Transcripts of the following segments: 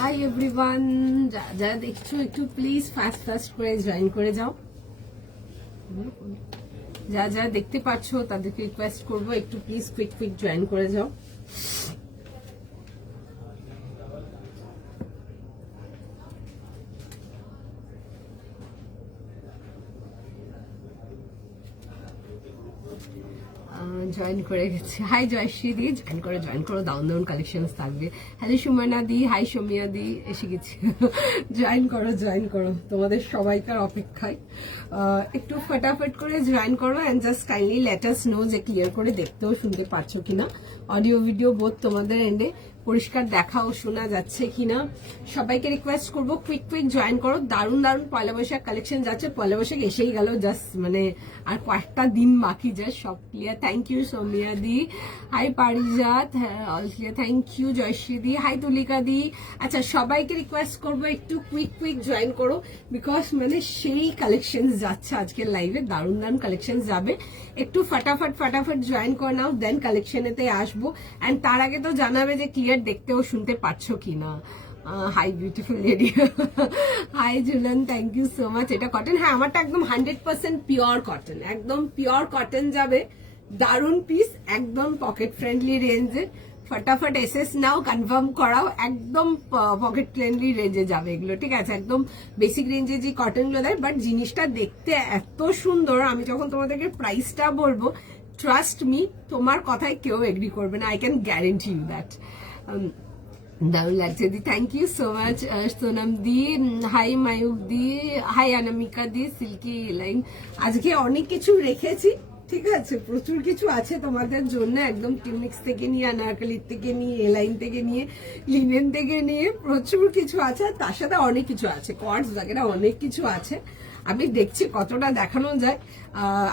Hi everyone, যারা দেখছো একটু প্লিজ ফাস্ট করে জয়েন করে যাও। যারা দেখতে পাচ্ছ তাদেরকে রিকোয়েস্ট করবো একটু প্লিজ কুইক জয়েন করে যাও। জয়েন করে গেছে। হাই জয়শ্রী দি, জয়েন করো, দারুণ কালেকশন থাকবে। হ্যালো সুমনা দি, হাই সৌমিয়া দি, এসে গেছি। জয়েন করো তোমাদের সবাইকার অপেক্ষায়। একটু ফটাফট করে জয়েন করো and just kindly let us know যে ক্লিয়ার করে দেখতেও শুনতে পাচ্ছ কিনা, অডিও ভিডিও বোধ তোমাদের এন্ডে পরিষ্কার দেখা ও শোনা যাচ্ছে কিনা। সবাইকে রিকোয়েস্ট করবো কুইক জয়েন করো। দারুণ পয়লা বৈশাখ কালেকশন যাচ্ছে। পয়লা বৈশাখ এসেই গেল, জাস্ট মানে আর কয়েকটা দিন বাকি, জাস্ট সব ক্লিয়ার। থ্যাংক ইউ সৌমিয়া দি, হাই পারিজাত, হ্যাঁ all clear, thank you Jayashree দি, হাই তুলিকা দি। আচ্ছা সবাইকে রিকোয়েস্ট করবো একটু কুইক জয়েন করো, বিকজ মানে সেই কালেকশন যাচ্ছে আজকের লাইভে, দারুণ কালেকশন যাবে। একটু ফটাফট জয়েন করে নাও, দেন কালেকশনেতে আসবো। অ্যান্ড তার আগে তো জানাবে যে ক্লিয়ার দেখতেও শুনতে পাচ্ছ কিনা। Hi beautiful lady, hi Jhulan, thank you so much. এটা কটন, হ্যাঁ আমারটা একদম 100% পিওর কটন, একদম পিওর কটন যাবে। দারুণ পিস, একদম পকেট ফ্রেন্ডলি রেঞ্জে। ফটাফট এসএস নাও, কনফার্ম করাও, একদম পকেট ফ্রেন্ডলি রেঞ্জে যাবে এগুলো, ঠিক আছে। একদম বেসিক রেঞ্জে যে কটন গুলো দেয়, বাট জিনিসটা দেখতে এত সুন্দর। আমি যখন তোমাদেরকে প্রাইসটা বলবো, ট্রাস্ট মি, তোমার কথায় কেউ এগ্রি করবে না, I can guarantee you that. দারুণ লাগছে দি, thank you so much. Sonam দি, হাই মায়ুক দি, হাই অনামিকা দি, সিল্কি লাইন। আজকে অনেক কিছু রেখেছি, ঠিক আছে, প্রচুর কিছু আছে তোমাদের জন্য, একদম টিউনিক্স থেকে নিয়ে, আনারকলির থেকে নিয়ে, এলাইন থেকে নিয়ে, লিনেন থেকে নিয়ে প্রচুর কিছু আছে। তার সাথে অনেক কিছু আছে, কর্ডস বাগেরা অনেক কিছু আছে। আমি দেখছি কতটা দেখানো যায়,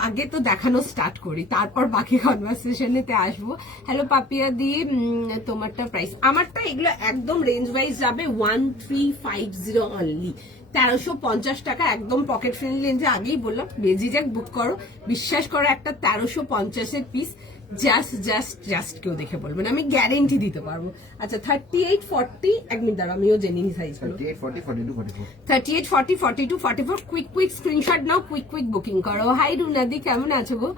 আগে তো দেখানো স্টার্ট করি, তারপর বাকি কনভারসেশনেতে আসবো। হ্যালো পাপিয়া দি, তোমারটা প্রাইস, আমারটা এগুলো একদম রেঞ্জ ওয়াইজ যাবে 1350 অনলি, 1350 টাকা, একদম পকেট ফ্রেন্ডলি রেঞ্জে। আগেই বললাম বেজিজ্যাক বুক করো, বিশ্বাস করো একটা 1350-এর পিস জাস্ট কেউ দেখে বলবেন, আমি গ্যারেন্টি দিতে পারবো। আচ্ছা 38-40, এক মিনিট দাঁড়া আমিও জেনে নি সাইজ, 38-40-42-44 কুইক স্ক্রিনশট নাও, কুইক বুকিং করো। হাই রুনাদি, কেমন আছো গো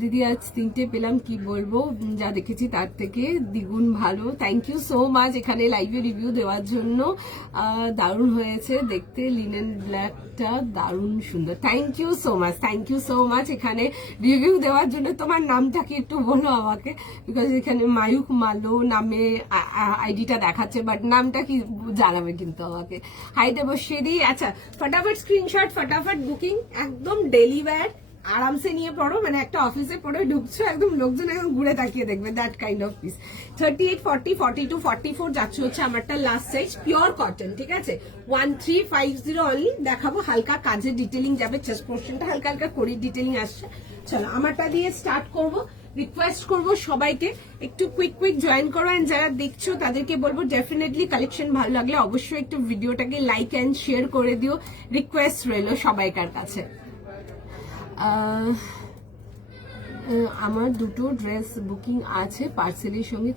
দিদি? আজ 3টে পেলাম, কি বলবো, যা দেখেছি তার থেকে দ্বিগুণ ভালো। থ্যাংক ইউ সো মাচ এখানে লাইভে রিভিউ দেওয়ার জন্য, দারুণ হয়েছে দেখতে, লিনেন ব্ল্যাকটা দারুণ সুন্দর। থ্যাংক ইউ সো মাচ এখানে রিভিউ দেওয়ার জন্য। তোমার নামটা কি একটু বলো আমাকে, বিকজ এখানে মায়ুক মালো নামে আইডিটা দেখাচ্ছে, বাট নামটা কি জানাবে কিন্তু আমাকে। হাই দেবশ্রী। আচ্ছা ফটাফট স্ক্রিনশট, ফটাফট বুকিং, একদম ডেলি ওয়্যার আরামসে নিয়ে পড়ো, মানে একটা অফিসে পড়ে ঢুকছো, একদম লোকজন একদম ঘুরে তাকিয়ে দেখবে, দ্যাট কাইন্ড অফ পিস। 38-40-42-44 যাচ্ছে হচ্ছে আমারটা লাস্ট সাইজ, পিওর কটন, ঠিক আছে। 1350 অনলি দেখাবো। হালকা কাজের ডিটেলিং যাবে, চেস্ট পোর্শনটা হালকা করির ডিটেলিং আসছে। চলো আমারটা দিয়ে স্টার্ট করবো। রিকোয়েস্ট করবো সবাইকে একটু কুইক জয়েন করো, এন্ড যারা দেখছো তাদেরকে বলবো ডেফিনেটলি কালেকশন ভালো লাগলে অবশ্যই একটু ভিডিওটাকে লাইক এন্ড শেয়ার করে দিও, রিকোয়েস্ট রইলো সবাইকার কাছে। আমার দুটো ড্রেস বুকিং আছে পার্সেলের সঙ্গে।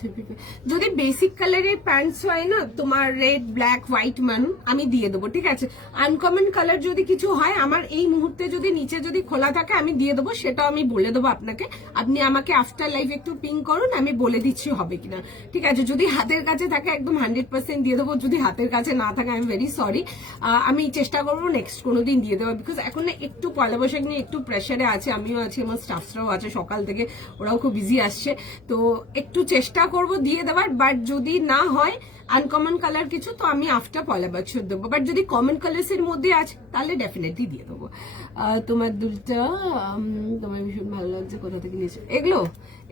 যদি বেসিক কালারের প্যান্টস হয় না তোমার, রেড ব্ল্যাক হোয়াইট ম্যানুন, আমি দিয়ে দেবো, ঠিক আছে। আনকমন কালার যদি কিছু হয়, আমার এই মুহূর্তে যদি নিচে যদি খোলা থাকে আমি দিয়ে দেবো, সেটাও আমি বলে দেবো আপনাকে। আপনি আমাকে আফটার লাইভ একটু পিং করুন, আমি বলে দিচ্ছি হবে কিনা, ঠিক আছে। যদি হাতের কাছে থাকে একদম 100% দিয়ে দেবো, যদি হাতের কাছে না থাকে আই এম ভেরি সরি। আমি চেষ্টা করবো নেক্সট কোনোদিন দিয়ে দেবো, বিকজ এখন না একটু পয়লা বৈশাখ নিয়ে একটু প্রেশারে আছে, আমিও আছি, আমার স্টাফসরাও আছে, সকাল থেকে ওরাও খুব বিজি আসছে, তো একটু চেষ্টা করব দিয়ে দেওয়ার। বাট যদি না হয় আনকমন কালার কিছু, তো আমি আফটার পয়লা বছর দেবো। বাট যদি কমন কালার্স এর মধ্যে আছে তাহলে ডেফিনেটলি দিয়ে দেবো। তোমার দুলটা তোমার ভীষণ ভালো লাগছে, কোথা থেকে নিয়েছো?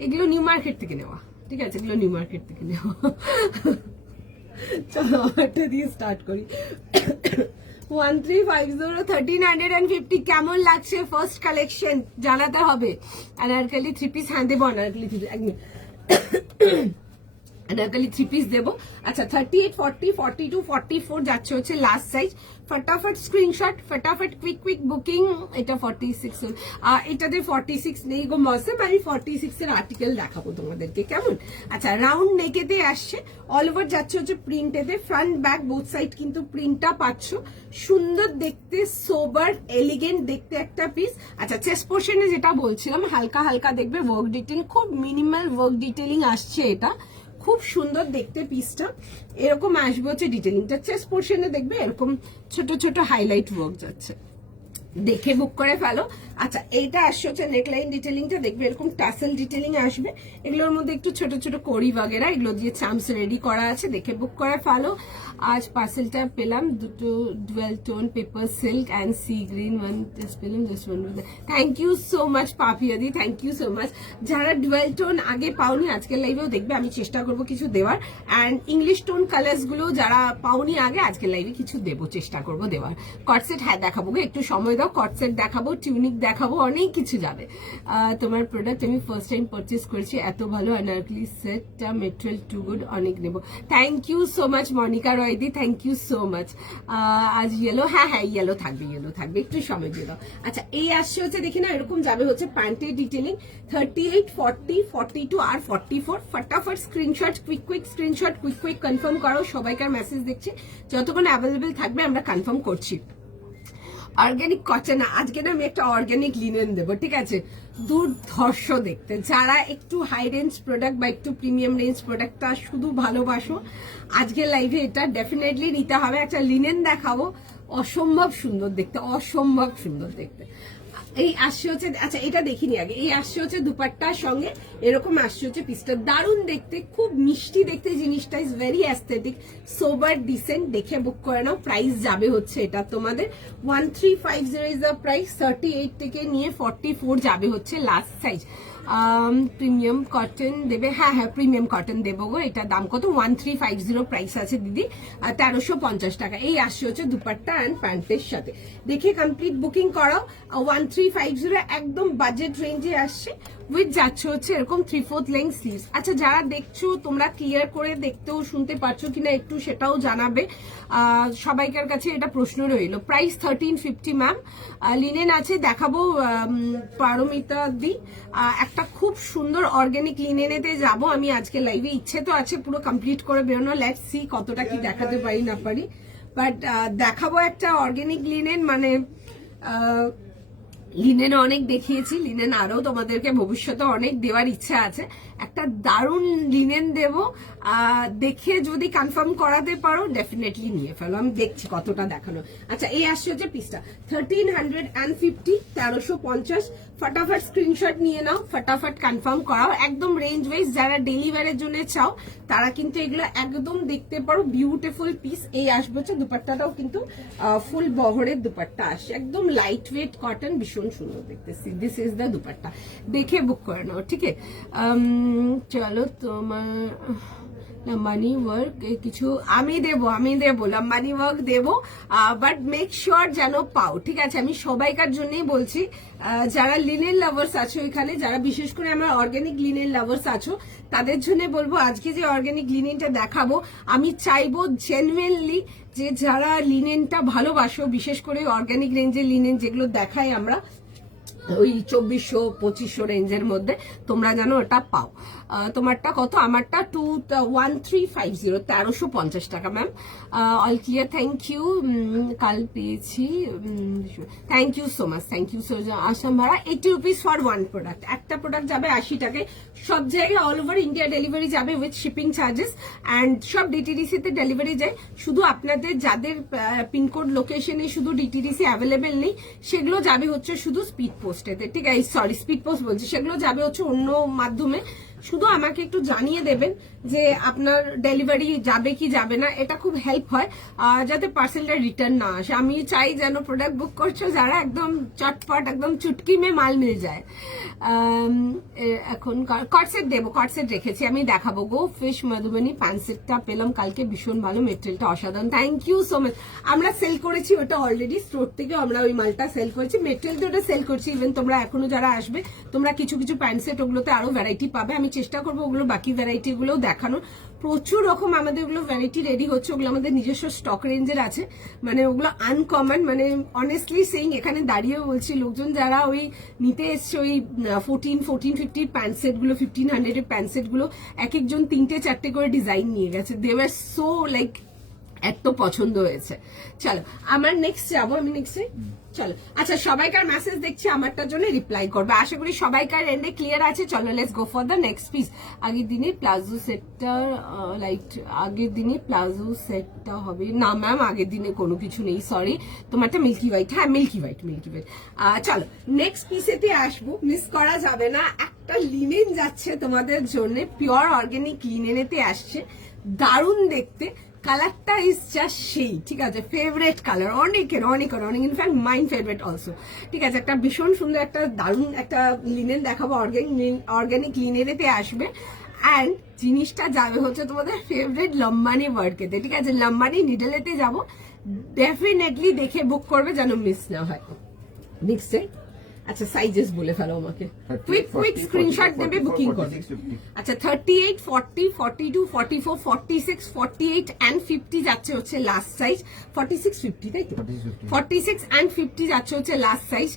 এগুলো নিউ মার্কেট থেকে নেওয়া, ঠিক আছে, এগুলো নিউ মার্কেট থেকে নেওয়া। চলো আমারটা দিয়ে স্টার্ট করি। 1350 1350 কেমন লাগছে ফার্স্ট কালেকশন জানাতে হবে। অনারকলি 3 পিস, হ্যাঁ দেবো অনারকলি 3 পিস, এক মিনিট, অনারকলি 3 পিস দেবো। আচ্ছা 38 40 42 44 যাচ্ছে হচ্ছে লাস্ট সাইজ। ফটাফট স্ক্রিনশট, ফটাফট কুইক বুকিং। এটা 46, এটাতে 46 নেই গো মসম, আমি 46 এর আর্টিকেল দেখাবো তোমাদেরকে, কেমন। আচ্ছা রাউন্ড নেকেতে আসছে, অল ওভার যাচ্ছে হচ্ছে প্রিন্টেতে, ফ্রন্ট ব্যাক বোথ সাইড কিন্তু প্রিন্টটা পাচ্ছ। সুন্দর দেখতে, সোবার এলিগেন্ট দেখতে একটা পিস। আচ্ছা চেস্ট পোর্শনে যেটা বলছিলাম, হালকা হালকা দেখবে ওয়ার্ক ডিটেইল, খুব মিনিমাল ওয়ার্ক ডিটেইলিং আসছে, এটা খুব সুন্দর দেখতে পিসটা। এরকম আসবে হচ্ছে ডিটেলিংটা, চেস্ট পোর্শনে দেখবে এরকম ছোট ছোট হাইলাইট ওয়ার্ক যাচ্ছে, দেখে বুক করে ফেলো। আচ্ছা এইটা আসছে হচ্ছে নেকলাইন ডিটেলিংটা, দেখবে এরকম টাসেল ডিটেলিং আসবে, এগুলোর মধ্যে একটু ছোট ছোট কড়ি বাগেরা, এগুলো দিয়ে চামস রেডি করা আছে, দেখে বুক করে ফেলো। আজ পার্সেলটা পেলাম, দুটো dual tone paper silk and sea green, one just পেলাম, just one. Thank you so much পাপিয়াদি, থ্যাংক ইউ সো মাচ। যারা ডুয়েল টোন আগে পাওনি আজকের লাইভেও দেখবে, আমি চেষ্টা করবো কিছু দেওয়ার, অ্যান্ড ইংলিশ টোন কালার্স গুলো যারা পাওনি আগে আজকের লাইভে কিছু দেবো, চেষ্টা করবো দেওয়ার। কটসেট হ্যাঁ দেখাবো, একটু সময় দাও, কটসেট দেখাবো, টিউনিক দেখাবো, অনেক কিছু যাবে। তোমার প্রোডাক্ট আমি ফার্স্ট টাইম পারচেস করেছি, এত ভালো অনারকলি সেটটা, মেটেরিয়াল টু গুড, অনেক নেবো। Thank you so much Monika রয়দি, থ্যাংক ইউ সো মাচ। আজ ইয়েলো, হ্যাঁ হ্যাঁ ইয়েলো থাকবে, ইয়েলো থাকবে, একটু সময় দিয়ে দাও। আচ্ছা এই আসছে হচ্ছে দেখি না, এরকম যাবে হচ্ছে প্যান্টের ডিটেলিং, 38 40 42 আর 44। ফটাফট screenshot, quick screenshot, quick confirm করো, সবাইকার মেসেজ দেখছি, যতক্ষণ অ্যাভেলেবেল থাকবে আমরা কনফার্ম করছি। অর্গানিক কটন, আজকে না আমি একটা অর্গানিক লিনেন দেবো, ঠিক আছে, দুর্ধর্ষ দেখতে। যারা একটু হাই রেঞ্জ প্রোডাক্ট বা একটু প্রিমিয়াম রেঞ্জ প্রোডাক্টটা শুধু ভালোবাসো, আজকের লাইভে এটা ডেফিনেটলি নিতে হবে। একটা লিনেন দেখাবো, অসম্ভব সুন্দর দেখতে, অসম্ভব সুন্দর দেখতে। এই আসছে হচ্ছে, আচ্ছা এটা দেখিনি আগে, এই আসছে হচ্ছে দুপাট্টার সঙ্গে, এরকম আসছে হচ্ছে পিসটা, দারুণ দেখতে, খুব মিষ্টি দেখতে জিনিসটা, is very aesthetic, sober decent, দেখে বুক করে নাও। প্রাইস যাবে হচ্ছে এটা তোমাদের 1350 ইজ দ্য প্রাইস, 38 থেকে নিয়ে 44 যাবে হচ্ছে লাস্ট সাইজ। প্রিমিয়াম কটন দেবে, হ্যাঁ হ্যাঁ প্রিমিয়াম কটন দেবো গো। এটা দাম কত, 1350 প্রাইস আছে দিদি, 1350 টাকা। এই আসছে হচ্ছে দুপাট্টা অ্যান্ড প্যান্টের সাথে, দেখে কমপ্লিট বুকিং করাও। 1350 একদম বাজেট রেঞ্জে আসছে, উইথ যাচ্ছে হচ্ছে এরকম 3/4 লেন্থ স্লিভস। আচ্ছা যারা দেখছো তোমরা ক্লিয়ার করে দেখতেও শুনতে পারছো কিনা একটু সেটাও জানাবে, সবাইকার কাছে এটা প্রশ্ন রইল। Price 1350 ma'am. লিনেন আছে দেখাবো পারমিতা দি, একটা খুব সুন্দর অর্গানিক লিনেনেতে যাব আমি আজকে লাইভে, ইচ্ছে তো আছে পুরো কমপ্লিট করে বেরোনো, লেটস সি কতটা কি দেখাতে পারি না পারি, বাট দেখাবো একটা অর্গানিক লিনেন। মানে লিনেন অনেক দেখিয়েছি, লিনেন আরো তোমাদেরকে ভবিষ্যতে অনেক দেওয়ার ইচ্ছা আছে, একটা দারুণ লিনেন দেব, দেখে যদি কনফার্ম করাতে পারো ডেফিনেটলি নিয়ে ফেলো, আমি দেখছি কতটা দেখানো। আচ্ছা এই আসছে হচ্ছে পিসটা 1350, 1350। ফটাফট স্ক্রিনশট নিয়ে নাও, ফটাফট কনফার্ম করাও, একদম রেঞ্জ ওয়াইজ যারা ডেলিভারির জন্য চাও তারা কিন্তু এগুলো একদম দেখতে পারো, বিউটিফুল পিস। এই আসবে হচ্ছে দুপাট্টাটাও কিন্তু ফুল বহরের দুপাট্টা আসছে, একদম লাইট ওয়েট কটন, ভীষণ সুন্দর দেখতেছি। দিস ইজ দ্য দুপাট্টা, দেখে বুক করে নাও, ঠিক আছে। চলো তোমার মানি ওয়ার্ক কিছু আমি দেবো মানি ওয়ার্ক দেবো, বাট মেক শিওর যেন পাও, ঠিক আছে। আমি সবাইকার জন্যই বলছি, যারা লিনেন লাভার্স আছো এখানে, যারা বিশেষ করে আমার অর্গানিক লিনেন লাভার্স আছো তাদের জন্য বলবো, আজকে যে অর্গানিক লিনেনটা দেখাবো আমি চাইবো জেনুইনলি যে যারা লিনেনটা ভালোবাসো, বিশেষ করে অর্গানিক রেঞ্জের লিনেন যেগুলো দেখাই আমরা ওই 2400-2500 রেঞ্জের মধ্যে, তোমরা যেন ওটা পাও। তোমারটা কত, আমারটা 1350, 1350 টাকা ma'am. All clear, thank you, কাল পেয়েছি, thank you so much, thank you so much. Assam ভাড়া 80 রুপিস ফর ওয়ান প্রোডাক্ট, একটা প্রোডাক্ট যাবে 80 টাকায়, সব জায়গায় অল ওভার ইন্ডিয়া ডেলিভারি যাবে উইথ শিপিং চার্জেস, অ্যান্ড সব ডিটিডিসি তে ডেলিভারি যায়। শুধু আপনাদের যাদের পিনকোড লোকেশনে শুধু ডিটিডিসি অ্যাভেলেবেল নেই, সেগুলো যাবে হচ্ছে শুধু স্পিড পোস্টেতে, ঠিক আছে, সরি স্পিড পোস্ট বলছি, সেগুলো যাবে হচ্ছে অন্য মাধ্যমে, শুধু আমাকে একটু জানিয়ে দেবেন যে আপনার ডেলিভারি যাবে কি যাবে না, এটা খুব হেল্প হয় যাতে পার্সেলটা রিটার্ন না আসে। আমি চাই যেন প্রোডাক্ট বুক করছো যারা একদম চটপট একদম চুটকি মে মাল মিল যায়। এখন কটসেট দেবো, কটসেট রেখেছি আমি, দেখাবো। গো ফিশ মধুবনী প্যান্সেটটা পেলাম কালকে, ভীষণ ভালো, মেটেরিয়ালটা অসাধারণ, থ্যাংক ইউ সো মাচ। আমরা সেল করেছি ওটা অলরেডি, স্টোর থেকে আমরা ওই মালটা সেল করেছি, মেটেরিয়াল তো ওটা সেল করছি। ইভেন তোমরা এখনো যারা আসবে তোমরা কিছু কিছু প্যান্টসেট ওগুলোতে আরো ভ্যারাইটি পাবে, আমি চেষ্টা করবো ওগুলো বাকি ভ্যারাইটি গুলো দেখানোর। প্রচুর রকম আমাদের ওগুলো ভ্যারাইটি রেডি হচ্ছে, ওগুলো আমাদের নিজস্ব স্টক রেঞ্জের আছে, মানে ওগুলো আনকমন, মানে অনেস্টলি সেইং এখানে দাঁড়িয়ে বলছি, লোকজন যারা ওই নিতে এসছে ওই 1450 প্যান্ট সেট গুলো, 1500 এর প্যান্ট সেট গুলো, এক একজন 3টে 4টে করে ডিজাইন নিয়ে গেছে। দে ওয়ার সো লাইক এত পছন্দ হয়েছে। চলো আমার নেক্সট যাবো, আমি নেক্সটে চলো। আচ্ছা সবাইকার মেসেজ দেখছি, আমারটার জন্য রিপ্লাই করবে, আশা করি সবাইকার এন্ডে ক্লিয়ার আছে। চলো let's go for the next piece. আগের দিনে প্লাজো সেটটা লাইক আগের দিনে প্লাজো সেটটা হবে না ম্যাম, আগের দিনে কোনো কিছু নেই, সরি। তোমারটা মিল্কি হোয়াইট, হ্যাঁ মিল্কি হোয়াইট। চলো নেক্সট পিসেতে আসবো, মিস করা যাবে না। একটা লিনেন যাচ্ছে তোমাদের জন্য, পিওর অর্গানিক লিনেনেতে আসছে, দারুণ দেখতে, কালারটা ইজ জাস্ট সেই, ঠিক আছে, ফেভারিট কালার অনেকের, ইনফ্যাক্ট মাইন্ড ফেভারিট অলসো, ঠিক আছে। একটা ভীষণ সুন্দর একটা দারুণ একটা লিনেন দেখাবো, অর্গানিক লিনেনেতে আসবে। অ্যান্ড জিনিসটা যাবে হচ্ছে তোমাদের ফেভারিট লম্বানি ওয়ার্কেতে, ঠিক আছে, লম্বানি নিডলেতে যাবো, ডেফিনেটলি দেখে বুক করবে যেন মিস না হয়। নেক্সট আচ্ছা সাইজেস বলে ফেলো আমাকে, কুইক স্ক্রিনশট নেবে, বুকিং করবে। আচ্ছা 38, 40, 42, 44, 46, 48 and 50 যাচ্ছে হচ্ছে লাস্ট সাইজ, 46, 50 তাই তো, 46 and 50 যাচ্ছে হচ্ছে লাস্ট সাইজ।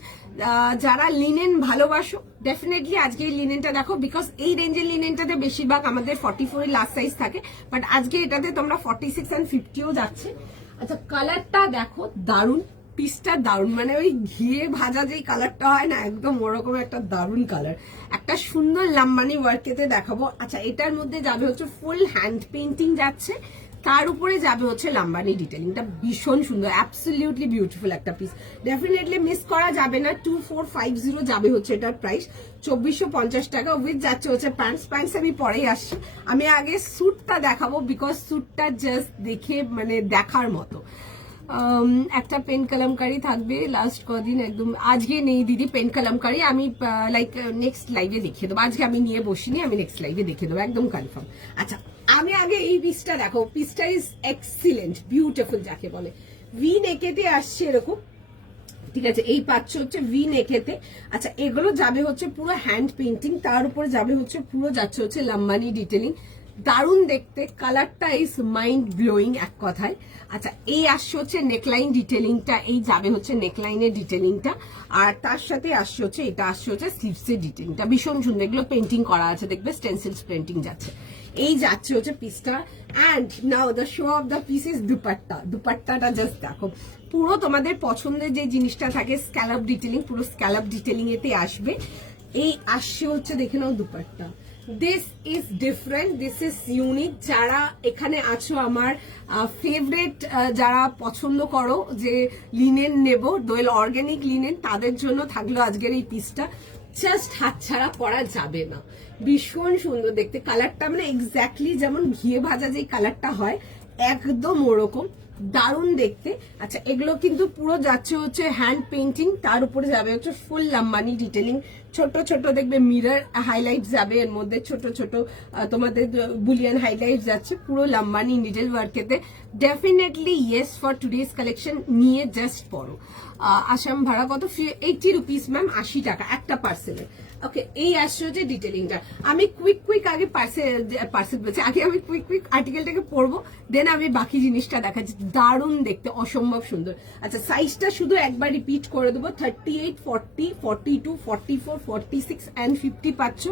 যারা লিনেন ভালোবাসো ডেফিনেটলি আজকে এই লিনেনটা দেখো, বিকজ এই রেঞ্জের লিনেনটাতে বেশিরভাগ আমাদের 44 এর লাস্ট সাইজ থাকে, বাট আজকে এটাতে তোমরা 46 and 50ও যাচ্ছে। আচ্ছা কালারটা দেখো, দারুণ পিসটা, দারুণ, মানে ওই ঘিয়ে ভাজা যেই কালারটা হয় না, একদম ওরকম একটা দারুণ কালার, একটা সুন্দর লাম্বানি ওয়ার্কেতে দেখাবো। আচ্ছা এটার মধ্যে যাবে হচ্ছে ফুল হ্যান্ড পেন্টিং যাচ্ছে, তার উপরে যাবে হচ্ছে লাম্বানি ডিটেলিংটা, ভীষণ সুন্দর, অ্যাবসলিউটলি বিউটিফুল একটা পিস, ডেফিনেটলি মিস করা যাবে না। 2450 যাবে হচ্ছে এটার প্রাইস, 2450 টাকা, উইথ যাচ্ছে হচ্ছে প্যান্টস আমি পরেই আসছি। আমি আগে স্যুটটা দেখাবো, বিকজ স্যুটটা জাস্ট দেখে মানে দেখার মতো। একটা পেন কালামকারি থাকবে লাস্ট কদিন, একদম আজকে নেই দিদি পেন কালামকারি, আমি লাইক নেক্সট লাইভে দেখিয়ে দেবো, আজকে আমি নিয়ে বসিনি, আমি নেক্সট লাইভে দেখিয়ে দেবো একদম কনফার্ম। আচ্ছা আমি আগে এই পিসটা দেখো, পিসটা ইজ এক্সিলেন্ট, বিউটিফুল যাকে বলে, ভি নেকেতে আসছে এরকম, ঠিক আছে, এই পাচ্ছ হচ্ছে ভি নেকেতে। আচ্ছা এগুলো যাবে হচ্ছে পুরো হ্যান্ড পেন্টিং, তার উপরে যাবে হচ্ছে পুরো যাচ্ছে হচ্ছে লাম্বানি ডিটেলিং, দারুণ দেখতে, কালারটা ইজ মাইন্ড ব্লোয়িং এক কথায়। আচ্ছা এই আসছে হচ্ছে নেকলাইন ডিটেলিংটা, এই যাবে হচ্ছে নেকলাইনের ডিটেলিংটা, আর তার সাথে আসছে হচ্ছে এটা আসছে হচ্ছে স্লিভসের ডিটেলিংটা, ভীষণ সুন্দর, এগুলো পেন্টিং করা আছে, দেখবে স্টেনসিলস পেন্টিং যাচ্ছে, এই যাচ্ছে হচ্ছে পিসটা। And now the show of the piece is dupatta, দুপাট্টাটা জাস্ট দেখো, পুরো তোমাদের পছন্দের যে জিনিসটা থাকে স্ক্যালপ ডিটেলিং, পুরো স্ক্যালপ ডিটেলিং এতে আসবে, এই আসছে হচ্ছে দেখে নাও dupatta, this is different, this is unique. যারা এখানে আছো আমার ফেভারিট, যারা পছন্দ করো যে লিনেন নেব, দোয়েল অর্গানিক লিনেন, তাদের জন্য থাকলো আজকের এই পিসটা, জাস্ট হাতছাড়া করা যাবে না, ভীষণ সুন্দর দেখতে, কালারটা মানে এক্স্যাক্টলি যেমন ঘিয়ে ভাজা যে কালারটা হয় একদম ওরকম, দারুণ দেখতে। আচ্ছা এগুলো কিন্তু পুরো যাচ্ছে হচ্ছে হ্যান্ড পেন্টিং, তার উপরে যাবে হচ্ছে ফুল লাম্বানি ডিটেলিং, ছোট ছোট দেখবে মিরর হাইলাইট যাবে এর মধ্যে, ছোট ছোট তোমাদের বুলিয়ান হাইলাইট যাচ্ছে, পুরো লাম্বানি নিডল ওয়ার্কেতে, definitely yes for today's collection, নিয়ে জাস্ট পড়ো। আসাম ভাড়া কত? 80 রুপিস ম্যাম, 80 টাকা একটা পার্সেলের। ওকে এই আসছে হচ্ছে ডিটেলিংটা, আমি কুইক আগে পার্সেল বলছি, আগে আমি কুইক আর্টিকেলটাকে পড়বো, দেন আমি বাকি জিনিসটা দেখাচ্ছি, দারুণ দেখতে, অসম্ভব সুন্দর। আচ্ছা সাইজটা শুধু একবার রিপিট করে দেবো, 38, 40, 42, 44, 46 and 50 পাচ্ছ,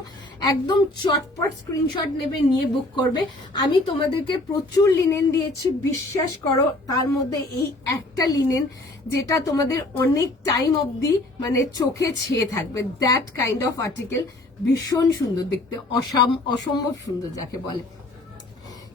একদম চটপট স্ক্রিনশট নেবে, নিয়ে বুক করবে। আমি তোমাদেরকে প্রচুর লিনেন দিয়েছি, বিশ্বাস করো, তার মধ্যে এই একটা লিনেন যেটা তোমাদের অনেক টাইম অবধি মানে চোখে ছেয়ে থাকবে, দ্যাট কাইন্ড অফ আর্টিকেল, ভীষণ সুন্দর দেখতে, অসম্ভব সুন্দর যাকে বলে।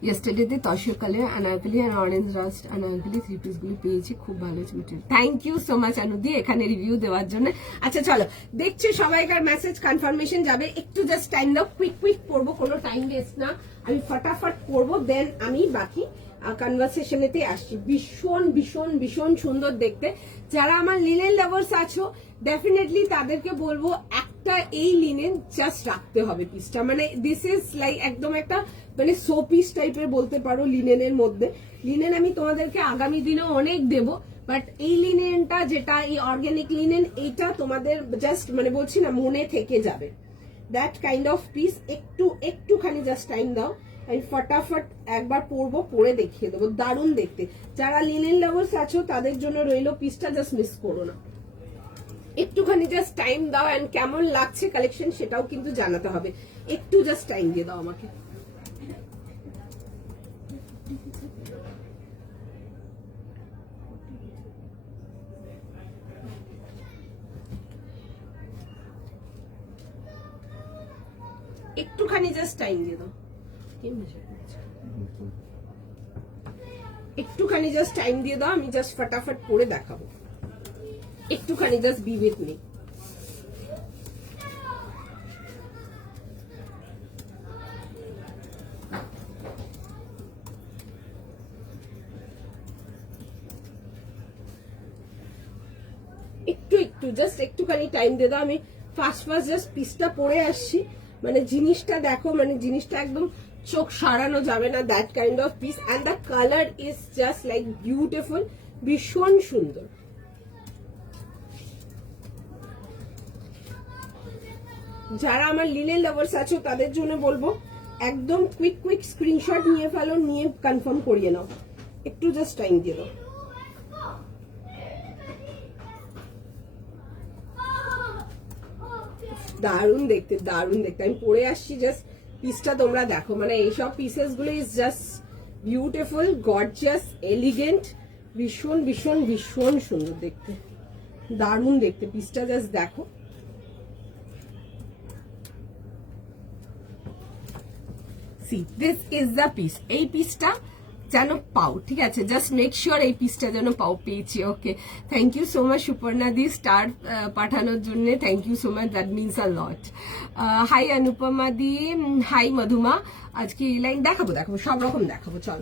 ইয়েস্টারডেতে তসর কালার আনারকলি আর অরেঞ্জ রাস্ট আনারকলি 3 পিসগুলো পেয়েছি, খুব ভালো হয়েছে material. Thank you so much অনুদি এখানে রিভিউ দেওয়ার জন্য। আচ্ছা চলো, দেখছি সবাইকার মেসেজ কনফার্মেশন যাবে, একটু জাস্ট টাইম দাও, কুইক কুইক পড়বো, কোনো টাইম ওয়েস্ট না, আমি ফটাফট পড়বো, দেন আমি বাকি কনভারসেশনেতে আসছি। ভীষণ ভীষণ ভীষণ সুন্দর দেখতে। যারা আমার লিনেন লাভার্স আছো ডেফিনেটলি তাদেরকে বলবো একটা এই লিনেন জাস্ট রাখতে হবে পিসটা, মানে দিস ইজ লাইক একদম একটা মানে সো পিস টাইপের বলতে পারো লিনেনের মধ্যে। লিনেন আমি তোমাদেরকে আগামী দিনে অনেক দেবো, বাট এই লিনেনটা যেটা এই অর্গানিক লিনেন এইটা তোমাদের জাস্ট মানে বলছি না মনে থেকে যাবে, দ্যাট কাইন্ড অফ পিস। একটুখানি জাস্ট টাইম দাও, আমি ফটাফট একবার পরবো, পরে দেখিয়ে দেবো, দারুণ দেখতে। যারা লিনেন লাভার্স আছো তাদের জন্য রইলো, পিসটা জাস্ট মিস করো না, একটুখানি জাস্ট টাইম দাও, এন্ড কেমন লাগছে কালেকশন সেটাও কিন্তু জানাতে হবে, একটু জাস্ট টাইম দিয়ে দাও আমাকে। একটুখানি জাস্ট টাইম দিয়ে দাও, একটুখানি জাস্ট টাইম দিয়ে দাও, আমি জাস্ট ফটাফট পরে দেখাবো, একটুখানি জাস্ট বি উইথ মি। একটু জাস্ট একটুখানি টাইম দিয়ে দাও, আমি ফার্স্ট জাস্ট পিসটা পরে আসছি, মানে জিনিসটা দেখো, মানে জিনিসটা একদম চোখ সারানো যাবে না, that kind of piece, and the colour is just like beautiful, ভীষণ সুন্দর। যারা আমার লিনেন লাভার্স আছো তাদের জন্য বলবো একদম কুইক স্ক্রিনশট নিয়ে ফেলো, নিয়ে কনফার্ম করিয়ে নাও, একটু জাস্ট টাইম দিয়ে দাও। দারুণ দেখতে, দারুণ দেখতে, আমি পরে আসছি, জাস্ট পিসটা তোমরা দেখো, মানে এইসব পিসেস গুলো is just beautiful, gorgeous, elegant, ভীষণ ভীষণ ভীষণ সুন্দর দেখতে, দারুণ দেখতে, পিসটা জাস্ট দেখো। See, this is the piece. এই পিসটা যেন পাও, ঠিক আছে, জাস্ট মেক শিওর এই পিসটা যেন পাও, পেয়েছি। Okay, thank you so much Suparna দি স্টার পাঠানোর জন্য, thank you so much, that means a lot. Hi Anupama দি, হাই মধুমা, আজকে লাইন দেখাবো সব রকম দেখাবো। চল,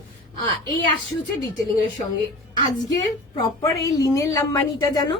এই আসছে হচ্ছে ডিটেলিং এর সঙ্গে আজকে প্রপার এই লিনেন লাম্বানিটা যেন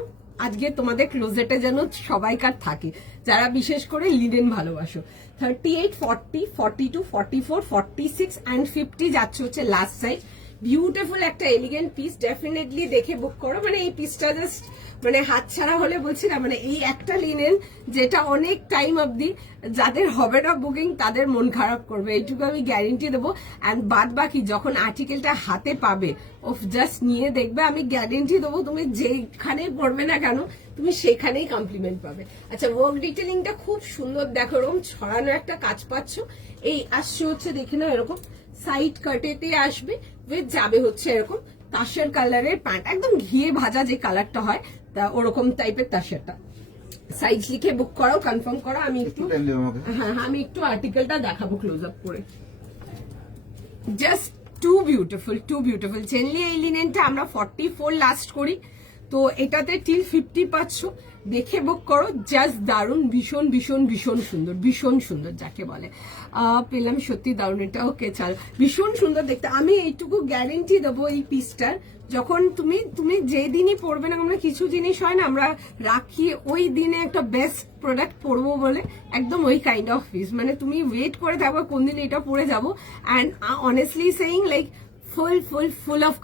আজকে তোমাদের ক্লোজেটে যেন সবাইকার থাকে, যারা বিশেষ করে লিনেন ভালোবাসো। 38, 40, 42, 44, 46 and 50 যাচ্ছে হচ্ছে লাস্ট সাইজ। বিউটিফুল একটা এলিগেন্ট পিস, ডেফিনেটলি দেখে বুক করো, মানে এই পিসটা জাস্ট মানে হাতছাড়া হলে বলছি না, মানে এই একটা লিনেন যেটা অনেক টাইম অবধি যাদের হবে না বুকিং তাদের মন খারাপ করবে, এইটুকু আমি গ্যারেন্টি দেবো। অ্যান্ড বাদ বাকি যখন আর্টিকেলটা হাতে পাবে ও জাস্ট নিয়ে দেখবে, আমি গ্যারেন্টি দেবো তুমি যেখানেই পড়বে না কেন তুমি সেখানেই কমপ্লিমেন্ট পাবে। আচ্ছা, ওয়ার্ক ডিটেলিংটা খুব সুন্দর, দেখো এরকম ছড়ানো একটা কাজ পাচ্ছ, এই আসছে হচ্ছে দেখে নাও এরকম সাইড কাটেতে আসবে, উইথ যাবে হচ্ছে এরকম তাসের কালারের প্যান্ট, একদম ঘিয়ে ভাজা যে কালারটা হয় তা ওরকম টাইপের তাসেরটা। সাইজ লিখে বুক করো, কনফার্ম করো, আমি একটু হ্যাঁ আমি একটু আর্টিকেলটা দেখাবো ক্লোজ আপ করে। Just too beautiful, too beautiful. Generally এই লিনেনটা আমরা 44 লাস্ট করি, তো এটাতে টিল 50 পাচ্ছ, দেখে বুক করো, জাস্ট দারুণ, ভীষণ ভীষণ ভীষণ সুন্দর, ভীষণ সুন্দর যাকে বলে। পেলাম সত্যি দারুণ এটা। ওকে, চাল, ভীষণ সুন্দর দেখতে, আমি এইটুকু গ্যারেন্টি দেবো এই পিসটার, যখন তুমি যে দিনই পড়বে না, আমরা কিছু জিনিস হয় না আমরা রাখি ওই দিনে একটা বেস্ট প্রোডাক্ট পরবো বলে, একদম ওই কাইন্ড অফ পিস, মানে তুমি ওয়েট করে থাকবে কোন দিন এটা পরে যাবো। And honestly saying like full of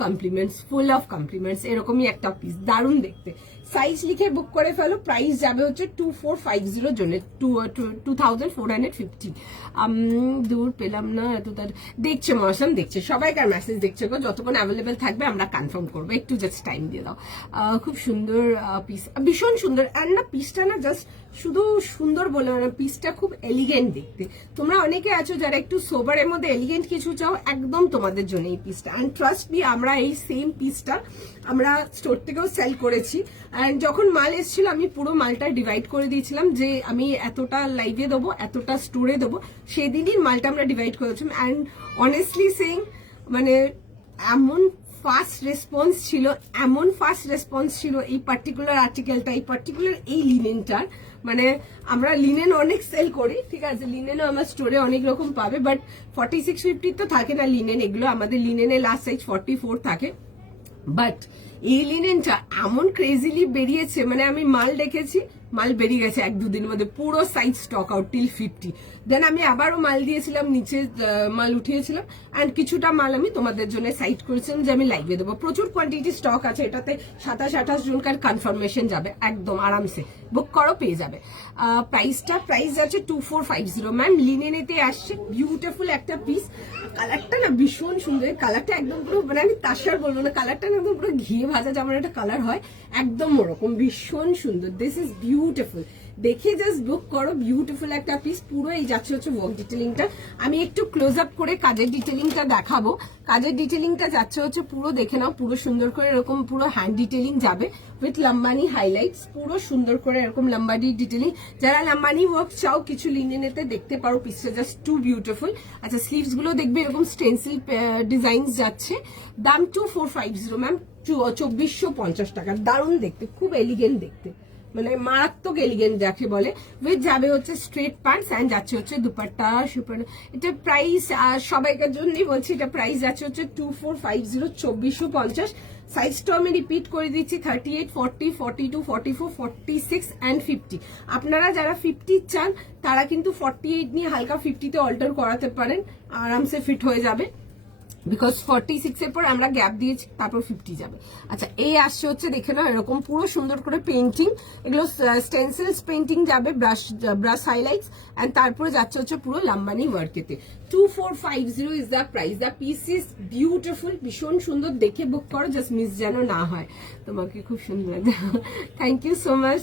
compliments, এরকমই একটা পিস, দারুণ দেখতে। সাইজ লিখে বুক করে ফেলো, প্রাইস যাবে হচ্ছে 2450 জন্য, 2450। দূর পেলাম না এত তার, দেখছে মৌসুম, দেখছে সবাইকার মেসেজ দেখছে গো, যতক্ষণ অ্যাভেলেবেল থাকবে আমরা কনফার্ম করবো, একটু জাস্ট টাইম দিয়ে দাও। খুব সুন্দর পিস, ভীষণ সুন্দর। আর না পিসটা না জাস্ট শুধু সুন্দর বলে না, পিসটা খুব এলিগেন্ট দেখতে। তোমরা অনেকে আছো যারা একটু সোবারের মধ্যে এলিগেন্ট কিছু চাও, একদম তোমাদের জন্য এই পিসটা। অ্যান্ড ট্রাস্ট মি, আমরা এই সেম পিসটা আমরা স্টোর থেকেও সেল করেছি, অ্যান্ড যখন মাল এসেছিল আমি পুরো মালটা ডিভাইড করে দিয়েছিলাম যে আমি এতটা লাইভে দেবো, এতটা স্টোরে দেবো, সেদিনই মালটা আমরা ডিভাইড করেছিলাম। অ্যান্ড অনেস্টলি সেইং মানে এমন ফাস্ট রেসপন্স ছিল এই পার্টিকুলার আর্টিকেলটা, এই পার্টিকুলার এই লিনেনটার। মানে আমরা লিনেন অনেক সেল করি, ঠিক আছে, লিনেনও আমার স্টোরে অনেক রকম পাবে, বাট 4650 তো থাকে না লিনেন, এগুলো আমাদের লিনেনের লাস্ট সাইজ 44 থাকে। বাট এই লিনেনটা এমন ক্রেজিলি বেরিয়েছে, মানে আমি মাল দেখেছি, মাল বেরিয়ে গেছে 1-2 দিনের মধ্যে, পুরো সাইজ স্টক আউট টিল 50। দেন আমি আবারও মাল দিয়েছিলাম, নিচে মাল উঠিয়েছিলাম, অ্যান্ড কিছুটা মাল আমি তোমাদের জন্য সাইড করেছিলাম যে আমি লাইভে দেবো। প্রচুর কোয়ান্টিটি স্টক আছে, এটাতে 27-28 জনকার কনফার্মেশন যাবে, একদম আরামসে বুক করো, পেয়ে যাবে। প্রাইস আছে 2450 ম্যাম। লিনেনেতে আসছে, বিউটিফুল একটা পিস। কালারটা না ভীষণ সুন্দর, কালারটা একদম পুরো, মানে আমি তাসার বলবো না, কালারটা না একদম পুরো ঘি ভাজা যেমন একটা কালার হয়, একদম ওরকম ভীষণ সুন্দর। দিস ইজ বিউটিফুল, দেখে জাস্ট বুক করো, বিউটিফুল একটা পিস। পুরো এই যাচ্ছে হচ্ছে ওয়ার্ক ডিটেলিংটা, আমি একটু ক্লোজ আপ করে কাজের ডিটেলিংটা দেখাবো। কাজের ডিটেলিংটা যাচ্ছে হচ্ছে পুরো, দেখে নাও, পুরো সুন্দর করে এরকম পুরো হ্যান্ড ডিটেলিং যাবে উইথ লাম্বানি হাইলাইটস, পুরো সুন্দর করে এরকম লাম্বানি ডিটেলিং। যারা লাম্বানি ওয়ার্ক চাও কিছু লিনেনেতে দেখতে পারো, পিসটা জাস্ট টু বিউটিফুল। আচ্ছা, স্লিভস গুলো দেখবে এরকম স্টেন্সিল ডিজাইন যাচ্ছে, দাম 2450 ম্যাম, 2450 টাকা। দারুণ দেখতে, খুব এলিগেন্ট দেখতে, মানে মারাত্মক এলিগেন্ট যাকে বলে। উইথ যাবে হচ্ছে স্ট্রেট প্যান্টস অ্যান্ড যাচ্ছে হচ্ছে দুপাট্টা সুপার। এটা প্রাইস সবাইকার জন্যই বলছি, এটা প্রাইস যাচ্ছে হচ্ছে 2450, 2450। সাইজটা আমি রিপিট করে দিচ্ছি, 38, 40, 42, 44, 46 অ্যান্ড 50। আপনারা যারা 50 চান তারা কিন্তু 48 নিয়ে হালকা 50-তে অল্টার করাতে পারেন, আরামসে ফিট হয়ে যাবে, বিকজ 46 এর পর আমরা গ্যাপ দিয়েছি, তারপর 50 যাবে। আচ্ছা, এই আসছে হচ্ছে দেখে নাও এরকম পুরো সুন্দর করে পেন্টিং, এগুলো স্টেন্সিলস পেন্টিং যাবে, ব্রাশ হাইলাইটস, এন্ড তারপরে যাচ্ছে হচ্ছে পুরো লাম্বানি ওয়ার্কেতে। 2450 is the price. The piece is beautiful, ভীষণ সুন্দর, দেখে বুক করো, জাস্ট মিস যেন না হয়। তোমাকে খুব সুন্দর, থ্যাংক ইউ সো মাচ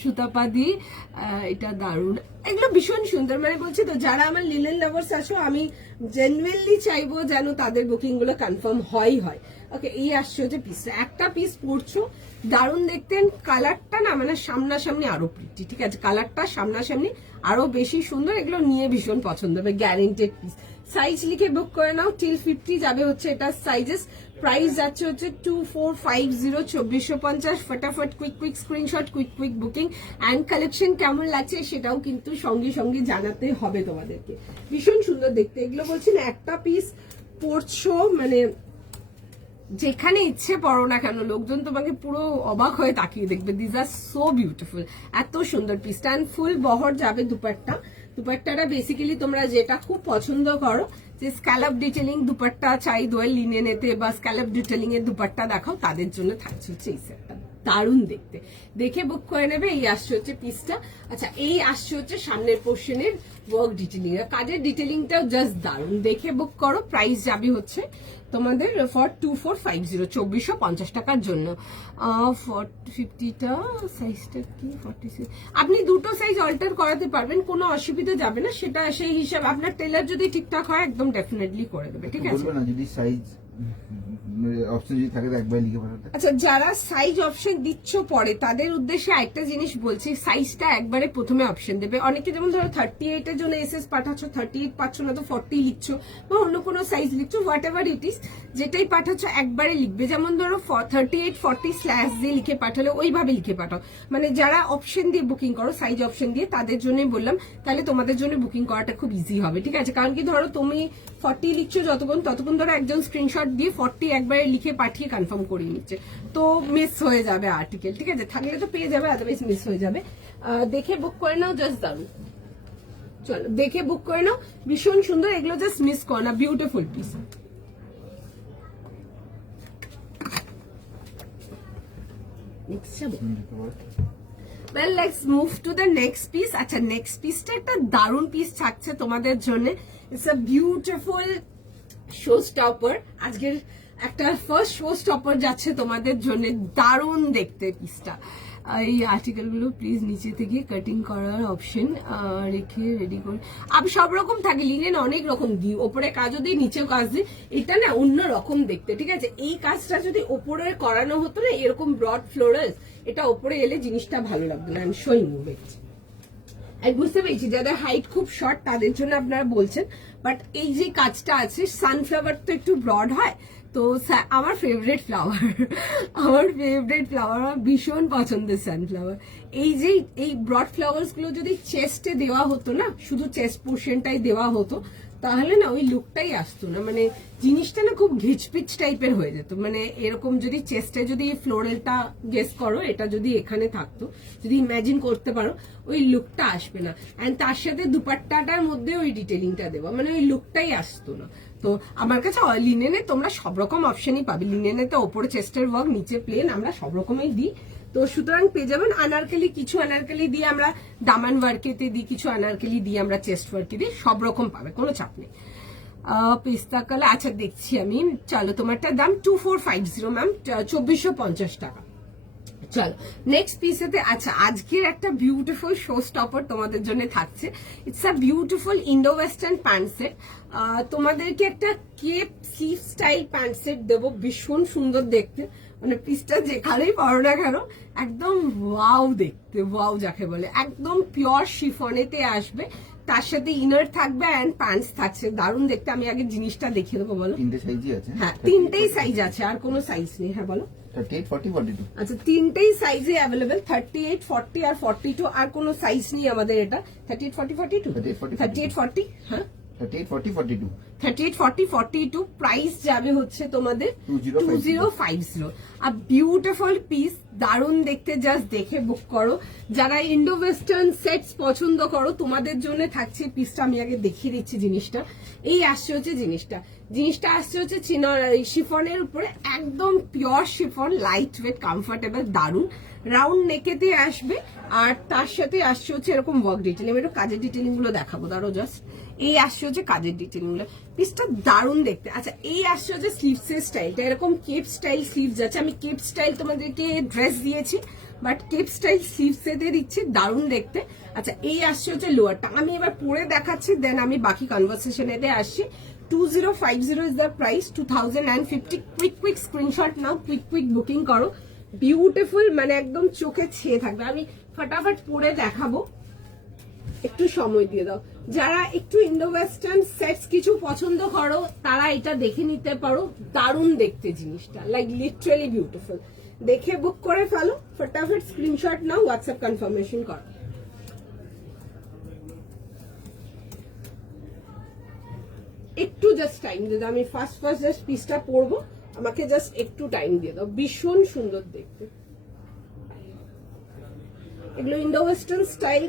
সুতাপাদি, এটা দারুণ, এগুলো ভীষণ সুন্দর। মানে বলছি তো, যারা আমার লিনেন লাভার্স আছো, আমি জেনুইনলি চাইবো যেন তাদের বুকিং গুলো কনফার্ম হয়। ওকে, এই আসছে হচ্ছে পিসটা, একটা পিস পড়ছো, দারুণ দেখতেন। কালারটা না মানে সামনাসামনি আরো প্রিটি, ঠিক আছে, কালারটা সামনাসামনি আরো বেশি সুন্দর, এগুলো নিয়ে ভীষণ পছন্দ হবে, গ্যারেন্টেড পিস। সাইজ লিখে বুক করে নাও, টিল 50 যাবে হচ্ছে এটা সাইজেস। প্রাইস যাচ্ছে হচ্ছে 2450, 2450। ফটাফট quick screenshot, quick booking. And collection কেমন লাগছে সেটাও কিন্তু সঙ্গে সঙ্গে জানাতে হবে তোমাদেরকে। ভীষণ সুন্দর দেখতে, এগুলো বলছি না, একটা পিস পরছো মানে যেখানে ইচ্ছে পড়ো না কেন, লোকজন তোমাকে পুরো অবাক হয়ে তাকিয়ে দেখবে। দিস আর সো বিউটিফুল, এত সুন্দর পিসটা। অ্যান্ড ফুল বহর যাবে দুপাট্টাটা বেসিক্যালি তোমরা যেটা খুব পছন্দ করো, যে স্ক্যালপ ডিটেলিং দুপাট্টা চাই দোয়েল লিনেনেতে, বা স্ক্যালপ ডিটেলিং এর দুপাট্টা দেখাও, তাদের জন্য থাকছে হচ্ছে এই সেটটা, দারুণ দেখতে, দেখে বুক করে নেবে। এই আসছে হচ্ছে পিসটা। আচ্ছা, এই আসছে হচ্ছে সামনের পোর্শনের ওয়ার্ক ডিটেলিং, কাজের ডিটেলিংটাও জাস্ট দারুণ, দেখে বুক করো। প্রাইস যাবে হচ্ছে তোমাদের ফর 2450, 2450 টাকার জন্য। 50টা সাইজটা কি 46, আপনি দুটো সাইজ অল্টার করাতে পারবেন, কোনো অসুবিধা যাবে না, সেটা সেই হিসাব আপনার টেলার যদি ঠিকঠাক হয় একদম ডেফিনেটলি করে দেবে, ঠিক আছে। যদি সাইজ অপশন যদি থাকে একবার লিখে পাঠাতে। আচ্ছা, যারা সাইজ অপশন দিচ্ছ পরে, তাদের উদ্দেশ্যে একটা জিনিস বলছি, সাইজটা একবারে প্রথমে অপশন দেবে। অনেকে যেমন ধরো 38 এর জন্য এসএস পাঠাচ্ছ, 38 পাচ্ছ না তো 40 লিখছো, বা অন্য কোনো সাইজ লিখছো, হোয়াট এভার ইট ইজ, যেটাই পাঠাচ্ছ একবারে লিখবে। যেমন ধরো 38, 40 স্ল্যাশ দিয়ে লিখে পাঠালে ওইভাবে লিখে পাঠাও। মানে যারা অপশন দিয়ে বুকিং করো, সাইজ অপশন দিয়ে, তাদের জন্যই বললাম, তাহলে তোমাদের জন্য বুকিং করাটা খুব ইজি হবে, ঠিক আছে। কারণ কি, ধরো তুমি 40 লিখছো ততক্ষণ ধরো একজন স্ক্রিনশট দিয়ে 40 একবারে লিখে পাঠিয়ে কনফার্ম করিয়ে নিচ্ছে, তো মিস হয়ে যাবে আর্টিকেল, ঠিক আছে। থাকলে তো পেয়ে যাবে, আদারওয়াইজ মিস হয়ে যাবে। দেখে বুক করে নাও, জাস্ট দারুন, চলো দেখে বুক করে নাও, ভীষণ সুন্দর, এগুলো জাস্ট মিস করো না, beautiful piece. Well, let's move to the next piece. আচ্ছা, নেক্সট পিসটা একটা দারুণ পিস থাকছে তোমাদের জন্য। It's a beautiful show stopper. আজকের একটা ফার্স্ট শো স্টপার যাচ্ছে তোমাদের জন্য, দারুণ দেখতে পিসটা। এই আর্টিকেল গুলো প্লিজ নিচে থেকে কাটিং করার অপশন রেখে রেডি করে, আমি সব রকম থাকে, লিনেন অনেক রকম দিই, ওপরে কাজও দিই নিচেও কাজ দিই, এটা না অন্য রকম দেখতে, ঠিক আছে। এই কাজটা যদি ওপরে করানো হতো না এরকম ব্রড ফ্লোরাল, এটা ওপরে এলে জিনিসটা ভালো লাগতো না। শোয়িং মুভমেন্ট আমি বুঝতে পেরেছি যাদের হাইট খুব শর্ট তাদের জন্য আপনারা বলছেন, বাট এই যে কাজটা আছে, সানফ্লাওয়ার তো একটু ব্রড হয়, তো আমার ফেভারিট ফ্লাওয়ার, আমার ভীষণ পছন্দের সানফ্লাওয়ার। এই যে এই ব্রড ফ্লাওয়ার্স গুলো যদি চেস্টে দেওয়া হতো না, শুধু চেস্ট পোর্শনটাই দেওয়া হতো, তাহলে না ওই লুকটাই আসতো না, মানে জিনিসটা না খুব ঘিচপিচ টাইপের হয়ে যেত। মানে এরকম যদি চেস্টে যদি ফ্লোরালটা গেস করো, এটা যদি এখানে থাকতো, যদি ইমাজিন করতে পারো, ওই লুকটা আসবে না। এন্ড তার সাথে দুপাট্টাটার মধ্যে ওই ডিটেলিংটা দেওয়া, মানে ওই লুকটাই আসতো না। তো আমার কাছে লিনেনে তোমরা সব রকম অপশনই পাবে, লিনেনে তো ওপরে চেস্টের ওয়ার্ক, নিচে প্লেন, আমরা সব রকমই দিই। তো সুতরাং পেয়ে যাবেন আনারকলি, কিছু আনারকলি দিয়ে আমরা দামান ওয়ার্কেতে দিই, কিছু আনারকলি দিয়ে আমরা চেস্ট ওয়ার্কে দিই, সব রকম পাবে, কোনো চাপ নেই। পেস্তা কালার, আচ্ছা দেখছি আমি, চলো তোমারটার দাম 2450 ম্যাম, 2450 টাকা। চলো নেক্সট পিসেতে, আচ্ছা আজকের একটা বিউটিফুল শো স্টপার তোমাদের জন্য থাকছে। It's a beautiful Indo western pant set. তোমাদেরকে একটা cape sleeve style pant set দেবো, ভীষণ সুন্দর দেখতে, মানে পিসটা যেখানেই পরো না কেন একদম ওয়াও দেখতে, ওয়াও যাকে বলে, একদম পিওর শিফনেতে আসবে, তার সাথে ইনার থাকবে এন্ড প্যান্টস থাকছে, দারুণ দেখতে। আমি আগে জিনিসটা দেখিয়ে দেবো, বলো। তিনটে সাইজই আছে? হ্যাঁ তিনটেই সাইজ আছে, আর কোনো সাইজ নেই। হ্যাঁ বলো। 38, 40, 42। আচ্ছা তিনটেই সাইজে অ্যাভেলেবেল, 38, 40 আর 42, আর কোনো সাইজ নেই আমাদের। এটা 38, 40, 42, 38, 40, হ্যাঁ 38, 40, 42। 38, 40, 42, প্রাইস যাবে হচ্ছে তোমাদের 2050। 2050। আর বিউটিফুল পিস, দারুণ দেখতে, জাস্ট দেখে বুক করো। যারা ইন্ডো ওয়েস্টার্ন সেটস পছন্দ করো তোমাদের জন্য থাকছে পিসটা। আমি আগে দেখিয়ে দিচ্ছি জিনিসটা। এই আসছে হচ্ছে জিনিসটা আসছে হচ্ছে শিফনের উপরে, একদম pure chiffon, light weight, comfortable, দারুণ। রাউন্ড নেকেতে আসবে, আর তার সাথে আসছে হচ্ছে এরকম ওয়ার্ক ডিটেলিং। একটু কাজের ডিটেলিং গুলো দেখাবো, দাঁড়ো জাস্ট। এই আসছে হচ্ছে কাজের ডিটেলিং গুলো, পিসটা দারুণ দেখতে। আচ্ছা এই আসছে হচ্ছে স্লিভস এর স্টাইলটা, এরকম কেপ স্টাইল স্লিভস আছে। আমি কেপ স্টাইল তোমাদেরকে ড্রেস দিয়েছি, বাট কেপ স্টাইল স্লিভস এতে দিচ্ছি, দারুণ দেখতে। আচ্ছা এই আসছে হচ্ছে লোয়ারটা, আমি এবার পরে দেখাচ্ছি, দেন আমি বাকি কনভারসেশনেতে আসছি। 2050 is the price, 2050। Quick screenshot now, quick booking করো। বিউটিফুল, মানে একদম চোখে ছেয়ে থাকবে। আমি ফটাফট পরে দেখাবো, একটু সময় দিয়ে দাও। যারা একটু ইন্ডো ওয়েস্টার্ন সেটস কিছু পছন্দ করো তারা এটা দেখে নিতে পারো, দারুণ দেখতে জিনিসটা, লাইক লিটারালি বিউটিফুল। দেখে বুক করে ফেলো, ফটাফট স্ক্রিনশট নাও, হোয়াটসঅ্যাপ কনফার্মেশন করো। একটু জাস্ট টাইম দিয়ে দাও, আমি ফার্স্ট জাস্ট পিসটা পরবো, আমাকে জাস্ট একটু টাইম দিয়ে দাও। ভীষণ সুন্দর দেখতে, এগুলো ইন্ডো ওয়েস্টার্ন স্টাইল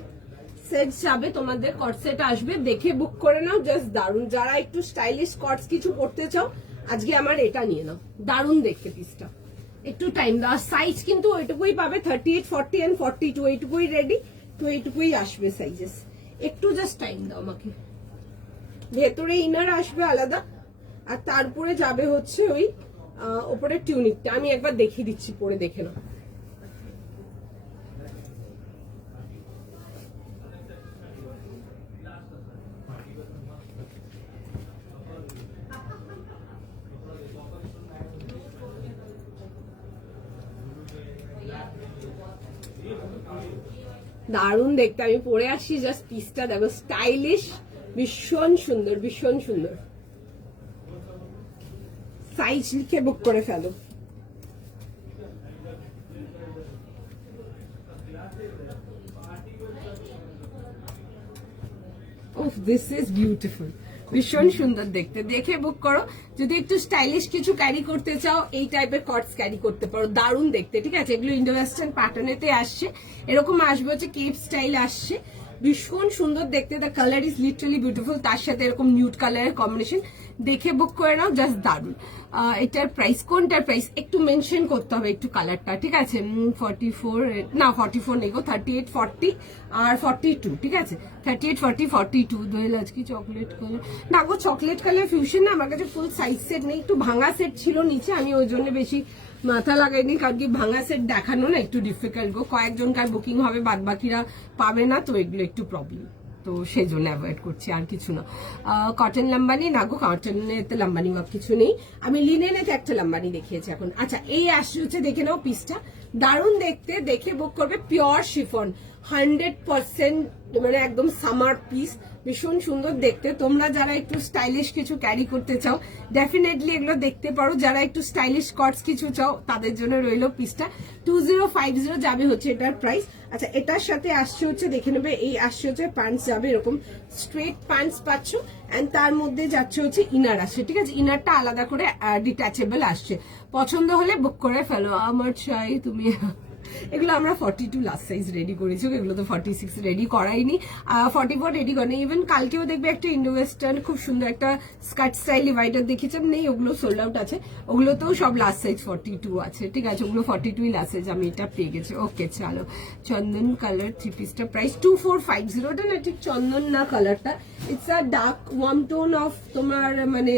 সেট যাবে তোমাদের, কট সেট আসবে, দেখে বুক করে নাও, জাস্ট দারুণ। যারা একটু স্টাইলিশ কটস কিছু পড়তে চাও আজকে আমার এটা নিয়ে নাও, দারুণ দেখতে পিসটা। একটু টাইম দাও, সাইজ কিন্তু ওইটুকুই পাবে, 38, 40 এন্ড 42, এইটুকুই রেডি, তো এইটুকুই আসবে সাইজেস। একটু জাস্ট টাইম দাও আমাকে। ভেতরে ইনার আসবে আলাদা, আর তারপরে যাবে হচ্ছে ওই ওপরে টিউনিকটা। আমি একবার দেখিয়ে দিচ্ছি, পরে দেখে নাও। দারুণ দেখতে, আমি পরে আসি, জাস্ট পিসটা দেখো, স্টাইলিশ, ভীষণ সুন্দর, ভীষণ সুন্দর। সাইজ লিখে বুক করে ফেলো। দিস ইজ বিউটিফুল, ভীষণ সুন্দর দেখতে, দেখে বুক করো। যদি একটু স্টাইলিশ কিছু ক্যারি করতে চাও এই টাইপের কটস ক্যারি করতে পারো, দারুণ দেখতে, ঠিক আছে। এগুলো ইন্ডো ওয়েস্টার্ন প্যাটার্নেতে আসছে, এরকম আসবে হচ্ছে কেপ স্টাইল আসছে, ভীষণ সুন্দর দেখতে, the colour is literally beautiful, তার সাথে এরকম নিউড কালারের কম্বিনেশন, দেখে বুক করে নাও, জাস্ট দারুন। এটার প্রাইস, কোনটার প্রাইস একটু মেনশন করতে হবে একটু কালারটা, ঠিক আছে? 44 না 44 নেই গো, 38, 40 আর 42, ঠিক আছে? 38, 40, 42 দোয়েল আজকে চকলেট কালার না গো, চকলেট কালার ফিউশন না আমার কাছে ফুল সাইজ সেট নেই, একটু ভাঙা সেট ছিল নিচে, আমি ওই জন্য বেশি মাথা লাগাইনি, কারণ কি ভাঙা সেট দেখানো না একটু ডিফিকাল্ট গো, কয়েকজনকার বুকিং হবে, বাদ বাকিরা পাবে না, তো এগুলো একটু প্রবলেম, তো সেই জন্য অ্যাভয়েড করছি, আর কিছু না। কটন লাম্বানি না গো, কটনেতে লাম্বানি বা কিছু নেই, আমি লিনেনেতে একটা লাম্বানি দেখিয়েছি এখন। আচ্ছা এই আসছে হচ্ছে, দেখে নাও পিসটা, দারুণ দেখতে, দেখে বুক করবে, পিওর শিফন, 100% মানে একদম সামার পিস, ভীষণ সুন্দর দেখতে। তোমরা যারা একটু স্টাইলিশ কিছু ক্যারি করতে চাও ডেফিনেটলি এগুলো দেখতে পারো, যারা একটু স্টাইলিশ কটস কিছু চাও তাদের জন্য রইলো পিসটা। 2050 যাবে হচ্ছে এটার প্রাইস। আচ্ছা এটার সাথে আসছে হচ্ছে, দেখে নেবে, এই আসছে হচ্ছে প্যান্টস যাবে, এরকম স্ট্রেট প্যান্টস পাচ্ছ, এন্ড তার মধ্যে যাচ্ছে হচ্ছে ইনার আসছে, ঠিক আছে? ইনারটা আলাদা করে ডিটাচেবল আসছে, পছন্দ হলে বুক করে ফেলো। আমার চাই তুমি এগুলো আমরা 42 লাস্ট সাইজ রেডি করেছি, এগুলো তো 46 রেডি করাইনি, 44 রেডি করেনি। ইভেন কালকেও দেখবে একটা ইন্ডো ওয়েস্টার্ন খুব সুন্দর একটা স্কার্ট স্টাইল ডিভাইডার দেখেছেন, নেই ওগুলো সোল্ড আউট আছে, ওগুলোতেও সব লাস্ট সাইজ 42 আছে, ঠিক আছে? ওগুলো 42 লাস্ট সাইজ, আমি এটা পেয়ে গেছি। ওকে চলো, চন্দন কালার থ্রি পিসটা প্রাইস 2450, ওটা না ঠিক চন্দন না কালারটা, it's a dark warm tone of তোমার মানে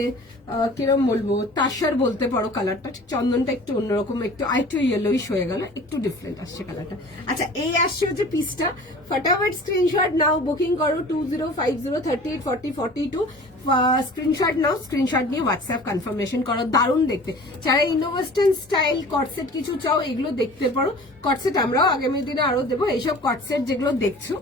কিরম বলবো, তাসার বলতে পারো কালারটা, ঠিক চন্দনটা একটু অন্যরকম, একটু আইটু ইয়েলোইশ হয়ে গেল, একটু ডিফারেন্ট আসছে কালারটা। আচ্ছা এই আসছে হচ্ছে পিসটা, ফটাফট স্ক্রিনশট নাও, বুকিং করো 2050 38 40 42, স্ক্রিনশট নাও, স্ক্রিনশট নিয়ে হোয়াটসঅ্যাপ কনফার্মেশন করো, দারুণ দেখতে। যারা ইনোভেস্টার্ন স্টাইল কটসেট কিছু চাও এগুলো দেখতে পারো, কটসেট আমরাও আগামী দিনে আরো দেবো, এইসব কটসেট যেগুলো দেখছো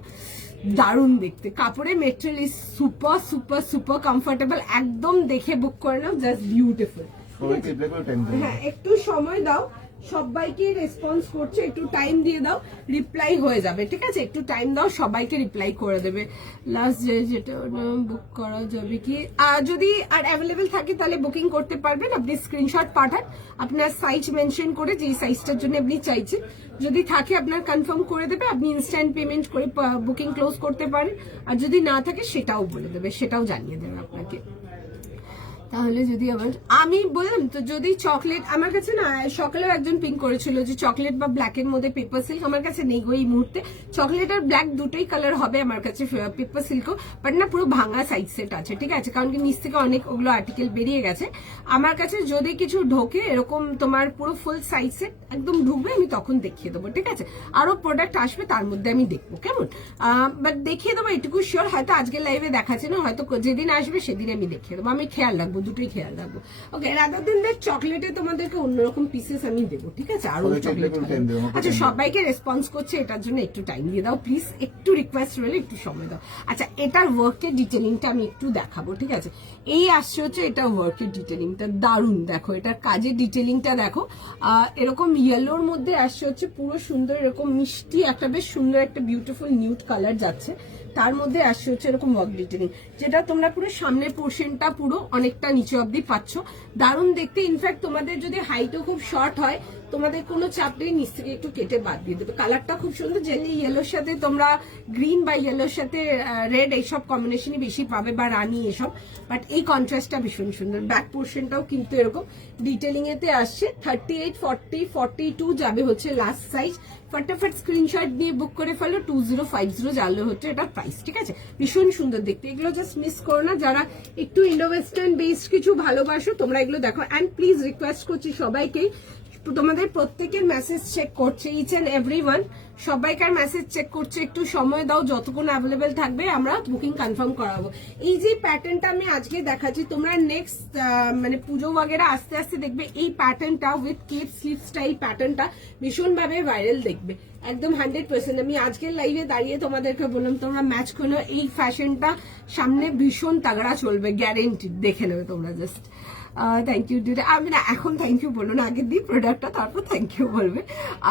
দারুণ দেখতে, কাপড়ের material is super super super comfortable, একদম দেখে বুক করে নাও, জাস্ট বিউটিফুল। হ্যাঁ একটু সময় দাও, সবাইকে রেসপন্স করছে, একটু টাইম দিয়ে দাও, রিপ্লাই হয়ে যাবে, ঠিক আছে? একটু টাইম দাও, সবাইকে রিপ্লাই করে দেবে। লাস্ট যেটা বুক করা যাবে কি, যদি আর অ্যাভেলেবেল থাকে তাহলে বুকিং করতে পারবেন, আপনি স্ক্রিনশট পাঠান আপনার সাইজ মেনশন করে, যেই সাইজটার জন্য আপনি চাইছেন, যদি থাকে আপনার কনফার্ম করে দেবে, আপনি ইনস্ট্যান্ট পেমেন্ট করে বুকিং ক্লোজ করতে পারেন, আর যদি না থাকে সেটাও বলে দেবে, সেটাও জানিয়ে দেবে আপনাকে। তাহলে যদি আবার আমি বললাম তো, যদি চকলেট আমার কাছে না, সকালেও একজন পিং করেছিল যে চকলেট বা ব্ল্যাক এর মধ্যে পেপার সিল্ক, আমার কাছে নেই গো এই মুহূর্তে, চকলেট আর ব্ল্যাক দুটোই কালার হবে আমার কাছে পেপার সিল্কও, বাট না পুরো ভাঙা সাইজ সেট আছে, ঠিক আছে? কারণ কি নিচ থেকে অনেক ওগুলো আর্টিকেল বেরিয়ে গেছে আমার কাছে, যদি কিছু ঢোকে এরকম তোমার পুরো ফুল সাইজ সেট একদম ঢুকবে, আমি তখন দেখিয়ে দেবো, ঠিক আছে? আরো প্রোডাক্ট আসবে তার মধ্যে আমি দেখবো, কেমন? বাট দেখিয়ে দেবো এটুকু শিওর, হয়তো আজকে লাইভে দেখাচ্ছে না, হয়তো যেদিন আসবে সেদিন আমি দেখিয়ে দেবো, আমি খেয়াল রাখবো, দুটোই খেয়াল রাখবো। ওকে, রাদার দেন দ্যাট চকলেটে তোমাদেরকে অন্যরকম পিসেস আমি দেবো, ঠিক আছে? আরো চকলেট। আচ্ছা সবাইকে রেসপন্স করছে, এটার জন্য একটু টাইম দিয়ে দাও প্লিজ, একটু রিকোয়েস্ট রইলে একটু সময় দাও। আচ্ছা এটার ওয়ার্কের ডিটেলিংটা আমি একটু দেখাবো, ঠিক আছে? এই আসছে হচ্ছে এটা ওয়ার্কের ডিটেলিংটা, দারুণ দেখো, এটার কাজের ডিটেলিংটা দেখো, এরকম ইয়েলোর মধ্যে আসছে হচ্ছে পুরো সুন্দর এরকম মিষ্টি একটা বেশ সুন্দর একটা বিউটিফুল নিউড কালার যাচ্ছে, তার মধ্যে আসছে হচ্ছে এরকম ওয়ার্ক ডিটেলিং, যেটা তোমরা পুরো সামনের পোর্শনটা পুরো অনেকটা নিচে অব্দি পাচ্ছ, দারুণ দেখতে। ইনফ্যাক্ট তোমাদের যদি হাইটও খুব শর্ট হয়, তোমাদের কোনো চাপ নেই, নিচ থেকে একটু কেটে বাদ দিয়ে দেবে। কালারটা খুব সুন্দর, জেলি ইয়েলোর সাথে তোমরা গ্রিন বা ইয়েলোর সাথে রেড এইসব কম্বিনেশনই বেশি পাবে, বা রানি এসব, বাট এই কন্ট্রাস্টটা ভীষণ সুন্দর। ব্যাক পোর্শনটাও কিন্তু এরকম ডিটেলিং এতে আসছে। 38 40 42 যাবে হচ্ছে লাস্ট সাইজ, ফটাফট স্ক্রিনশট দিয়ে বুক করে ফেলো, 2050 জানলে হচ্ছে এটা প্রাইস, ঠিক আছে? ভীষণ সুন্দর দেখতে, এগুলো জাস্ট মিস করো না, যারা একটু ইন্ডো ওয়েস্টার্ন বেসড কিছু ভালোবাসো তোমরা এগুলো দেখো। অ্যান্ড প্লিজ রিকোয়েস্ট করছি সবাইকেই, তোমাদের প্রত্যেকের মেসেজ চেক করছে, ইচ এন্ড এভরি ওয়ান, সবাইকার মেসেজ চেক করছে, একটু সময় দাও, যতক্ষণ অ্যাভেলেবেল থাকবে আমরা বুকিং কনফার্ম করাবো। এই যে প্যাটার্নটা আমি আজকে দেখাচ্ছি, তোমরা নেক্সট মানে পুজো বাগেরা আস্তে আস্তে দেখবে এই প্যাটার্নটা উইথ কেপ স্লিভ স্টাইল প্যাটার্নটা ভীষণভাবে ভাইরাল দেখবে, একদম 100%। আমি আজকের লাইভে দাঁড়িয়ে তোমাদেরকে বললাম তোমরা ম্যাচ করো, এই ফ্যাশনটা সামনে ভীষণ তাগড়া চলবে, গ্যারেন্টি, দেখে নেবে তোমরা জাস্ট। থ্যাংক ইউ দিদি। আমি না এখন থ্যাংক ইউ বলবো না, আগে দিই প্রোডাক্টটা, তারপর থ্যাংক ইউ বলবে।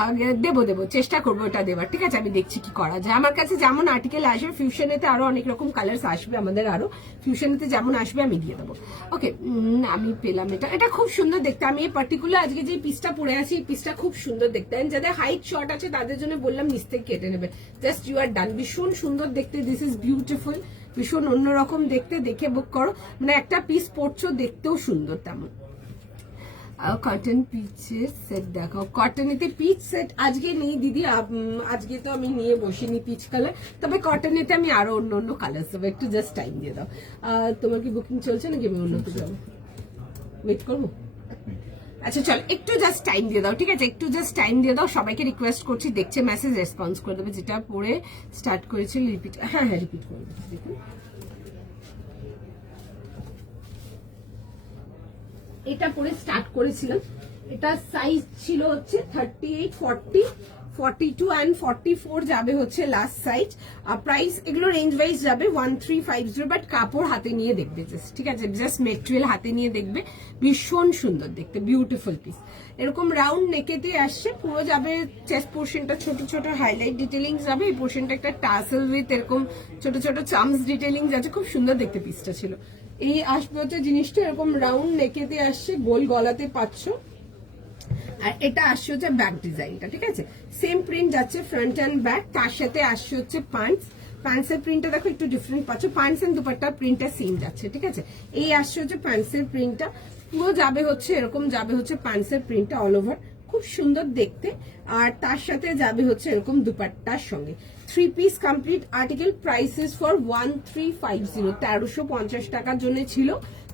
আগে দেবো, চেষ্টা করবো এটা দেওয়ার, ঠিক আছে? আমি দেখছি কি করা যায়। আমার কাছে যেমন আর্টিকেল আসবে, ফিউশনেতে আরো অনেক রকম কালার্স আসবে আমাদের, আরো ফিউশনেতে যেমন আসবে আমি দিয়ে দেবো। ওকে, আমি পেলাম এটা খুব সুন্দর দেখতে। আমি এই পার্টিকুলার আজকে যে পিসটা পরে আছি, এই পিসটা খুব সুন্দর দেখতে। যাদের হাইট শর্ট আছে তাদের জন্য বললাম নিচ থেকে কেটে নেবে, জাস্ট ইউ আর ডান। ভীষণ সুন্দর দেখতে, দিস ইজ বিউটিফুল, ভীষণ অন্যরকম দেখতে। দেখে বুক করো, মানে একটা পিস পরছো দেখতেও সুন্দর তেমন। কটন পিচের সেট দেখাও। কটনেতে পিচ সেট আজকে নেই দিদি, আজকে তো আমি নিয়ে বসিনি পিচ কালার, তবে কটনেতে আমি আরো অন্য কালার দেবো, একটু জাস্ট টাইম দিয়ে দাও। তোমার কি বুকিং চলছে নাকি আমি অন্যতে যাবো? ওয়েট করবো? আচ্ছা চল, একটু জাস্ট টাইম দিয়ে দাও, ঠিক আছে? একটু জাস্ট টাইম দিয়ে দাও। সবাইকে রিকোয়েস্ট করছি, দেখছে মেসেজ রেসপন্স করে দেবে। যেটা পরে স্টার্ট করেছিল রিপিট, হ্যাঁ রিপিট করে দিচ্ছি। দেখুন এটা পরে স্টার্ট করেছিলাম, এটা সাইজ ছিল হচ্ছে 38, 40, 42 and 44 যাবে হচ্ছে লাস্ট সাইজ। আর প্রাইস এগুলো রেঞ্জ ওয়াইজ যাবে 1350, বাট কাপড় হাতে নিয়ে দেখবে জাস্ট, ঠিক আছে? জাস্ট মেটেরিয়াল হাতে নিয়ে দেখবে, ভীষণ সুন্দর দেখতে, বিউটিফুল পিস। এরকম রাউন্ড নেকেতে আসছে, পুরো যাবে চেস্ট পোর্শনটা ছোট ছোট হাইলাইট ডিটেলিং যাবে, এই পোর্শনটা একটা টাসেল উইথ এরকম ছোট ছোট চামস ডিটেলিং যাচ্ছে, খুব সুন্দর দেখতে পিসটা ছিল। এই আসবে হচ্ছে জিনিসটা এরকম রাউন্ড নেকেতে আসছে, গোল গলাতে পাচ্ছ। আর এটা আসছে হচ্ছে ব্যাক ডিজাইনটা, ঠিক আছে? সেম প্রিন্ট যাচ্ছে ফ্রন্ট অ্যান্ড ব্যাক, তার সাথে আসছে হচ্ছে প্যান্টসের প্রিন্টটা দেখো একটু ডিফারেন্ট পাচ্ছ, প্যান্টস এন্ড দুপাট্টার প্রিন্টটা সেম যাচ্ছে, ঠিক আছে? এই আসছে হচ্ছে প্যান্টসের প্রিন্টটা, পুরো যাবে হচ্ছে এরকম, যাবে হচ্ছে প্যান্টসের প্রিন্টটা অল ওভার, খুব সুন্দর দেখতে। আর তার সাথে যাবে হচ্ছে এরকম দুপাট্টার সঙ্গে। 3 piece complete article, prices for 1350, 1350 টাকার জন্য ছিল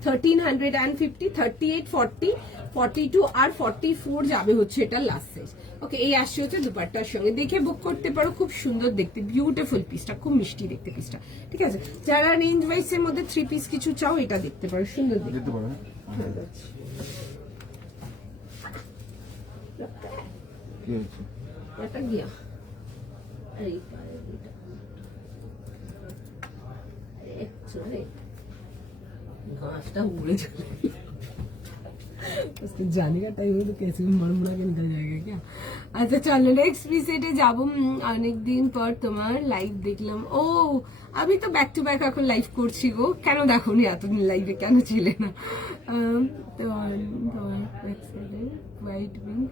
1350, 38, 40, 42 আর 44 যাবে হচ্ছে এটা লাস্ট সাইজ। ওকে, এই আসছে হচ্ছে দুপাট্টার সঙ্গে, দেখে বুক করতে পারো, খুব সুন্দর দেখতে, বিউটিফুল পিসটা, খুব মিষ্টি দেখতে পিসটা, ঠিক আছে? যারা রেঞ্জ ওয়াইজ এর মধ্যে 3 পিস কিছু চাও, এটা দেখতে পারো, সুন্দর দেখতে পারো। হ্যাঁ যাচ্ছে, এটা গিয়া घासटा उड़े चले उसके जाने का टाइम है तो कैसे भी मरमुरा के निकल जाएगा क्या। আচ্ছা চলো নেক্সট পিসেটে যাব। অনেকদিন পর তোমার লাইভ দেখলাম। ও আমি তো ব্যাক টু ব্যাক এখন লাইভ করছি গো, কেন দেখোনি এতদিন লাইভে, কেন ছিলে না? তোমার ব্যাক সাইডে হোয়াইট পিঙ্ক,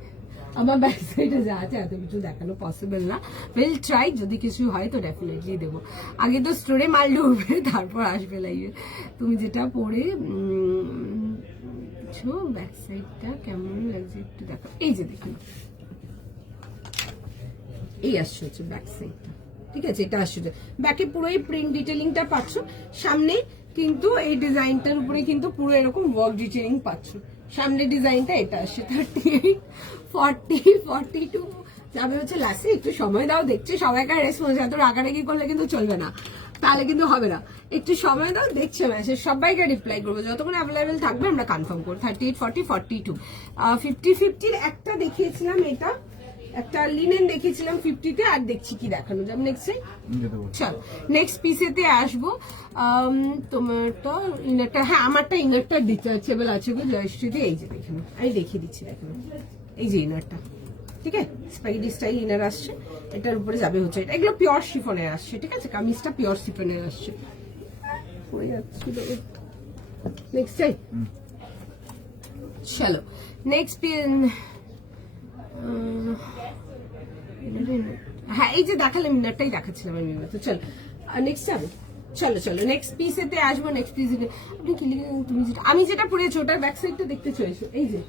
আমার ব্যাক সাইডে যা আছে এত কিছু দেখানো পসিবল না, উইল ট্রাই, যদি কিছু হয় তো ডেফিনেটলি দেবো। আগে তো স্টোরে মাল ঢুকবে, তারপর আসবে লাইভে। তুমি যেটা পরে ব্যাক সাইডটা কেমন লাগছে একটু দেখো, এই যে দেখুন এই আসছে হচ্ছে ব্যাক সাইডটা, ঠিক আছে? এটা আসছে ব্যাকে পুরো এই প্রিন্ট ডিটেলিংটা পাচ্ছ, সামনে কিন্তু এই ডিজাইনটার উপরে কিন্তু পুরো এরকম ওয়ার্ক ডিটেলিং পাচ্ছ। সামনে ডিজাইনটা এটা আসছে 38, 40, 42 যাবে হচ্ছে লাস্টে। একটু সময় দাও, দেখছি সবাইকার রেসপন্স, এত রাগারাগি করলে কিন্তু চলবে না, তাহলে কিন্তু হবে না। একটু সময় দাও, দেখছে মেসেজ, সবাইকে রিপ্লাই করবো যতক্ষণ অ্যাভেলেবেল থাকবে, আমরা কনফার্ম করবো। 38, 40, 42, 50, 50 একটা দেখিয়েছিলাম, এটা একটা লিনেন দেখিয়েছিলাম 50-তে, আর দেখছি কি দেখানো যাবে নেক্সট। চল নেক্সট পিসেতে আসবো। তোমারটা ইনারটা, হ্যাঁ আমারটা ইনারটা ডিটাচেবল আছে গো জয়শ্রীতে, এই যে দেখুন আমি দেখিয়ে দিচ্ছি, দেখুন এই যে ইনারটা, ঠিক আছে? স্পাইডি স্টাইল ইনার আসছে, এটার উপরে যাবে হচ্ছে এটা, এগুলো পিওর শিফনের আসছে, ঠিক আছে? কামিজটা পিওর শিফনের আসছে। হয়ে যাচ্ছিল নেক্সট টাইম। চলো নেক্সট হ্যাঁ এই যে দেখালাম ইনারটাই দেখাচ্ছিলাম আমি, তো চলো নেক্সট যাবে। চলো নেক্সট পিসেতে আসবো। নেক্সট পিসেতে আপনি কি তুমি যেটা, আমি যেটা পড়েছি ওটার ব্যাক সাইডটা দেখতে চলেছো, এই যে।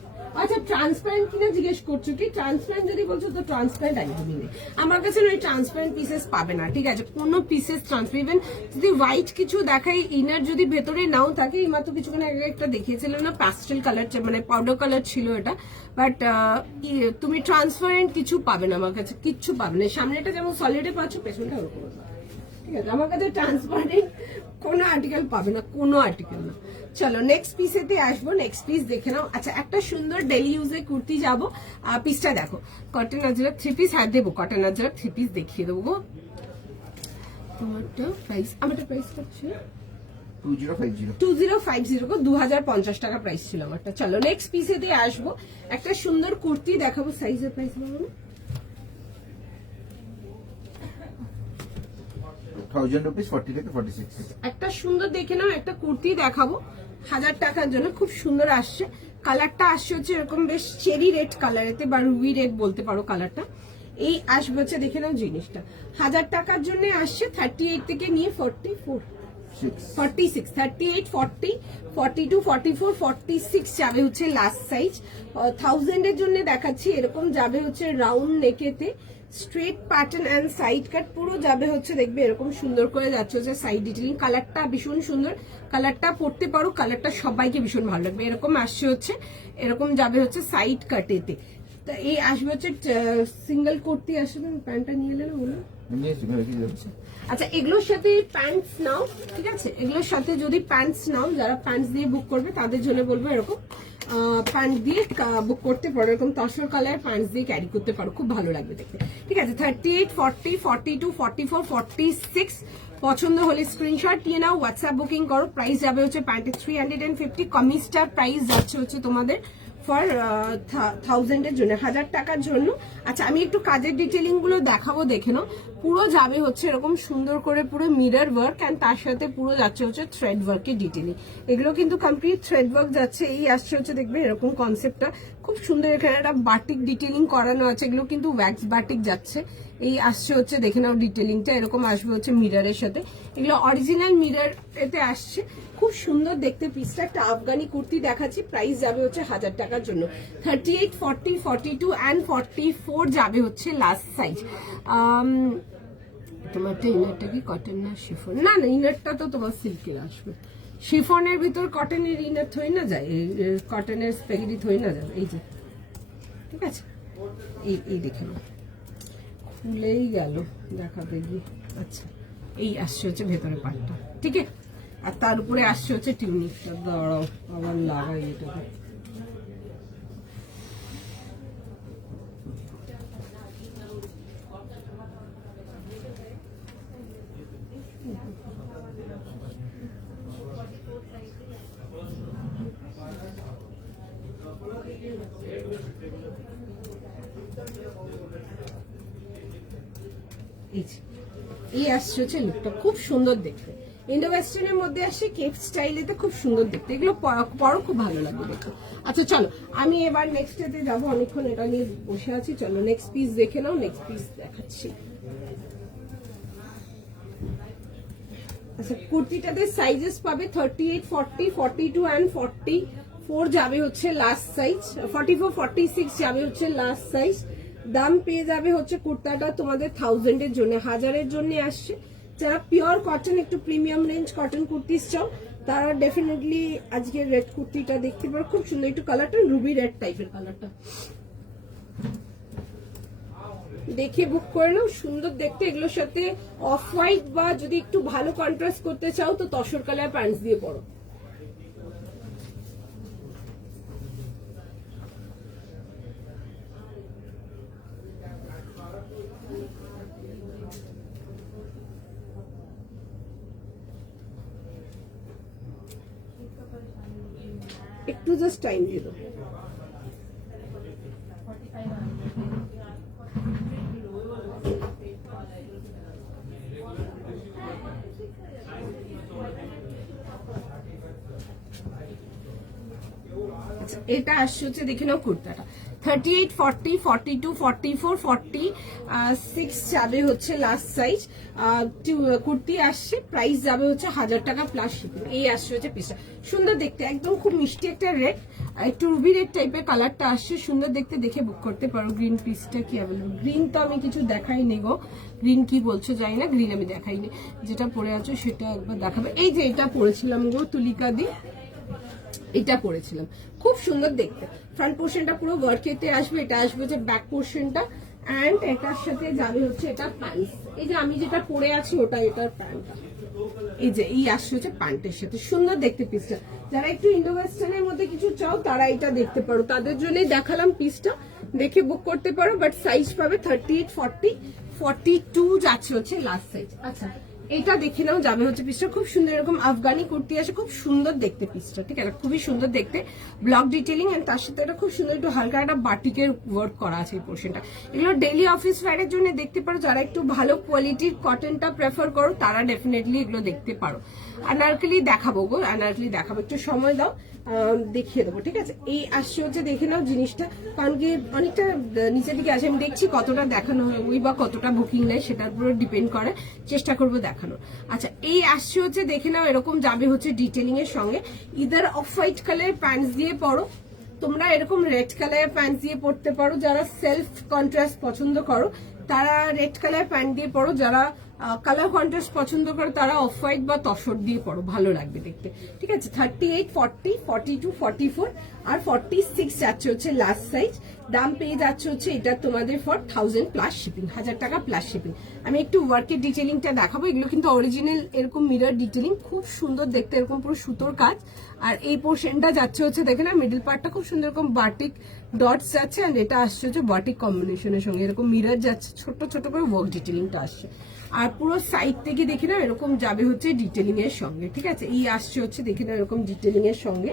আচ্ছা ট্রান্সপারেন্ট কিনা জিজ্ঞেস করছো কি? ট্রান্সপারেন্ট যদি বলছো তো ট্রান্সপারেন্ট একদমই নেই আমার কাছে, ওই ট্রান্সপারেন্ট পিসেস পাবে না, ঠিক আছে? কোনো পিসেস ট্রান্সপারেন্ট, ইভেন যদি হোয়াইট কিছু দেখাই, ইনার যদি ভেতরে নাও থাকে, এইমাত্র কিছুক্ষণ আগে একটা দেখিয়েছিল না প্যাস্টেল কালার, মানে পাউডার কালার ছিল এটা, বাট তুমি ট্রান্সপারেন্ট কিছু পাবে না আমার কাছে, কিচ্ছু পাবে না। সামনেটা যেমন সলিডে পাচ্ছ, পেছনটা ওরকম, ঠিক আছে? আমার কাছে ট্রান্সপারেন্ট কোনো আর্টিকেল পাবে না, কোনো আর্টিকেল না। চলো নেক্সট পিসেতে আসবো, নেক্সট পিস দেখে নাও। আচ্ছা একটা সুন্দর ডেলি ইউজে কুর্তি যাবো, পিসটা দেখো, কটন আজরাক 3 পিস, হ্যাঁ দেবো, কটন আজরাক 3 পিস দেখিয়ে দেবো। তোমারটা প্রাইস, আমারটা প্রাইস হচ্ছে 2050 2050 को 2050 টাকা প্রাইস ছিল আমারটা। চলো নেক্সট পিসে দিয়ে আসবো, একটা সুন্দর কুর্তি দেখাবো। সাইজের প্রাইস বলো না? 1000 rupees 40 থেকে 46। একটা সুন্দর দেখে নাও, একটা কুর্তি দেখাবো 1000 টাকার জন্য, খুব সুন্দর আসছে। কালারটা আসছে হচ্ছে এরকম বেশ চেরি রেড কালারেতে বা রুবি রেড বলতে পারো কালারটা। এই আসবে হচ্ছে দেখে নাও জিনিসটা 1000 টাকার জন্য আসছে। 38 থেকে নিয়ে 44 46 38 40 42 44 46 যাবে হচ্ছে লাস্ট সাইজ। 1000 এর জন্য দেখাচ্ছি, এরকম যাবে হচ্ছে রাউন্ড নেকেতে, straight pattern and side cut পুরো যাবে হচ্ছে, দেখবে এরকম সুন্দর করে যাচ্ছে হচ্ছে সাইড ডিটেইলিং। কালারটা ভীষণ সুন্দর, কালারটা পড়তে পারো, কালারটা সবাইকে ভীষণ ভালো লাগবে। এরকম আসছে হচ্ছে, এরকম যাবে হচ্ছে সাইড কাটেতে। তো এই আসবে হচ্ছে সিঙ্গেল কুর্তি আসবে। প্যান্টটা নিয়ে এলে না বলো? আচ্ছা, এগুলোর সাথে প্যান্টস নাও, ঠিক আছে? এগুলোর সাথে যদি প্যান্টস নাও, যারা প্যান্টস দিয়ে বুক করবে তাদের জন্য বলবো এরকম প্যান্ট দিয়ে বুক করতে পারো, এরকম তসর কালার প্যান্টস দিয়ে ক্যারি করতে পারো, খুব ভালো লাগবে দেখতে, ঠিক আছে? 38 40 42 44 46 পছন্দ হলে স্ক্রিনশট নিয়ে নাও, হোয়াটসঅ্যাপ বুকিং করো। প্রাইস যাবে হচ্ছে প্যান্টের 350, কমিজটার প্রাইস যাচ্ছে হচ্ছে তোমাদের ফর 1000 এর জন্য, 1000 টাকার জন্য। আচ্ছা, আমি একটু কাজের ডিটেলিং গুলো দেখাবো, দেখে নাও। পুরো যাবে হচ্ছে এরকম সুন্দর করে পুরো মিরর ওয়ার্ক, এন্ড তার সাথে পুরো যাচ্ছে হচ্ছে থ্রেড ওয়ার্কের ডিটেলিং। এগুলো কিন্তু কমপ্লিট থ্রেড ওয়ার্ক যাচ্ছে। এই আসছে হচ্ছে দেখবে এরকম কনসেপ্টটা খুব সুন্দর, এখানে একটা বাটিক ডিটেলিং করানো আছে, এগুলো কিন্তু ওয়্যাক্স বাটিক যাচ্ছে। এই আসছে হচ্ছে দেখে নাও ডিটেলিংটা, এরকম আসবে হচ্ছে মিররের সাথে, এগুলো অরিজিনাল মিরর এতে আসছে, খুব সুন্দর দেখতে পিসটা। একটা আফগানি কুর্তি দেখাচ্ছি, প্রাইস যাবে হচ্ছে 1000 টাকার জন্য। 38 40 42 এন্ড 44 যাবে হচ্ছে লাস্ট সাইজ। তোমারটা ইনারটা কি কটন না শিফন? না না, ইনারটা তো তোমার সিল্কের আসবে। শিফনের ভিতর কটনের ইনার থই না যায়, কটনের স্পেগেটি থই না যাবে। এই যে, ঠিক আছে, এই দেখে নাও, খুলেই গেল দেখাতে গিয়ে। আচ্ছা, এই আসছে হচ্ছে ভেতরে পাটটা, ঠিক আছে? আর তার উপরে আসছে হচ্ছে টিউনিকটা। দাঁড়াও আবার লাগাই এটাকে। এই আসছে হচ্ছে লুকটা, খুব সুন্দর দেখতে। ইন্ডো ওয়েস্টার্নের মধ্যে আসে, কেপ স্টাইলেতে খুব সুন্দর দেখতে। এগুলো পরও খুব ভালো লাগবে দেখতে। আচ্ছা চলো, আমি এবার নেক্সট এতে যাবো, অনেকক্ষণ এটা নিয়ে বসে আছি। চলো নেক্সট পিস দেখে নাও, নেক্সট পিস দেখাচ্ছি। আচ্ছা, কুর্তিটাতে সাইজেস পাবে 38 40 42 এন্ড 44 যাবে হচ্ছে লাস্ট সাইজ, 44 46 যাবে হচ্ছে লাস্ট সাইজ। দাম পেয়ে যাবে হচ্ছে কুর্তাটা তোমাদের 1000 এর জন্য, 1000 এর জন্য আসছে। যারা পিওর কটন, একটু প্রিমিয়াম রেঞ্জ কটন কুর্তিস চাও, তারা ডেফিনেটলি আজকের রেড কুর্তিটা দেখতে পারো, খুব সুন্দর। একটু কালারটা রুবি রেড টাইপের কালারটা, দেখে বুক করে নাও, সুন্দর দেখতে। এগুলোর সাথে অফ হোয়াইট বা যদি একটু ভালো কন্ট্রাস্ট করতে চাও তো তসর কালার প্যান্টস দিয়ে পরো। একটু জাস্ট টাইম দিয়ে দাও। এটা আসছে হচ্ছে দেখে নাও কুর্তাটা 38 40 42 44 46 যাবে হচ্ছে লাস্ট সাইজ। কুর্তি আসছে, প্রাইস যাবে হচ্ছে 1000 টাকা প্লাস শিপিং। এই আসছে হচ্ছে পিসটা, সুন্দর দেখতে, একদম খুব মিষ্টি একটা রেড, একটু রুবি রেড টাইপের কালারটা আসছে, সুন্দর দেখতে, দেখে বুক করতে পারো। গ্রিন পিসটা কি অ্যাভেলেবল? গ্রিন তো আমি কিছু দেখাইনি গো, গ্রিন কি বলছো জানি না, গ্রিন আমি দেখাইনি। যেটা পরে আছো সেটা একবার দেখাবে। এই যে এটা পরেছিলাম গো তুলিকা দি, এটা পরেছিলাম, খুব সুন্দর দেখতে। ফ্রন্ট পোর্শনটা পুরো ওয়ার্কেতে আসবে, এটা আসবে যে ব্যাক পোর্শনটা, এন্ড এটার সাথে যাবে হচ্ছে এটা প্যান্টস। এই যে আমি যেটা পরে আছি ওটা, এটার প্যান্টটা, এই যে এই আসছে হচ্ছে প্যান্টের সাথে, সুন্দর দেখতে পিসটা। যারা একটু ইন্ডো ওয়েস্টার্নের মধ্যে কিছু চাও তারা এটা দেখতে পারো, তাদের জন্যই দেখালাম পিসটা, দেখে বুক করতে পারো। বাট সাইজ পাবে 38 40 42 যাচ্ছে হচ্ছে লাস্ট সাইজ। আচ্ছা, এটা দেখে নাও, যাবে হচ্ছে পিসটা খুব সুন্দর, এরকম আফগানি কুর্তি আসে, খুব সুন্দর দেখতে পিসটা, ঠিক আছে, খুবই সুন্দর দেখতে, ব্লক ডিটেলিং এন্ড তার সাথে এটা খুব সুন্দর একটু হালকা একটা বাটিকের ওয়ার্ক করা আছে এই পোর্শনটা। এগুলো ডেইলি অফিস ওয়্যারের জন্য দেখতে পারো, যারা একটু ভালো কোয়ালিটির কটনটা প্রেফার করো তারা ডেফিনেটলি এগুলো দেখতে পারো। আনারকলি দেখাবো গো, আনারকলি দেখাবো, একটু সময় দাও, দেখিয়ে দেবো, ঠিক আছে। এই আসছে হচ্ছে, দেখে নাও জিনিসটা, কারণ কি অনেকটা নিচের দিকে আসে, আমি দেখছি কতটা দেখানো হয় ওই বা কতটা বুকিং নেয় সেটার উপরে ডিপেন্ড করে, চেষ্টা করবো দেখানোর। আচ্ছা, এই আসছে হচ্ছে, দেখে নাও এরকম যাবে হচ্ছে ডিটেলিং এর সঙ্গে, ইদার অফ হোয়াইট কালারের প্যান্টস দিয়ে পরো, তোমরা এরকম রেড কালারের প্যান্ট দিয়ে পরতে পারো, যারা সেলফ কন্ট্রাস্ট পছন্দ করো তারা রেড কালার প্যান্ট দিয়ে পরো, যারা কালার কন্ট্রাস্ট পছন্দ করো তারা অফ হোয়াইট বা তসর দিয়ে পরো, ভালো লাগবে দেখতে, ঠিক আছে। 38, 40, 42, 44 আর 46 যাচ্ছে হচ্ছে লাস্ট সাইজ, দাম পেয়ে যাচ্ছে হচ্ছে এটা তোমাদের ফর 1000 প্লাস শিপিং, 1000 টাকা প্লাস শিপিং। আমি একটু ওয়ার্কের ডিটেলিংটা দেখাবো, এগুলো কিন্তু অরিজিনাল এরকম মিরর ডিটেলিং, খুব সুন্দর দেখতে, এরকম পুরো সুতোর কাজ। আর এই পোর্শনটা যাচ্ছে হচ্ছে, দেখে না মিডল পার্টটা খুব সুন্দর এরকম বাটিক ডটস যাচ্ছে, আর এটা আসছে হচ্ছে বাটিক কম্বিনেশনের সঙ্গে, এরকম মিরর যাচ্ছে, ছোট ছোট করে ওয়ার্ক ডিটেলিংটা আসছে। আর পুরো সাইড থেকে দেখে না এরকম যাবে হচ্ছে ডিটেলিং এর সঙ্গে, ঠিক আছে। এই আসছে হচ্ছে, দেখে না এরকম ডিটেলিং এর সঙ্গে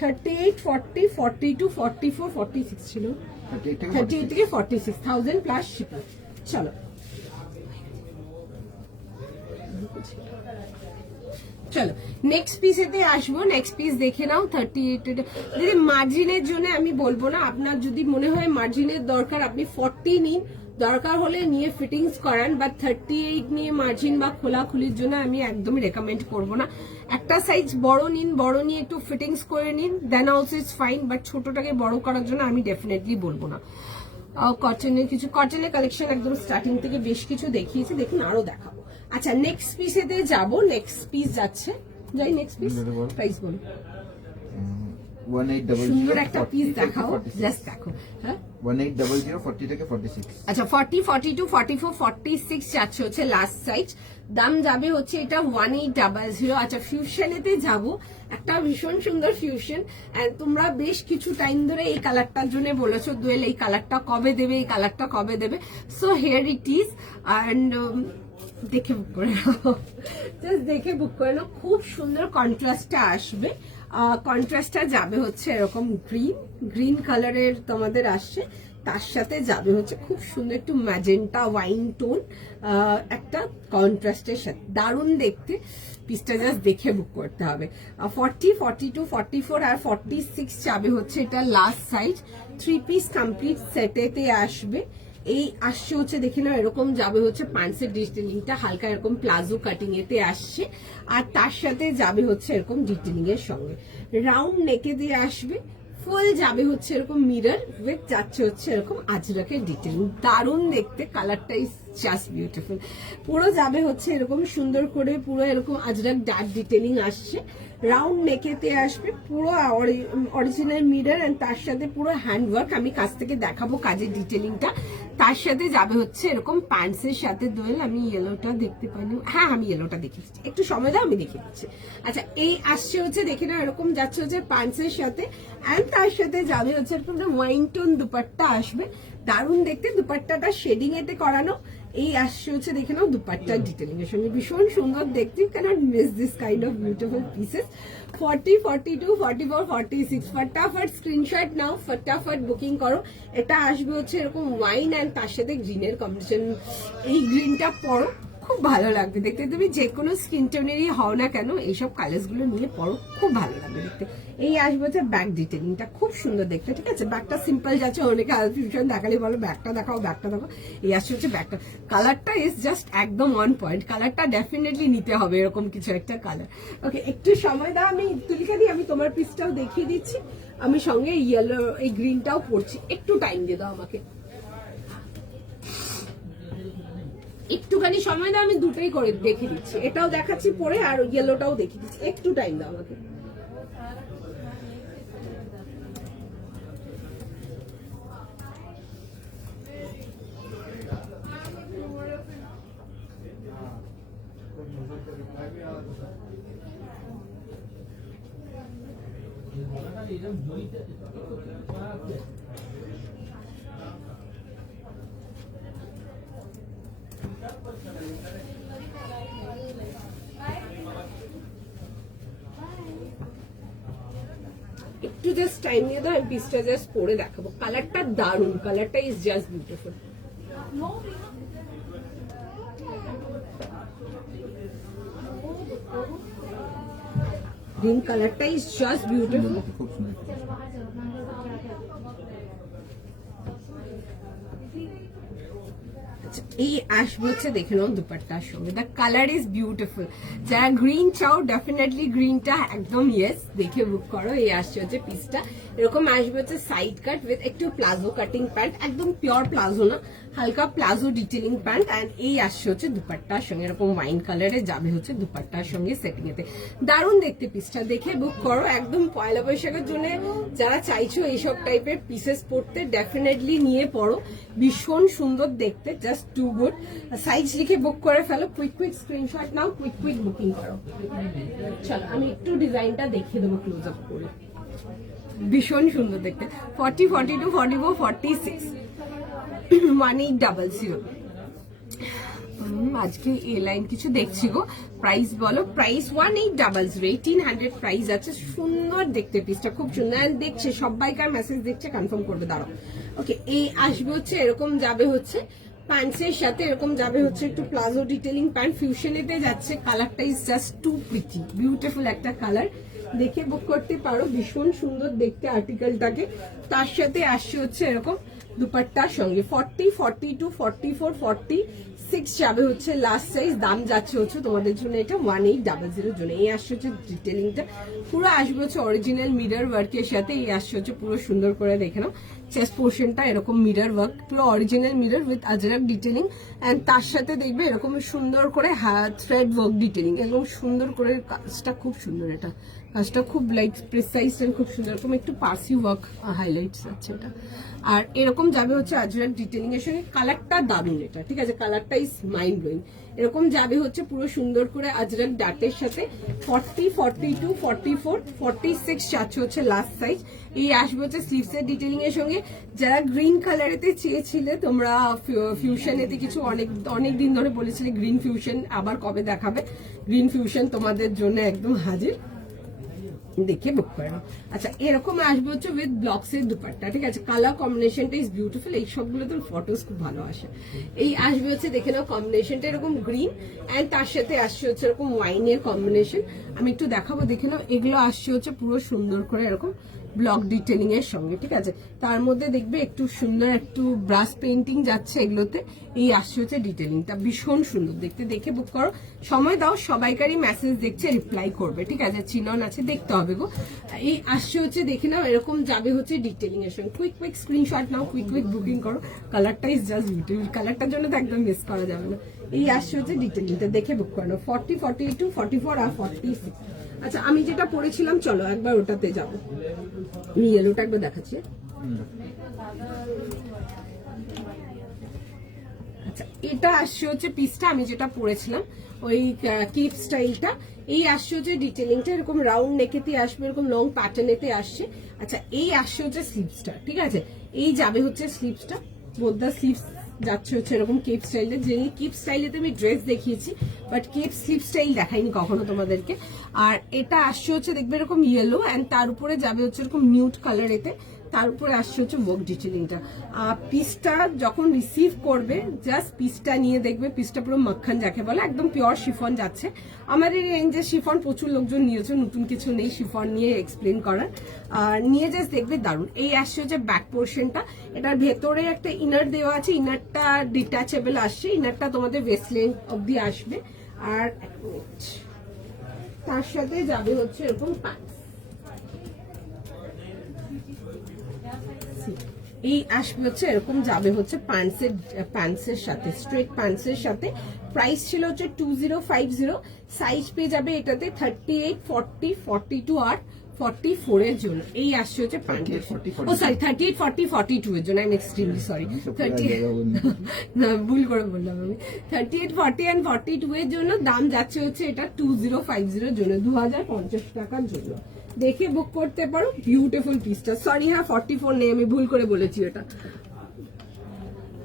38, 40, 42, 44, 46 ছিল, 38 থেকে 46, 1000 প্লাস শিপিং। চলো চলো নেক্সট পিসেতে আসবো, নেক্সট পিস দেখে নাও 38। দিদি মার্জিনের জন্য আমি বলবো না, আপনার যদি মনে হয় মার্জিনের দরকার আপনি 40 নিন, দরকার হলে নিয়ে ফিটিংস করান, বা 38 নিয়ে মার্জিন বা খোলাখুলির জন্য আমি একদমই রেকমেন্ড করবো না। একটা সাইজ বড় নিন, বড় নিয়ে একটু ফিটিংস করে নিন, then also it's fine, but ছোটটাকে বড় করার জন্য আমি ডেফিনেটলি বলবো না। কটনের কিছু, কটনের কালেকশন একদম স্টার্টিং থেকে বেশ কিছু দেখিয়েছি, দেখুন আরো দেখাবো। আচ্ছা নেক্সট পিসেতে যাবো, নেক্সট পিস যাচ্ছে, যাই নেক্সট পিস প্রাইস বলুন। 1800 সুন্দর একটা পিস দেখাও, জাস্ট দেখো, হ্যাঁ 1800 40 থেকে 46। আচ্ছা 40, 42, 44, 46 যাচ্ছে হচ্ছে লাস্ট সাইজ, দাম যাবে হচ্ছে এটা 1800। আচ্ছা ফিউশনেতে যাব, একটা ভীষণ সুন্দর ফিউশন, এন্ড তোমরা বেশ কিছু টাইম ধরে এই কালারটার জন্য বলেছো দোয়েল এই কালারটা কবে দেবে, এই কালারটা কবে দেবে, so here it is. And দেখে বুক করে নাও, জাস্ট দেখে বুক করে নাও, খুব সুন্দর কন্ট্রাস্টটা আসবে, কন্ট্রাস্টটা যাবে হচ্ছে এরকম গ্রিন কালারের তোমাদের আসছে, তার সাথে যাবে হচ্ছে খুব সুন্দর একটু ম্যাজেন্টা ওয়াইন টোন, একটা কন্ট্রাস্টের সাথে দারুণ দেখতে পিসটা, জাস্ট দেখে বুক করতে হবে। 40, 42, 44 আর 46 যাবে হচ্ছে এটা লাস্ট সাইজ, 3 পিস কমপ্লিট সেটেতে আসবে। এই আসছে হচ্ছে, দেখে নাও এরকম যাবে হচ্ছে প্যান্টসের ডিটেলিংটা হালকা এরকম প্লাজো কাটিং এতে আসছে, আর তার সাথে যাবে হচ্ছে এরকম ডিটেলিং এর সঙ্গে রাউন্ড নেকে দিয়ে আসবে, ফুল যাবে হচ্ছে এরকম মিরর উইথ যাচ্ছে হচ্ছে এরকম আজরাকের ডিটেলিং, দারুণ দেখতে, কালারটা ইজ জাস্ট বিউটিফুল। পুরো যাবে হচ্ছে এরকম সুন্দর করে, পুরো এরকম আজরাক ডার্ক ডিটেলিং আসছে, রাউন্ড নেকেতে আসবে, পুরো অরিজিনাল মিরর এন্ড তার সাথে পুরো হ্যান্ডওয়ার্ক, আমি কাছ থেকে দেখাবো কাজের ডিটেলিংটা। তার সাথে যাবে হচ্ছে এরকম প্যান্টসের সাথে দোয়েল, আমি ইয়েলোটা দেখতে পাইনি, হ্যাঁ আমি ইয়েলোটা দেখে দিচ্ছি, একটু সময় দাও আমি দেখে দিচ্ছি। আচ্ছা এই আসছে হচ্ছে, দেখে নাও এরকম যাচ্ছে হচ্ছে প্যান্টসের সাথে, এন্ড তার সাথে যাবে হচ্ছে এরকম ওয়াইন টোন দুপাট্টা আসবে, দারুণ দেখতে, দুপাট্টাটা শেডিং এতে করানো। এই আসছে হচ্ছে, দেখে নাও দুপাট্টার ডিটেলিং এর সঙ্গে ভীষণ সুন্দর দেখতে, you cannot miss this kind of beautiful pieces. 40, 42, 44, 46 ফটাফট স্ক্রিনশট নাও, ফটাফট বুকিং করো। এটা আসবে হচ্ছে এরকম ওয়াইন এন্ড তার সাথে গ্রিনের কম্বিনেশন, এই গ্রিনটা পরো, খুব ভালো লাগবে দেখতে, তুমি যে কোনো স্কিন টোনেরই হও না কেন এইসব কালার্স গুলো নিয়ে পরো, খুব ভালো লাগবে দেখতে। এই আসবে হচ্ছে ব্যাক ডিটেলিংটা, খুব সুন্দর দেখতে, ঠিক আছে। ব্যাকটা সিম্পল যাচ্ছে, অনেকে ফিউশন দেখালে বলো ব্যাকটা দেখাও, ব্যাকটা দেখাও, এই আসছে হচ্ছে ব্যাকটা, কালারটা ইজ জাস্ট একদম অন পয়েন্ট, কালারটা ডেফিনেটলি নিতে হবে এরকম কিছু একটা কালার। ওকে একটু সময় দাও, আমি তুলিকা দিই, আমি তোমার পিসটাও দেখিয়ে দিচ্ছি, আমি সঙ্গে ইয়েলো এই গ্রিনটাও পড়ছি, একটু টাইম দিয়ে দাও আমাকে, একটুখানি সময় দাও, আমি দুটোই করে দেখে দিচ্ছি, এটাও দেখাচ্ছি পরে আর ইয়েলোটাও দেখিয়ে দিচ্ছি, একটু টাইম দাও আমাকে। একটু জাস্ট টাইম নিয়ে দাও, আমি পিসটা জাস্ট পরে দেখাবো। কালারটা দারুন, কালারটা ইজ জাস্ট বিউটিফুল। গ্রিন কালারটা ইজ জাস্ট বিউটিফুল। খুব সুন্দর। এই আসবে হচ্ছে দেখে নাও দুপাট্টার সঙ্গে, দ্য কালার ইজ বিউটিফুল। যারা গ্রিন চাও ডেফিনেটলি গ্রিনটা একদম ইয়েস, দেখে বুক করো। এই আসছে হচ্ছে পিসটা, এরকম আসবে হচ্ছে সাইড কাট উইথ একটু প্লাজো কাটিং প্যান্ট, একদম পিওর প্লাজো না, হালকা প্লাজো ডিটেলিং প্যান্ট। অ্যান্ড এই আসছে হচ্ছে দুপাট্টার সঙ্গে, এরকম ওয়াইন কালারে যাবে হচ্ছে দুপাট্টার সঙ্গে সেটিং এতে। দারুণ দেখতে পিসটা, দেখে বুক করো। একদম পয়লা বৈশাখের জন্য যারা চাইছো এইসব টাইপের পিসেস পড়তে ডেফিনেটলি নিয়ে পড়ো, ভীষণ সুন্দর দেখতে, জাস্ট টু গুড। সাইজ লিখে বুক করে ফেলো, কুইক কুইক স্ক্রিনশট নাও, কুইক কুইক বুকিং করো। চলো আমি একটু ডিজাইনটা দেখিয়ে দেবো ক্লোজ আপ করে, ভীষণ সুন্দর দেখতে। 40, 42, 44, 46, 1800। আজকে এ লাইন কিছু দেখছি গো। প্রাইস বলো, প্রাইস 1800, 1800 প্রাইস আছে। সুন্দর দেখতে পিসটা, খুব সুন্দর দেখছে, সবাইকার মেসেজ দেখছে, কনফার্ম করবে, দাঁড়াও। ওকে, এই আসবে হচ্ছে এরকম যাবে হচ্ছে প্যান্টসের সাথে, এরকম যাবে হচ্ছে একটু প্লাজো ডিটেলিং প্যান্ট, ফিউশনেতে যাচ্ছে। কালারটা is just too pretty, beautiful একটা কালার, দেখে বুক করতে পারো। ভীষণ সুন্দর দেখতে আর্টিকেলটাকে। তার সাথে আসছে হচ্ছে এরকম দুপাট্টার সঙ্গে 40, 42, 44, 46 যাবে হচ্ছে লাস্ট সাইজ। দাম যাচ্ছে হচ্ছে তোমাদের জন্য এটা 1800 জন্য। এই আসছে হচ্ছে ডিটেলিংটা, পুরো আসবে হচ্ছে অরিজিনাল মিরর ওয়ার্কের সাথে। এই আসছে হচ্ছে পুরো সুন্দর করে দেখে নাও, চেস্ট পোর্শনটা এরকম মিরর ওয়ার্ক, পুরো original mirror with Ajrak detailing. And তার সাথে দেখবে এরকম সুন্দর করে থ্রেড ওয়ার্ক ডিটেলিং, একদম সুন্দর করে কাজটা, খুব সুন্দর। এটা কাজটা খুব লাইক প্রিসাইজ এন্ড খুব সুন্দর, এরকম একটু পার্সি ওয়ার্ক হাইলাইটস আছে এটা। আর এরকম যাবে হচ্ছে আজরাক ডিটেলিং এর সঙ্গে। কালারটা দারুণ এটা, ঠিক আছে, কালারটা ইজ মাইন্ড ব্লোয়িং। এরকম যাবে হচ্ছে পুরো সুন্দর করে আজরাক ডাটের সাথে। 40, 42, 44, 46 যাচ্ছে হচ্ছে লাস্ট সাইজ। এই আসবে হচ্ছে স্লিভস এর ডিটেলিং এর সঙ্গে। যারা গ্রিন কালারেতে চেয়েছিলে তোমরা ফিউশনেতে কিছু, অনেক দিন ধরে বলেছিলে গ্রিন ফিউশন, আবার কবে দেখাবে গ্রিন ফিউশন, তোমাদের জন্য একদম হাজির, দেখে বুক করে নাও। আচ্ছা, এরকম আসবে হচ্ছে উইথ ব্লকস এর দুপাট্টা, ঠিক আছে, কালার কম্বিনেশনটা ইজ বিউটিফুল। এই সবগুলো তো ফটোস খুব ভালো আসে। এই আসবে হচ্ছে দেখে নাও কম্বিনেশনটা এরকম গ্রিন, এন্ড তার সাথে আসছে হচ্ছে এরকম ওয়াইনের কম্বিনেশন। আমি একটু দেখাবো, দেখে নাও। এগুলো আসছে হচ্ছে পুরো সুন্দর করে এরকম ব্লক ডিটেলিং এর সঙ্গে, ঠিক আছে। তার মধ্যে দেখবে একটু সুন্দর একটু ব্রাশ পেইন্টিং যাচ্ছে এগুলোতে। এই আসছে হচ্ছে ডিটেলিংটা, ভীষণ সুন্দর দেখতে, দেখে বুক করো। সময় দাও, সবাইকারই মেসেজ দেখছে, রিপ্লাই করবে, ঠিক আছে, চিনন আছে, দেখতে হবে গো। এই আসছে হচ্ছে দেখে নাও, এরকম যাবে হচ্ছে ডিটেলিং এর সঙ্গে। কুইক কুইক স্ক্রিনশট নাও, কুইক কুইক বুকিং করো। কালারটা ইজ জাস্ট বিউটিফুল, কালারটার জন্য তো একদম মিস করা যাবে না। এই আসছে হচ্ছে ডিটেলিংটা, দেখে বুক করো। 40, 42, 44 আর 46। আচ্ছা, আমি যেটা পড়েছিলাম, চলো একবার ওটাতে যাবো। আমি ইয়েলোটা একবার দেখাচ্ছি। আচ্ছা, এটা আসছে হচ্ছে পিসটা, আমি যেটা পরেছিলাম ওই কিপ স্টাইলটা। এই আসছে হচ্ছে ডিটেলিংটা, এরকম রাউন্ড নেকেতে আসবে, এরকম লং প্যাটার্নেতে আসছে। আচ্ছা, এই আসছে হচ্ছে স্লিভসটা, ঠিক আছে, এই যাবে হচ্ছে স্লিভসটা, বোদ্দা স্লিভস যাচ্ছে হচ্ছে এরকম কেপ স্টাইলে। যে কেপ স্টাইলে আমি ড্রেস দেখিয়েছি, বাট কেপ স্লিভ স্টাইল দেখাইনি কখনো তোমাদেরকে। আর এটা আসছে হচ্ছে দেখবে এরকম ইয়েলো, অ্যান্ড তার উপরে যাবে হচ্ছে এরকম নিউড কালার এতে। তার উপরে আসছে হচ্ছে ওয়ার্ক ডিটেলিংটা। পিসটা যখন রিসিভ করবে, জাস্ট পিসটা নিয়ে দেখবে, পিসটা পুরো মাখন যাকে বলে, একদম পিওর শিফন যাচ্ছে। আমাদের এই রেঞ্জের শিফন প্রচুর লোকজন নিয়েছে, নতুন কিছু নেই শিফন নিয়ে এক্সপ্লেন করার। নিয়ে জাস্ট দেখবে দারুণ। এই আসছে হচ্ছে ব্যাক পোর্শনটা, এটার ভেতরে একটা ইনার দেওয়া আছে, ইনারটা ডিটাচেবল আসছে, ইনারটা তোমাদের ওয়েস্ট লেন্থ অব্দি আসবে। আর তার সাথে যাবে হচ্ছে এরকম প্যান্ট। এই আসবে হচ্ছে এরকম যাবে হচ্ছে প্যান্টসের সাথে, স্ট্রেট প্যান্টসের সাথে। প্রাইস ছিল হচ্ছে 2050। সাইজ পেয়ে যাবে এটাতে 38, 40, 42 আর 44 এর জন্য। এই আসছে হচ্ছে প্যান্টের, ও সরি 38, 40, 42 এর জন্য। আই এম এক্সট্রিমলি সরি, 30 না ভুল করে বললাম আমি। 38, 40 এন্ড 42 এর জন্য দাম যাচ্ছে হচ্ছে এটা 2050 এর জন্য, 2050 টাকার জন্য। দেখে বুক করতে পারো, বিউটিফুল পিসটা। সরি হ্যাঁ 44 নেই, আমি ভুল করে বলেছি এটা।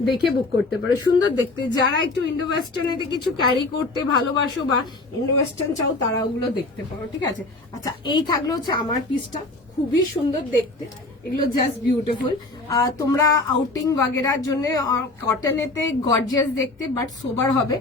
দেখে বুক করতে পারো। সুন্দর দেখতে, যারা একটু ইন্ডো ওয়েস্টার্নেতে কিছু ক্যারি করতে ভালোবাসো বা ইন্ডো ওয়েস্টার্ন চাও তারা ওগুলো দেখতে পারো, ঠিক আছে। আচ্ছা, এই থাকলো হচ্ছে আমার পিসটা, খুবই সুন্দর দেখতে, এগুলো জাস্ট বিউটিফুল। তোমরা আউটিং বাগেরার জন্য কটনেতে গর্জিয়াস দেখতে বাট সোবার হবে,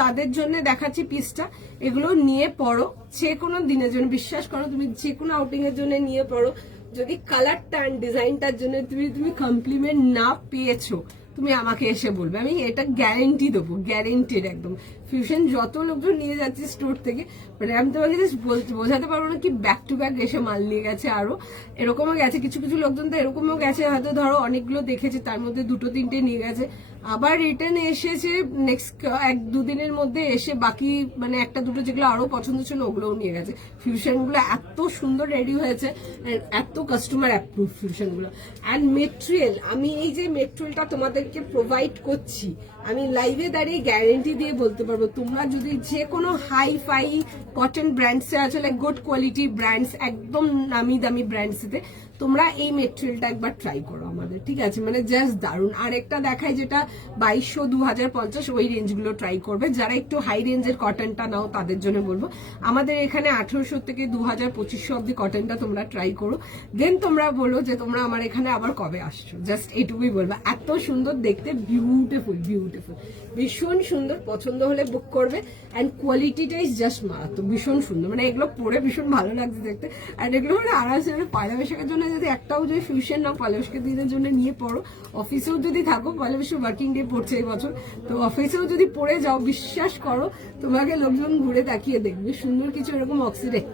তাদের জন্য দেখাচ্ছি পিসটা। এগুলো নিয়ে পড়ো যে কোনো দিনের জন্য, বিশ্বাস করো তুমি যে কোনো আউটিং এর জন্য নিয়ে পড়ো। যদি কালারটা অ্যান্ড ডিজাইনটার জন্য তুমি কমপ্লিমেন্ট না পেয়েছো, তুমি আমাকে এসে বলবে, আমি এটা গ্যারেন্টি দেবো, গ্যারেন্টিড একদম। ফিউশন যত লোকজন নিয়ে যাচ্ছে স্টোর থেকে, মানে আমি তোমাকে জাস্ট বোঝাতে পারবো না কি ব্যাক টু ব্যাক এসে মাল নিয়ে গেছে। আরো এরকমও গেছে, কিছু কিছু লোকজন তো এরকমও গেছে, হয়তো ধরো অনেকগুলো দেখেছে তার মধ্যে 2-3টে নিয়ে গেছে, আবার রিটার্ন এসেছে নেক্সট 1-2 দিনের মধ্যে এসে বাকি মানে 1-2টো যেগুলো আরো পছন্দ ছিল ওগুলোও নিয়ে গেছে। ফিউশন গুলো এত সুন্দর রেডি হয়েছে, এত কাস্টমার অ্যাপ্রুভ ফিউশন গুলো। অ্যান্ড মেটেরিয়াল, আমি এই যে মেটেরিয়ালটা তোমাদেরকে প্রোভাইড করছি, আমি লাইভে দাঁড়িয়ে গ্যারেন্টি দিয়ে বলতে পারবো, তোমরা যদি যে কোনো হাই ফাই কটন ব্র্যান্ডসে আছে, লাইক গুড কোয়ালিটি ব্র্যান্ডস, একদম নামি দামি ব্র্যান্ডসে তোমরা এই মেটেরিয়ালটা একবার ট্রাই করো আমাদের, ঠিক আছে। মানে জাস্ট দারুণ। আর একটা দেখায় যেটা 2200, 2050 ওই রেঞ্জগুলো ট্রাই করবে। যারা একটু হাই রেঞ্জের কটনটা নাও তাদের জন্য বলবো, আমাদের এখানে 1800 থেকে 2000-2500 অব্দি কটনটা তোমরা ট্রাই করো, দেন তোমরা বলো যে তোমরা আমার এখানে আবার কবে আসছো। জাস্ট এইটুকুই বলবো, এত সুন্দর দেখতে, বিউটিফুল বিউটিফুল, ভীষণ সুন্দর। পছন্দ হলে বুক করবে। অ্যান্ড কোয়ালিটিটা ইজ জাস্ট মারাত্মক, ভীষণ সুন্দর। মানে এগুলো পরে ভীষণ ভালো লাগছে দেখতে। অ্যান্ড এগুলো মানে আরামসে পয়লা বৈশাখের জন্য যদি একটাও যদি ফিউশন নাও পয়লা বৈশাখের দিনের জন্য নিয়ে পড়ো, অফিসেও যদি থাকো, পয়লা বৈশাখ ওয়ার্কিং ডে পড়ছে এই বছর, তো অফিসেও যদি পড়ে যাও, বিশ্বাস করো তোমাকে লোকজন ঘুরে তাকিয়ে দেখবে। সুন্দর কিছু এরকম অক্সিডেন্ট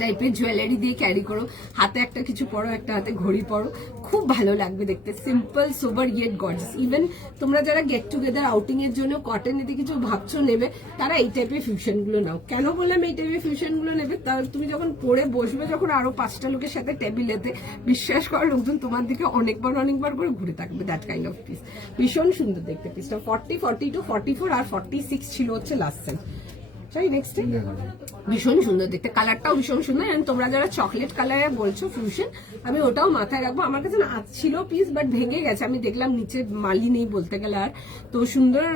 টাইপের জুয়েলারি দিয়ে ক্যারি করো, হাতে একটা কিছু পরো, একটা হাতে ঘড়ি পরো, খুব ভালো লাগবে দেখতে। সিম্পল সোবার ইয়েট গর্জিয়াস। ইভেন তোমরা যারা গেট টুগেদার আউটিং এর জন্য কটনেতে কিছু ভাবছো নেবে, তারা এই টাইপের ফিউশন গুলো নাও। কেন বললাম এই টাইপের ফিউশন গুলো নেবে, তার তুমি যখন পরে বসবে, যখন আরো 5টা লোকের সাথে টেবিলেতে, বিশ্বাস করো লোকজন তোমার দিকে অনেকবার করে ঘুরে থাকবে। দ্যাট কাইন্ড অফ পিস, ভীষণ সুন্দর দেখতে পিসটা। 40, 42, 44 আর 46 ছিল হচ্ছে লাস্ট সাইজ। নেক্সট ভীষণ সুন্দর দেখতে, কালারটাও ভীষণ সুন্দর। তোমরা যারা চকলেট কালারে বলছো ফিউশন, আমি ওটাও মাথায় রাখবো। আমার কাছে না ছিল পিস, বাট ভেঙে গেছে, আমি দেখলাম নিচে মালি নেই বলতে গেলে। আর তো সুন্দর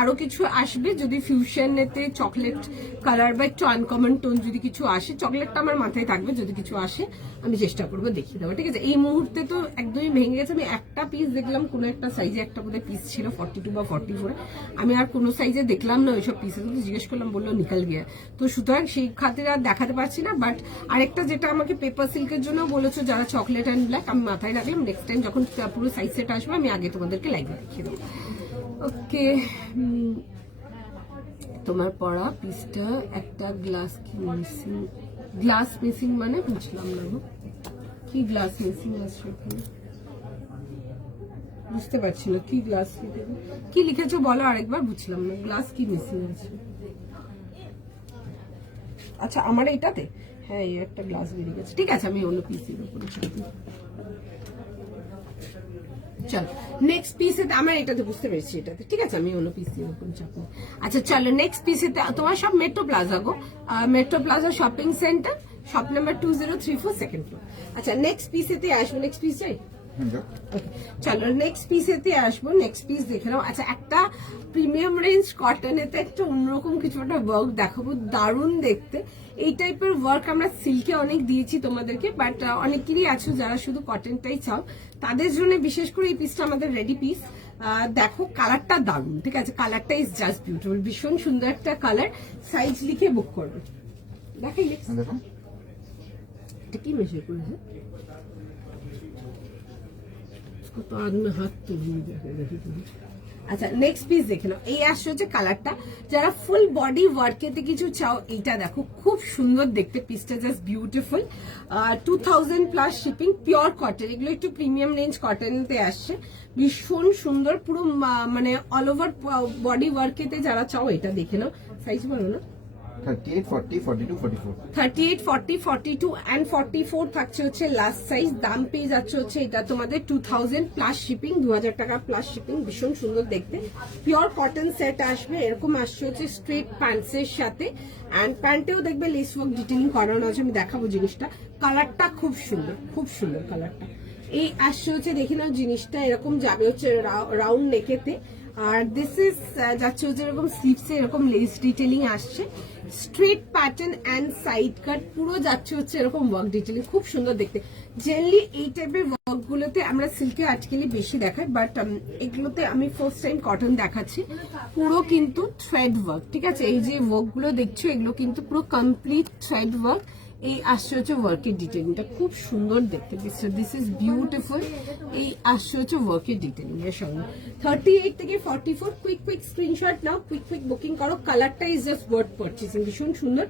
আরো কিছু আসবে যদি ফিউশনেতে চকলেট কালার বা একটু আনকমন টোন যদি কিছু আসে, চকলেটটা আমার মাথায় থাকবে, যদি কিছু আসে আমি চেষ্টা করবো দেখিয়ে দেবো, ঠিক আছে। এই মুহূর্তে তো একদমই ভেঙে গেছে। আমি একটা পিস দেখলাম কোনো একটা সাইজে, একটা বোধহয় পিস ছিল 42 বা 44, আমি আর কোনো সাইজে দেখলাম না ওইসব পিসে, কিন্তু জিজ্ঞেস করলাম, বললো নিকাল গিয়ে। তো সুতরাং সেই খাতির আর দেখাতে পারছি না। বাট আরেকটা যেটা আমাকে পেপার সিল্কের জন্য বলেছো, যারা চকলেট অ্যান্ড ব্ল্যাক, আমি মাথায় রাখলাম, নেক্সট টাইম যখন পুরো সাইজ সেট আসবে আমি আগে তোমাদেরকে লাইভে দেখিয়ে দেবো। ওকে, তোমার পড়া পিসটা একটা গ্লাস কি মিসিং, গ্লাস মিসিং মানে বুঝলাম না কি গ্লাস মিসিং আছে ওখানে, বুঝতে পারছি না কি গ্লাস কি লিখেছো বলো আরেকবার, বুঝলাম না গ্লাস কি মিসিং আছে। আচ্ছা আমার এইটাতে, হ্যাঁ এই একটা গ্লাস বেরিয়ে গেছে, ঠিক আছে আমি অন্য পিসের উপরে চলবো। চলো নেক্সট পিসে, আমার এটাতে বুঝতে পেরেছি এটাতে, ঠিক আছে আমি অন্য পিসের উপরে চাপবো। আচ্ছা চলো নেক্সট পিসেতে, তোমার সব মেট্রো প্লাজা গো, metro plaza shopping centre, shop number 2034 second floor. আচ্ছা নেক্সট পিসেতে আসবো, নেক্সট পিস চাই, চলো নেক্সট পিসেতে আসবো। নেক্সট পিস দেখে নাও। আচ্ছা একটা প্রিমিয়াম রেঞ্জ কটনেতে একটা অন্যরকম কিছু একটা ওয়ার্ক দেখাবো, দারুণ দেখতে। এই টাইপের ওয়ার্ক আমরা সিল্কে অনেক দিয়েছি তোমাদেরকে, বাট অনেকেরই আছো যারা শুধু কটনটাই চাও, তাদের জন্য বিশেষ করে এই পিসটা আমাদের রেডি পিস। দেখো কালারটা দারুণ, ঠিক আছে, কালারটা ইজ জাস্ট বিউটিফুল, ভীষণ সুন্দর একটা কালার। সাইজ লিখে বুক করবে। দেখাই এটা কি মেশার করেছে, তো আদমে হাত তুলি দেখে। আচ্ছা নেক্সট পিস দেখে নাও। এই আসছে হচ্ছে কালারটা, যারা ফুল বডি ওয়ার্কেতে কিছু চাও, এইটা দেখো খুব সুন্দর দেখতে, পিসটা just beautiful. 2000 plus shipping, pure cotton, এগুলো একটু প্রিমিয়াম রেঞ্জ কটনতে আসছে, ভীষণ সুন্দর পুরো মানে অল ওভার বডি ওয়ার্কেতে যারা চাও এটা দেখে নাও। সাইজ বলো না, 38, 40, 42, 44, 38, 40, 42 and 44 থাকছে হচ্ছে লাস্ট সাইজ। দাম পেয়ে যাচ্ছে হচ্ছে এটা তোমাদের 2000 প্লাস শিপিং, 2000 টাকা প্লাস শিপিং, ভীষণ সুন্দর দেখতে। পিওর কটন সেট আসবে, এরকম আসছে হচ্ছে স্ট্রেট প্যান্টসের সাথে, অ্যান্ড প্যান্টেও দেখবে লেস ওয়ার্ক ডিটেইলিং করানো আছে, আমি দেখাবো জিনিসটা। কালারটা খুব সুন্দর, খুব সুন্দর কালারটা, এই আসছে হচ্ছে দেখে নাও জিনিসটা এরকম যাবে হচ্ছে রাউন্ড নেকেতে। আর দিস ইজ যাচ্ছে হচ্ছে এরকম স্লিভসে এরকম লেস ডিটেলিং আসছে, straight pattern and side cut পুরো যাচ্ছে হচ্ছে এরকম ওয়ার্ক ডিটেলিং, খুব সুন্দর দেখতে। জেনারেলি এই টাইপের ওয়ার্ক গুলোতে আমরা সিল্কে আর্টিকেলি বেশি দেখাই, বাট এগুলোতে আমি ফার্স্ট টাইম কটন দেখাচ্ছি। পুরো কিন্তু থ্রেড ওয়ার্ক, ঠিক আছে? এই যে ওয়ার্ক গুলো দেখছো এগুলো কিন্তু পুরো কমপ্লিট থ্রেড ওয়ার্ক। এই আসছে হচ্ছে ওয়ার্কের ডিটেলিংটা, খুব সুন্দর দেখতে। This is beautiful. এই আসছে হচ্ছে ওয়ার্কের ডিটেলিং এর সঙ্গে 38 থেকে 44। কুইক স্ক্রিনশট নাও, কুইক বুকিং করো। কালারটা ইজ জাস্ট ওয়ার্থ পারচেজিং, ভীষণ সুন্দর।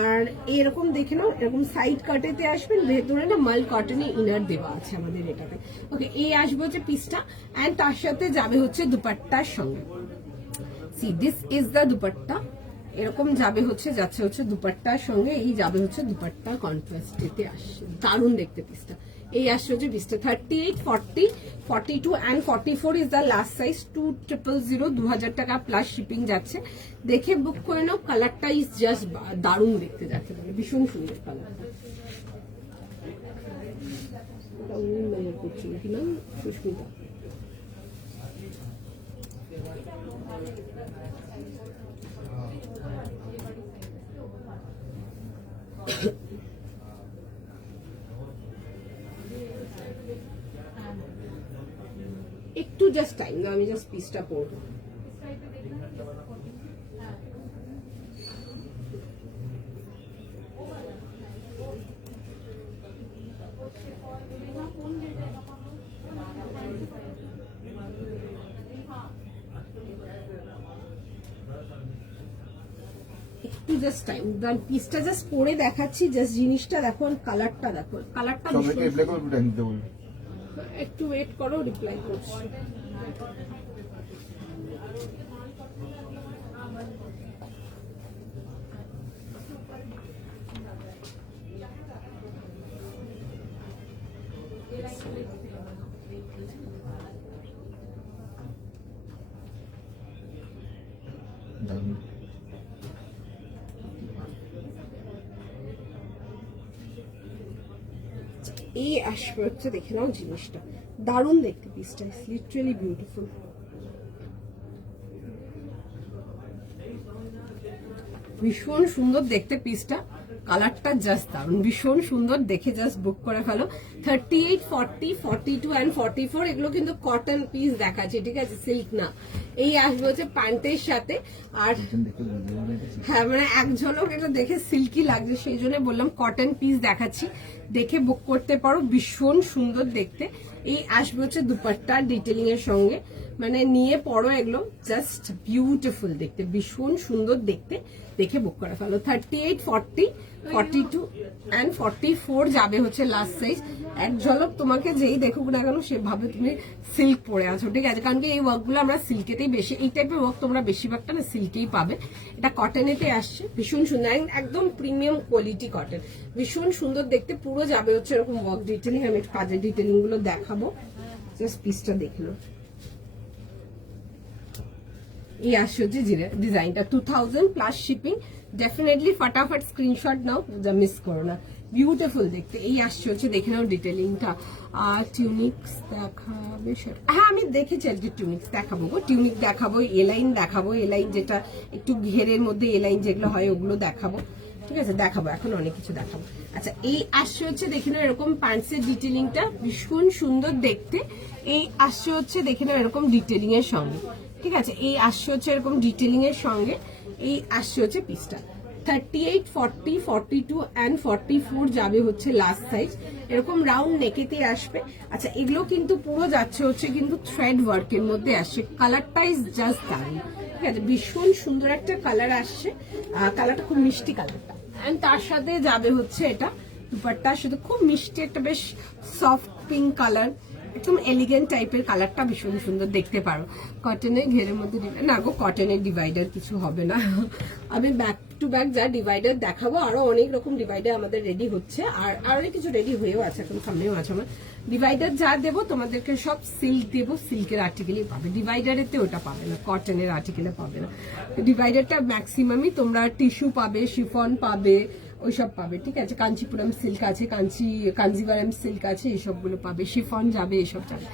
আর এরকম দেখে নাও, এরকম সাইড কাটেতে আসবেন, ভেতরে না মাল কটনে ইনার দেওয়া আছে আমাদের এটাতে। ওকে, এই আসবে হচ্ছে পিসটা, অ্যান্ড তার সাথে যাবে হচ্ছে দুপাট্টার সঙ্গে। C this is the dupatta, এরকম যাবে হচ্ছে যাচ্ছে হচ্ছে দুপাট্টার সঙ্গে। এই যাবে হচ্ছে দুপাট্টা কন্ট্রাস্টেতে আসছে, দারুণ দেখতে পিসটা। এই আসছে হচ্ছে পিসটা 38, 40, 42 and 44 is the last size. 2000, 2000 টাকা প্লাস শিপিং যাচ্ছে। দেখে বুক করে নাও। কালারটা ইজ জাস্ট দারুণ দেখতে যাচ্ছে, মানে ভীষণ সুন্দর কালারটা। কিনা সুস্মিতা একটু জাস্ট টাইম দাও, আমি জাস্ট পিসটা পড়বো। একটু জাস্ট টাইম দাও, পিসটা জাস্ট পরে দেখাচ্ছি। জাস্ট জিনিসটা দেখো, কালারটা দেখো, কালারটা একটু ওয়েট করো, রিপ্লাই করছি। এই আসবে হচ্ছে দেখে নাও জিনিসটা, দারুণ দেখতে পিসটা, লিটারালি বিউটিফুল। ভীষণ সুন্দর দেখতে পিসটা, কালারটা জাস্ট দারুণ, ভীষণ সুন্দর দেখে জাস্ট বুক করে ফেলো। 38, 40, 42 অ্যান্ড 44 এগুলো কিন্তু কটন পিস দেখাচ্ছে, ঠিক আছে, সিল্ক না। এই আসবে হচ্ছে প্যান্টের সাথে। আর হ্যাঁ, মানে এক ঝলক এটা দেখে সিল্কি লাগছে, সেই জন্য বললাম কটন পিস দেখাচ্ছি, দেখে বুক করতে পারো, ভীষণ সুন্দর দেখতে। এই আসবে হচ্ছে দুপাট্টা ডিটেলিং এর সঙ্গে, মানে নিয়ে পড়ো, এগুলো জাস্ট বিউটিফুল দেখতে, ভীষণ সুন্দর দেখতে, দেখে বুক করে ফেলো। 38, 40, 42 অ্যান্ড 44 যাবে হচ্ছে লাস্ট সাইজ। এক ঝলক তোমাকে যেই দেখুক না কেন সেভাবে তুমি সিল্ক পরে আছো, ঠিক আছে? কারণ কি এই ওয়ার্কগুলো আমরা সিল্কেতেই বেশি, এই টাইপের ওয়ার্ক তোমরা বেশিরভাগটা না সিল্কেই পাবে। এটা কটনেতে আসছে, ভীষণ সুন্দর, একদম প্রিমিয়াম কোয়ালিটি কটন, ভীষণ সুন্দর দেখতে। পুরো যাবে হচ্ছে এরকম ওয়ার্ক ডিটেলিং। আমি কাজের ডিটেলিং গুলো দেখাবো, জাস্ট পিসটা দেখলো। এই আসছে হচ্ছে ডিজাইনটা, 2000 প্লাস শিপিং। ডেফিনেটলি ফটাফট স্ক্রিনশট নাও, যা মিস করো না, বিউটিফুল দেখতে। এই আসছে হচ্ছে দেখে নাও ডিটেলিংটা। আর টিউনিক্স দেখাবে, হ্যাঁ আমি দেখেছি আজকে টিউনিক্স দেখাবো গো, টিউনিক দেখাবো, এলাইন দেখাবো, এলাইন যেটা একটু ঘেরের মধ্যে এলাইন যেগুলো হয় ওগুলো দেখাবো, ঠিক আছে, দেখাবো, এখন অনেক কিছু দেখাবো। আচ্ছা, এই আসছে হচ্ছে দেখে নাও এরকম প্যান্টসের ডিটেলিংটা, ভীষণ সুন্দর দেখতে। এই আসছে হচ্ছে দেখে নাও এরকম ডিটেলিং এর সঙ্গে, ঠিক আছে, এই আসছে হচ্ছে এরকম ডিটেলিং এর সঙ্গে। এই আসছে হচ্ছে পিসটা 38, 40, 42 অ্যান্ড 44 যাবে হচ্ছে লাস্ট সাইজ। এরকম রাউন্ড নেকেতে আসবে। আচ্ছা, এগুলো কিন্তু পুরো যাচ্ছে হচ্ছে কিন্তু থ্রেড ওয়ার্কের মধ্যে আসছে। কালারটা ইজ জাস্ট দারুণ, ঠিক আছে, ভীষণ সুন্দর একটা কালার আসছে, কালারটা খুব মিষ্টি কালারটা। অ্যান্ড তার সাথে যাবে হচ্ছে এটা দুপাট্টার সাথে, খুব মিষ্টি একটা বেশ সফট পিঙ্ক কালার, একদম এলিগেন্ট টাইপের কালারটা, ভীষণ সুন্দর দেখতে পারো। কটনের ঘেরের মধ্যে না গো, কটনের ডিভাইডার কিছু হবে না। আমি ব্যাক টু ব্যাক যা ডিভাইডার দেখাবো, আরো অনেক রকম ডিভাইডার আমাদের রেডি হচ্ছে, আর অনেক কিছু রেডি হয়েও আছে, এখন সামনেও আছে আমার। ডিভাইডার যা দেবো তোমাদেরকে সব সিল্ক দেবো, সিল্কের আর্টিকেলই পাবে, ডিভাইডারেতে ওটা পাবে না, কটনের আর্টিকেলে পাবে না। ডিভাইডারটা ম্যাক্সিমামই তোমরা টিস্যু পাবে, শিফন পাবে, ওইসব পাবে, ঠিক আছে। কাঞ্চিপুরম সিল্ক আছে, কাঞ্জিভারাম সিল্ক আছে, এইসবগুলো পাবে। শিফন যাবে, এসব যাবে।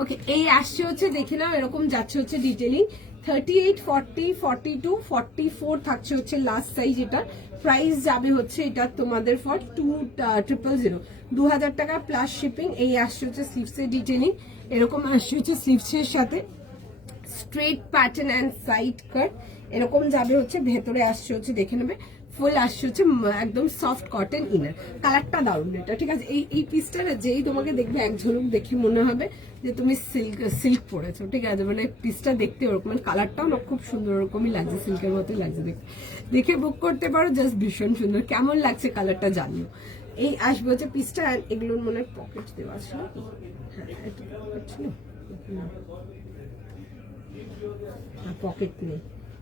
ওকে, এই আসছে হচ্ছে দেখে নাও, এরকম যাচ্ছে হচ্ছে ডিটেলিং। 38, 40, 42, 44 থাকছে হচ্ছে লাস্ট সাইজ। এটা প্রাইস যাবে হচ্ছে এটা তোমাদের ফর 2000, 2000 টাকা প্লাস শিপিং। এই আসছে হচ্ছে স্লিভসের ডিটেলিং, এরকম আসছে হচ্ছে স্লিভসের সাথে স্ট্রেট প্যাটার্ন অ্যান্ড সাইড কাট, এরকম যাবে হচ্ছে। ভেতরে আসছে হচ্ছে দেখে নেবে, ফুল আসছে হচ্ছে একদম সফট কটন ইনার। কালারটা দারুণ এটা, ঠিক আছে। এই পিসটা যেই তোমাকে দেখবে এক ঝলক দেখে মনে হবে যে তুমি সিল্ক পরেছো, ঠিক আছে। মানে পিসটা দেখতে ওরকম, কালারটাও না খুব সুন্দর, ওরকমই লাগছে, সিল্কের মতোই লাগছে দেখতে। দেখে বুক করতে পারো, জাস্ট ভীষণ সুন্দর। কেমন লাগছে কালারটা জানিও। এই আসবে হচ্ছে পিসটা। এগুলোর মনে পকেট দেওয়া ছিল, হ্যাঁ এটা পকেট ছিল, পকেট নেই।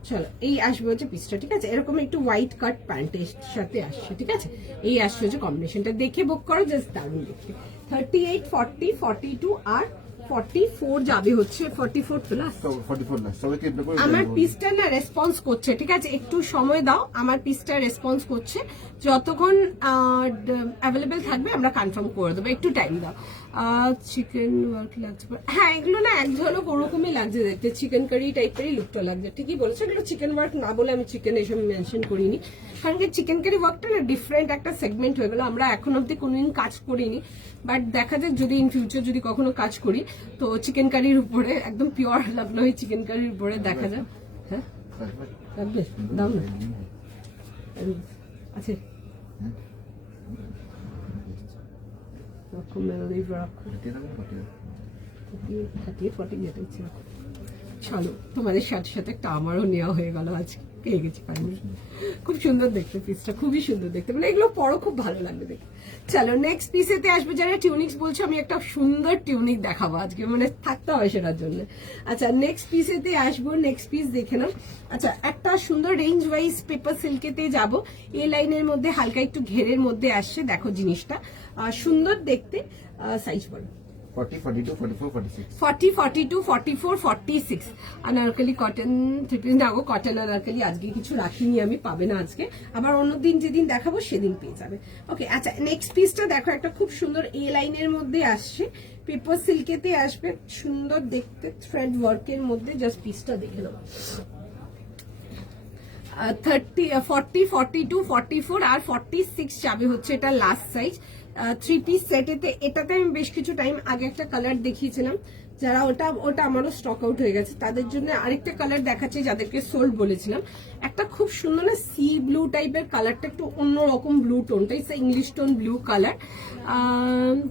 চলো, এই আসবে হচ্ছে পিসটা, ঠিক আছে। এরকম একটু হোয়াইট কাট প্যান্টের সাথে আসছে, ঠিক আছে। এই আসছে হচ্ছে কম্বিনেশনটা, দেখে বুক করো, জাস্ট দারুণ দেখতে। 38, 40, 42 আর 44 যাবে হচ্ছে। 44 তো লাস্ট, 44 লাস্ট। সবাইকে এটা করে আমার পিসটা না রেসপন্স করছে, ঠিক আছে। একটু সময় দাও, আমার পিসটা রেসপন্স করছে। যতক্ষণ অ্যাভেলেবেল থাকবে আমরা কনফার্ম করে দেবো, একটু টাইম দাও। চিকেন ওয়ার্ক লাগছে, হ্যাঁ এগুলো না এক ঝলক ওরকমই লাগছে দেখতে, চিকেন কারি টাইপেরই লুকটা লাগছে। ঠিকই বলেছো, এগুলো চিকেন ওয়ার্ক না বলে আমি চিকেন এসব মেনশন করিনি, কারণ কি চিকেন কারি ওয়ার্কটা না ডিফারেন্ট একটা সেগমেন্ট হয়ে গেলো। আমরা এখন অব্দি কোনোদিন কাজ করিনি, বাট দেখা যাক যদি ইন ফিউচার যদি কখনো কাজ করি তো চিকেন কারির উপরে, একদম পিওর লাভলহি চিকেন কারির উপরে দেখা যাক। হ্যাঁ লাগবে, দাও না আছে চলো, তোমাদের সাথে সাথে একটা আমারও নেওয়া হয়ে গেল আজকে, পেয়ে গেছি ফাইনালি। খুব সুন্দর দেখতে পিসটা, খুবই সুন্দর দেখতে, মানে এগুলো পরো খুব ভালো লাগবে দেখতে। চলো নেক্সট পিসেতে আসবে, যারা টিউনিক্স বলছো আমি একটা সুন্দর টিউনিক দেখাবো আজকে, মানে থাকতে হয় সেটার জন্য। আচ্ছা নেক্সট পিসেতে আসবো, নেক্সট পিস দেখে নাও। আচ্ছা একটা সুন্দর রেঞ্জ ওয়াইজ পেপার সিল্কেতে যাব, এ লাইনের মধ্যে হালকা একটু ঘেরের মধ্যে আসছে, দেখো জিনিসটা সুন্দর দেখতে। সাইজ বলো। 40, 42, 44, 46। 40, 42, 44, 46 আনারকলি কটন থ্রি পিস। দেখো কটন আনারকলি আজকে কিছু রাখিনি আমি, পাবে না আজকে, আবার অন্যদিন যেদিন দেখাবো সেদিন পেয়ে যাবে। ওকে, আচ্ছা নেক্সট পিসটা দেখো, একটা খুব সুন্দর এ লাইনের মধ্যে আসছে, পেপার সিল্কেতে আসবে, সুন্দর দেখতে থ্রেড ওয়ার্কের মধ্যে। জাস্ট পিসটা দেখে নাও। 30, 40, 42, 44 আর 46 যাবে হচ্ছে এটা লাস্ট সাইজ। 3 পিস সেটেতে, এটাতে আমি বেশ কিছু টাইম আগে একটা কালার দেখিয়েছিলাম, যারা ওটা আমারও স্টক আউট হয়ে গেছে তাদের জন্য আরেকটা কালার দেখাচ্ছি, যাদেরকে সোল্ড বলেছিলাম। একটা খুব সুন্দর না সি ব্লু টাইপের কালারটা, একটু অন্যরকম ব্লু টোনটা, it's English tone blue colour.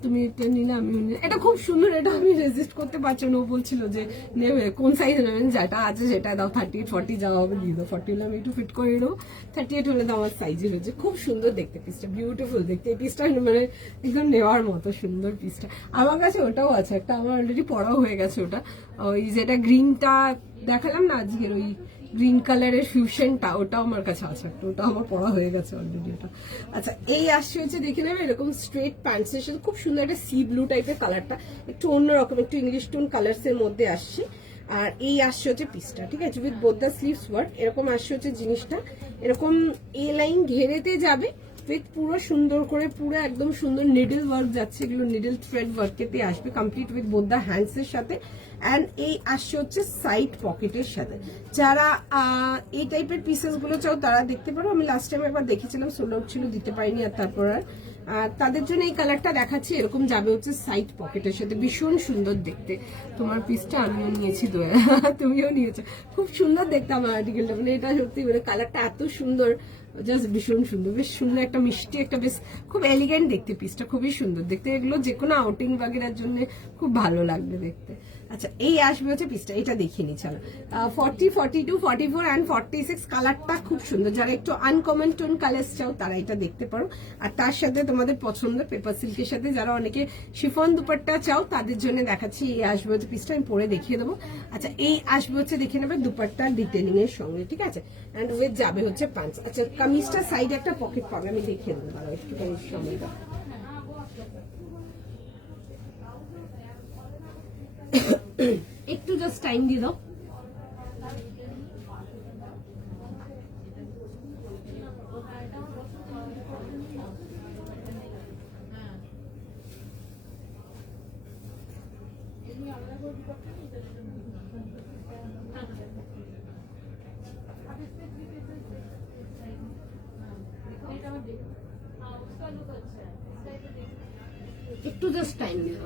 তুমি এটা নিলে আমি, এটা খুব সুন্দর, এটা আমি রেজিস্ট করতে পারছি না। ও বলছিল যে নেবে, কোন সাইজ নেবেন, যেটা আছে সেটা দাও। 38, 40 যাওয়া হবে দিয়ে দাও, 40 হলে আমি একটু ফিট করে নেবো, 38 হলে দাও আমার সাইজে হয়েছে। খুব সুন্দর দেখতে পিসটা, বিউটিফুল দেখতে। এই পিসটা মানে একদম নেওয়ার মতো সুন্দর পিসটা। আমার কাছে ওটাও আছে একটা, আমার অলরেডি পড়াও হয়ে গেছে ওটা। ওই যেটা গ্রিনটা দেখালাম না আজকের, ওই গ্রিন কালারের ফিউশনটা, ওটাও আমার কাছে আছে একটা, ওটা আমার পড়া হয়ে গেছে অলরেডি ওটা। আচ্ছা এই আসছে হচ্ছে দেখে নেবে, এরকম স্ট্রেট প্যান্টসের সাথে খুব সুন্দর একটা সি ব্লু টাইপের কালারটা, একটু অন্যরকম, একটু ইংলিশ টোন কালার্স এর মধ্যে আসছে। আর এই আসছে হচ্ছে পিসটা, ঠিক আছে, with both the sleeves work. এরকম আসছে হচ্ছে জিনিসটা, এরকম এ লাইন ঘেরেতে যাবে, উইথ পুরো সুন্দর করে, পুরো একদম সুন্দর নিডল ওয়ার্ক যাচ্ছে, এগুলো নিডল থ্রেড ওয়ার্কেতে আসবে, complete with both the hands এর সাথে। অ্যান্ড এই আসছে হচ্ছে সাইড পকেটের সাথে। যারা এই টাইপের পিসেস গুলো চাও তারা দেখতে পারো, আমি লাস্ট টাইম একবার দেখেছিলাম, সোল্ড আউট ছিল, দিতে পারিনি। আর তারপর আর তাদের জন্য এই কালারটা দেখাচ্ছি, এরকম যাবে হচ্ছে সাইড পকেটের সাথে, ভীষণ সুন্দর দেখতে। তোমার পিসটা আমিও নিয়েছি তো, তুমিও নিয়েছো, খুব সুন্দর দেখতে আমার আর্টিকেলটা, মানে এটা সত্যি, মানে কালারটা এত সুন্দর, জাস্ট ভীষণ সুন্দর, বেশ সুন্দর একটা মিষ্টি একটা, বেশ খুব এলিগেন্ট দেখতে পিসটা, খুবই সুন্দর দেখতে। এগুলো যে কোনো আউটিং বাগেরার জন্য খুব ভালো লাগবে দেখতে। আচ্ছা এই আসবে হচ্ছে পিসটা, এটা দেখিয়ে নি চলো। 40, 42, 44 অ্যান্ড 46 কালারটা খুব সুন্দর, যারা একটু আনকমন টোন কালার চাও তারা এটা দেখতে পারো। আর তার সাথে তোমাদের পছন্দ পেপার সিল্কের সাথে যারা অনেকে শিফন দুপাট্টা চাও তাদের জন্য দেখাচ্ছি, এই আসবে হচ্ছে পিসটা, আমি পরে দেখিয়ে দেবো। আচ্ছা এই আসবে হচ্ছে দেখে নেবে দুপাট্টা ডিটেলিং এর সঙ্গে, ঠিক আছে, অ্যান্ড উইথ যাবে হচ্ছে প্যান্টস। আচ্ছা কামিজটা সাইডে একটা পকেট পাবে, আমি দেখিয়ে দেবো দাঁড়াও একটুখানি সময়টা। একটু জাস্ট টাইম দিয়ে দাও। একটু জাস্ট টাইম দিল।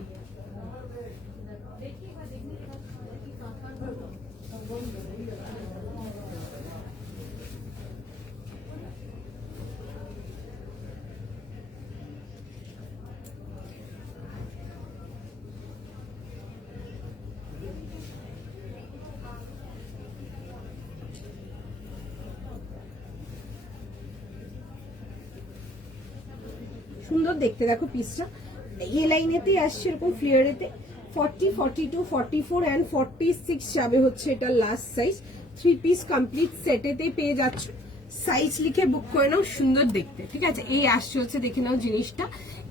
সুন্দর দেখতে দেখো পিসটা এ লাইনেতেই আসছে এরকম ফ্লেয়ারেতে 40, 42, 44 অ্যান্ড 46 যাবে হচ্ছে এটা লাস্ট সাইজ। 3 পিস কমপ্লিট সেটেতেই পেয়ে যাচ্ছ। সাইজ লিখে বুক করে নাও, সুন্দর দেখতে। ঠিক আছে, এই আসছে হচ্ছে দেখে নাও জিনিসটা,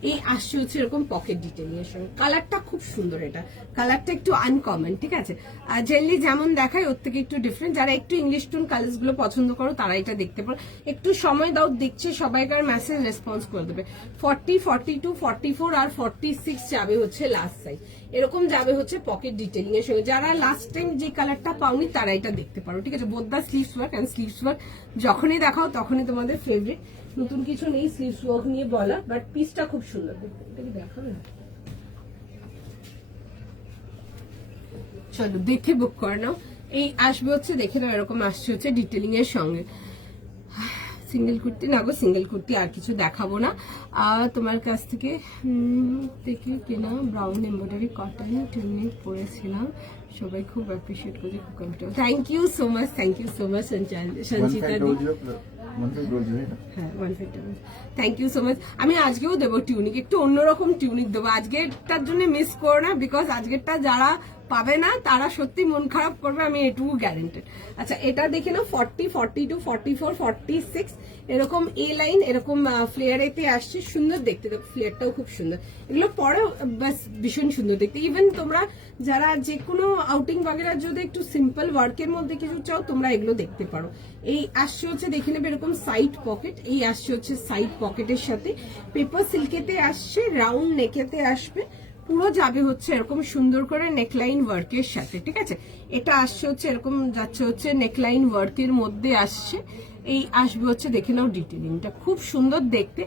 এই আসছে হচ্ছে এরকম পকেট ডিটেইলিং এর সঙ্গে। কালারটা খুব সুন্দর, এটা কালারটা একটু আনকমন। ঠিক আছে, আর জেনারেলি যেমন দেখায় ওর থেকে একটু ডিফারেন্ট। যারা একটু ইংলিশ টোন কালার্স গুলো পছন্দ করো তারা এটা দেখতে পারো। একটু সময় দাও, দেখছে সবাইকার মেসেজ রেসপন্স করে দেবে। 40, 42, 44 আর 46 যাবে হচ্ছে লাস্ট সাইজ। এরকম যাবে হচ্ছে পকেট ডিটেইলিং এর সঙ্গে। যারা লাস্ট টাইম যে কালারটা পাওনি তারা এটা দেখতে পারো। ঠিক আছে, both the sleeves work and sleeves work যখনই দেখাও তখনই তোমাদের ফেভারিট। নতুন কিছু নেই স্লিভস ওয়ার্ক নিয়ে বলা, বাট পিসটা খুব সুন্দর দেখতে। এটা কি দেখাবে? চলো দেখে বুক করে নাও। এই আসবে হচ্ছে দেখে নাও, এরকম আসছে হচ্ছে ডিটেইলিং এর সঙ্গে। সিঙ্গেল কুর্তি না গো, সিঙ্গেল কুর্তি আর কিছু দেখাবো না। তোমার কাছ থেকে কেনা ব্রাউন এমব্রয়ডারি কটন টিউনিক পরেছিলাম, সবাই খুব অ্যাপ্রিশিয়েট করছে, খুব comfortable. Thank you so much, thank you so much Sanchita দি। হ্যাঁ, 150। Thank you so much. আমি আজকেও দেবো টিউনিক, একটু অন্যরকম টিউনিক দেবো। আজকেরটার জন্য মিস করো না, বিকজ আজকেরটা যারা পাবে না তারা সত্যি মন খারাপ করবে, আমি এটুকু গ্যারেন্টেড। আচ্ছা, এটা দেখে নাও 40, 42, 44, 46 এরকম এ লাইন এরকম ফ্লেয়ারেতে আসছে। সুন্দর দেখতে, দেখো ফ্লেয়ারটাও খুব সুন্দর। এগুলো পরে বাস ভীষণ সুন্দর দেখতে। ইভেন তোমরা যারা যে কোনো আউটিং বাগেরা যদি একটু সিম্পল ওয়ার্কের মধ্যে কিছু চাও তোমরা এগুলো দেখতে পারো। এই আসছে হচ্ছে দেখে নেবে এরকম সাইড পকেট, এই আসছে হচ্ছে সাইড পকেটের সাথে পেপার সিল্কেতে আসছে, রাউন্ড নেকেতে আসবে, পুরো যাবে হচ্ছে এরকম সুন্দর করে নেকলাইন ওয়ার্কের সাথে। ঠিক আছে, এটা আসছে হচ্ছে এরকম যাচ্ছে হচ্ছে নেকলাইন ওয়ার্কের মধ্যে আসছে। এই আসবে হচ্ছে দেখে নাও ডিটেইলিংটা খুব সুন্দর দেখতে।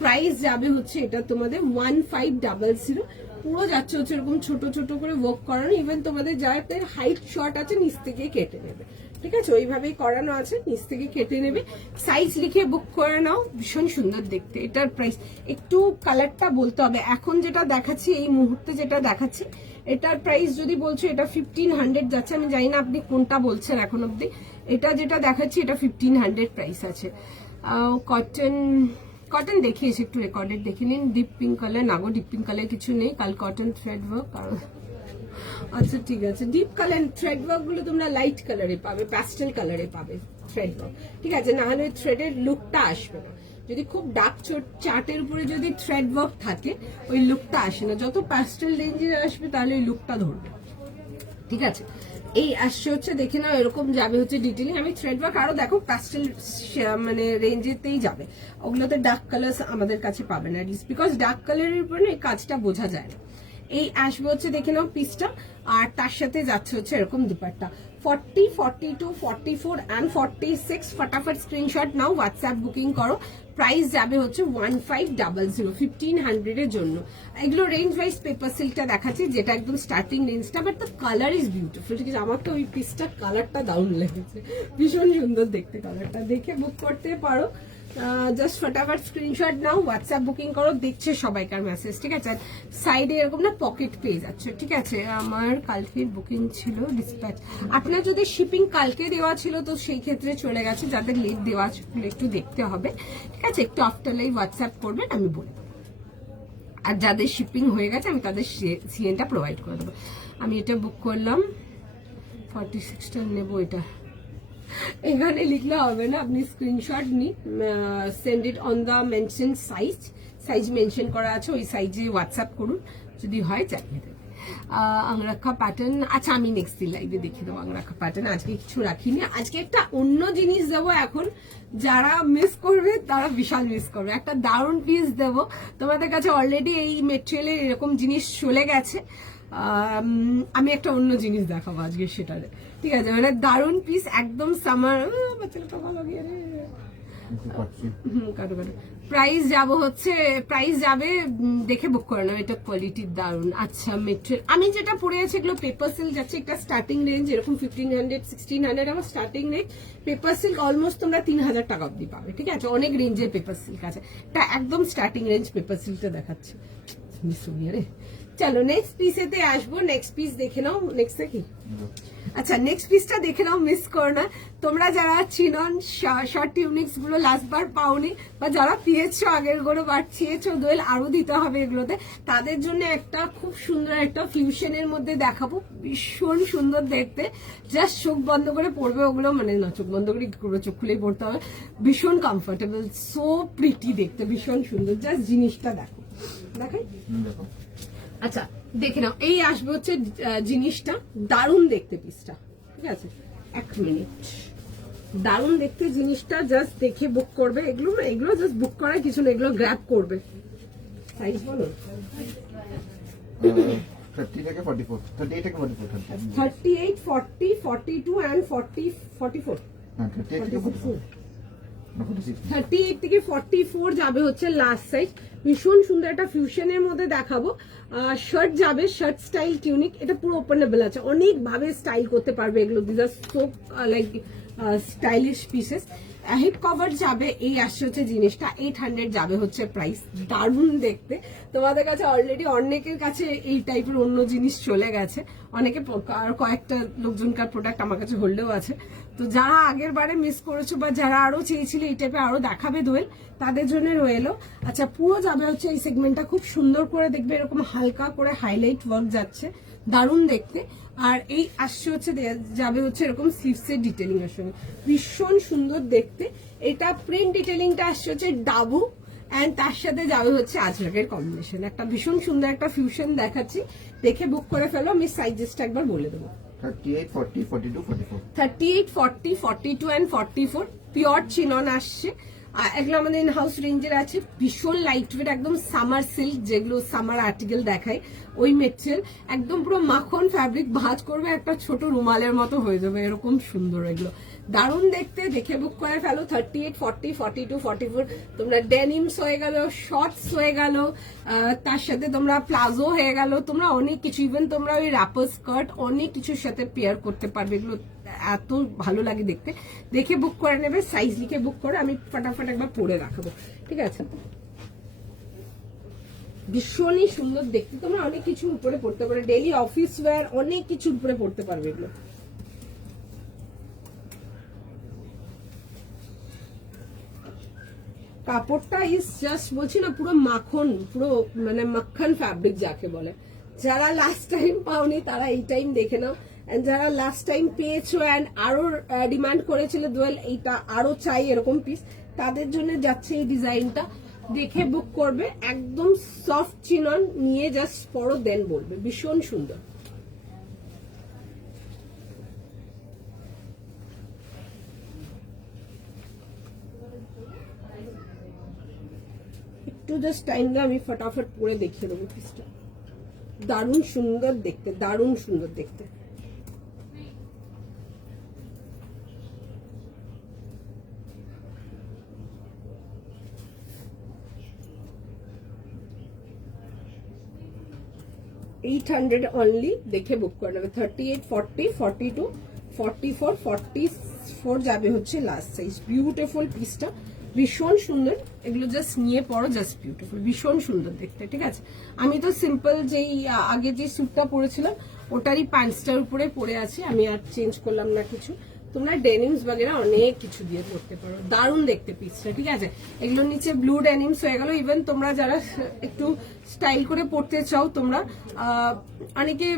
প্রাইস যাবে হচ্ছে এটা তোমাদের 1500। পুরো যাচ্ছে হচ্ছে এরকম ছোট ছোট করে ওয়ার্ক করানো। ইভেন তোমাদের যাদের হাইট শর্ট আছে নিচ থেকে কেটে নেবে। ঠিক আছে, ওইভাবেই করানো আছে, নিচ থেকে কেটে নেবে। সাইজ লিখে বুক করে নাও, ভীষণ সুন্দর দেখতে। এটার প্রাইস একটু কালারটা বলতে হবে। এখন যেটা দেখাচ্ছি, এই মুহূর্তে যেটা দেখাচ্ছি, এটার প্রাইস যদি বলছো এটা 1500 যাচ্ছে। আমি জানি না আপনি কোনটা বলছেন এখন অব্দি। এটা যেটা দেখাচ্ছি এটা 1500 প্রাইস আছে। কটন কটন দেখিয়েছি, একটু রেকর্ডেড দেখে নিন। ডিপ পিঙ্ক কালার না গো, ডিপ পিঙ্ক কালার কিছু নেই, কাল কটন থ্রেড ওয়ার্ক। আচ্ছা ঠিক আছে, ডিপ কালার থ্রেড ওয়ার্ক গুলো তোমরা লাইট কালারে পাবে, প্যাস্টেল কালারে পাবে থ্রেড ওয়ার্ক। ঠিক আছে, না হলে থ্রেডের লুকটা আসবে না। যদি খুব ডার্ক চার্টের উপরে যদি থ্রেড ওয়ার্ক থাকে ওই লুকটা আসে না। যত প্যাস্টেল রেঞ্জে আসবে তাহলে ওই লুকটা ধরবে। ঠিক আছে, এই আসছে হচ্ছে দেখে নাও এরকম যাবে হচ্ছে ডিটেইলিং। আমি থ্রেড ওয়ার্ক আরো দেখো প্যাস্টেল মানে রেঞ্জেতেই যাবে, ওগুলোতে ডার্ক কালার আমাদের কাছে পাবে না, বিকজ ডার্ক কালারের উপরে এই কাজটা বোঝা যায় না। এই আসবে হচ্ছে দেখে নাও পিসটা, আর তার সাথে যাচ্ছে হচ্ছে এরকম দুপাট্টা। 40, 42, 44 and 46 ফটাফট স্ক্রিনশট নাও, হোয়াটসঅ্যাপ বুকিং করো। প্রাইস যাবে হচ্ছে 1500, 1500 এর জন্য। এগুলো রেঞ্জ ওয়াইজ পেপার সিল্কটা দেখাচ্ছি, যেটা একদম স্টার্টিং রেঞ্জটা, but the colour is beautiful. ঠিক আছে, আমার তো ওই পিসটার কালারটা দারুণ লেগেছে, ভীষণ সুন্দর দেখতে। কালারটা দেখে বুক করতে পারো। জাস্ট ফটাফট স্ক্রিনশট নাও, হোয়াটসঅ্যাপ বুকিং করো। দেখছে সবাইকার মেসেজ। ঠিক আছে, সাইডে এরকম না পকেট পেয়ে যাচ্ছে। ঠিক আছে, আমার কালকের বুকিং ছিল ডিসপ্যাচ। আপনার যদি শিপিং কালকে দেওয়া ছিল তো সেই ক্ষেত্রে চলে গেছে, যাদের লেট দেওয়া ছিল একটু দেখতে হবে। ঠিক আছে, একটু আফটার লাইভ হোয়াটসঅ্যাপ করবেন, আমি বলে দেবো। আর যাদের শিপিং হয়ে গেছে আমি তাদের সিএনটা প্রোভাইড করে দেবো। আমি এটা বুক করলাম, 46টা নেবো। এটা এখানে লিখলে হবে না, আপনি স্ক্রিনশট নিন, send it on the mention size mention করা আছে, ওই সাইজে হোয়াটসঅ্যাপ করুন, যদি হয় জানিয়ে দেবে। আংরাখা প্যাটার্ন, আচ্ছা আমি নেক্সট দিন লাইভে দেখিয়ে দেবো আংরাখা প্যাটার্ন। আজকে কিছু রাখিনি, আজকে একটা অন্য জিনিস দেবো। এখন যারা মিস করবে তারা বিশাল মিস করবে। একটা দারুণ পিস দেবো তোমাদের কাছে। অলরেডি এই মেটেরিয়ালের এরকম জিনিস চলে গেছে, আমি একটা অন্য জিনিস দেখাবো আজকে সেটারে, ঠিক আছে? মানে দারুণ পিস, একদম সামার। বাচ্চাটা ভালো গিয়ে রে। কাটো কাটো। প্রাইস যাবে দেখে বুক করে নাও, এটা কোয়ালিটির দারুন। আচ্ছা, মেটেরিয়াল আমি যেটা পরে আছি এগুলো পেপার সিল্ক যাচ্ছে, একটা স্টার্টিং রেঞ্জ এরকম 1500 1600 আমার starting range. Paper silk almost তোমরা 3000 টাকা অব্দি পাবে, ঠিক আছে? অনেক রেঞ্জের পেপার সিল্ক আছে, এটা একদম স্টার্টিং রেঞ্জ পেপার সিল্কটা দেখাচ্ছি। রে চলো নেক্সট পিসেতে আসবো, নেক্সট পিস দেখে নাও। নেক্সট কি? আচ্ছা, নেক্সট পিসটা দেখে নাও, মিস করো না। তোমরা যারা চিনন শর্ট টিউনিক্স গুলো লাস্ট বার পাওনি, বা যারা পেয়েছো আগের গুলো বার চেয়েছো দোয়েল আরো দিতে হবে এগুলোতে, তাদের জন্য একটা খুব সুন্দর একটা ফিউশনের মধ্যে দেখাবো, ভীষণ সুন্দর দেখতে। জাস্ট চোখ বন্ধ করে পড়বে ওগুলো, মানে না চোখ বন্ধ করে কি করবে, চোখ খুলেই পড়তে হবে। ভীষণ কমফোর্টেবল, সো প্রিটি দেখতে, ভীষণ সুন্দর। জাস্ট জিনিসটা দেখো, দেখাই। আচ্ছা দেখে নাও, এই আসবে হচ্ছে জিনিসটা, দারুণ দেখতে পিসটা, ঠিক আছে? 1 মিনিট। দারুণ দেখতে জিনিসটা, জাস্ট দেখে বুক করবে। এগুলো জাস্ট বুক করার কিছু না, এগুলো গ্র্যাব করবে। সাইজ বলো। 30 থেকে 44, 38 থেকে 44, 38, 40, 42 and 40, 44। হ্যাঁ 38 থেকে 44, 38 থেকে 44 যাবে হচ্ছে লাস্ট সাইজ। ভীষণ সুন্দর একটা ফিউশনের মধ্যে দেখাবো। শার্ট যাবে, শার্ট স্টাইল টিউনিক, এটা পুরো ওপেনেবল আছে, অনেক ভাবে স্টাইল করতে পারবে এগুলো। This are so like stylish pieces. Head cover যাবে, এই আসছে হচ্ছে জিনিসটা 800 যাবে হচ্ছে প্রাইস। দারুণ দেখতে, তোমাদের কাছে অলরেডি অনেকের কাছে এই টাইপের অন্য জিনিস চলে গেছে, অনেকে আর কয়েকটা লোকজনকার প্রোডাক্ট আমার কাছে হলেও আছে। তো যারা আগের বারে মিস করেছো বা যারা আরো চেয়েছিলে এই টাইপের আরো দেখাবে দোয়েল, তাদের জন্য রয়েলো। আচ্ছা, পুরো যাবে হচ্ছে এই সেগমেন্টটা খুব সুন্দর করে দেখবে, এরকম হালকা করে হাইলাইট ওয়ার্ক যাচ্ছে, দারুণ দেখতে। আর এই আসছে হচ্ছে যাবে হচ্ছে এরকম স্লিভসের ডিটেলিং এর সঙ্গে, ভীষণ সুন্দর দেখতে। এটা প্রিন্ট ডিটেলিংটা আসছে হচ্ছে ডাবু, এন্ড তার সাথে যাবে হচ্ছে আজরাকের কম্বিনেশন। একটা ভীষণ সুন্দর একটা ফিউশন দেখাচ্ছি, দেখে বুক করে ফেলো। আমি সাইজেসটা একবার বলে দেবো। 38, 40, 42, 44, 38, 40, 42 and 44 পিওর চিনন আসছে। এগুলো আমাদের ইন হাউস রেঞ্জের আছে, ভীষণ লাইট ওয়েট, একদম সামার সিল্ক, যেগুলো সামার আর্টিকেল দেখায় ওই মেটেরিয়াল, একদম পুরো মাখন ফ্যাব্রিক, ভাঁজ করবে একটা ছোট রুমালের মতো হয়ে যাবে, এরকম সুন্দর এগুলো, দারুণ দেখতে। দেখে বুক করে ফেলো। 38, 40, 42, 44 তোমরা ডেনিমস হয়ে গেল, শর্টস হয়ে গেল, তার সাথে তোমরা প্লাজো হয়ে গেল, তোমরা অনেক কিছু, ইভেন তোমরা ওই র্যাপার স্কার্ট অনেক কিছুর সাথে পেয়ার করতে পারবে, এগুলো এত ভালো লাগে দেখতে। দেখে বুক করে নেবে, সাইজ লিখে বুক করে, আমি ফটাফট একবার পরে রাখবো, ঠিক আছে? ভীষণই সুন্দর দেখতে, তোমরা অনেক কিছু উপরে পড়তে পারবে, ডেইলি অফিস ওয়্যার অনেক কিছু উপরে পড়তে পারবে এগুলো। কাপড়টা ইজ জাস্ট বলছি না, পুরো মাখন, পুরো মানে মাখন ফ্যাব্রিক যাকে বলে। যারা লাস্ট টাইম পাওনি তারা এই টাইম দেখে নাও, এন্ড যারা লাস্ট টাইম পেয়েছো এন্ড আরো ডিমান্ড করেছিল দোয়েল এইটা আরো চাই এরকম পিস, তাদের জন্য যাচ্ছে এই ডিজাইনটা। দেখে বুক করবে, একদম সফট চিনন নিয়ে জাস্ট পরো, দেন বলবে ভীষণ সুন্দর। একটু জাস্ট টাইম দিয়ে আমি ফটাফট পরে দেখিয়ে দেবো পিসটা। দারুণ সুন্দর দেখতে, দারুণ সুন্দর দেখতে। $800 অনলি, দেখে বুক করে নেবে। 38, 40, 42, 44, 44 যাবে হচ্ছে লাস্ট সাইজ। বিউটিফুল পিসটা, ভীষণ সুন্দর, এগুলো জাস্ট নিয়ে পড়ো, জাস্ট বিউটিফুল, ভীষণ সুন্দর দেখতে, ঠিক আছে? আমি তো সিম্পল যেই আগে যে স্যুটটা পরেছিলাম ওটারই প্যান্টসটার উপরে পরে আছি, আমি আর চেঞ্জ করলাম না কিছু। তোমরা ডেনিমস বাগেরা অনেক কিছু দিয়ে পড়তে পারো, দারুণ দেখতে পিসটা, ঠিক আছে? এগুলো নিচে ব্লু ডেনিমস হয়ে গেল। ইভেন তোমরা যারা একটু স্টাইল করে পড়তে চাও, তোমরা অনেকে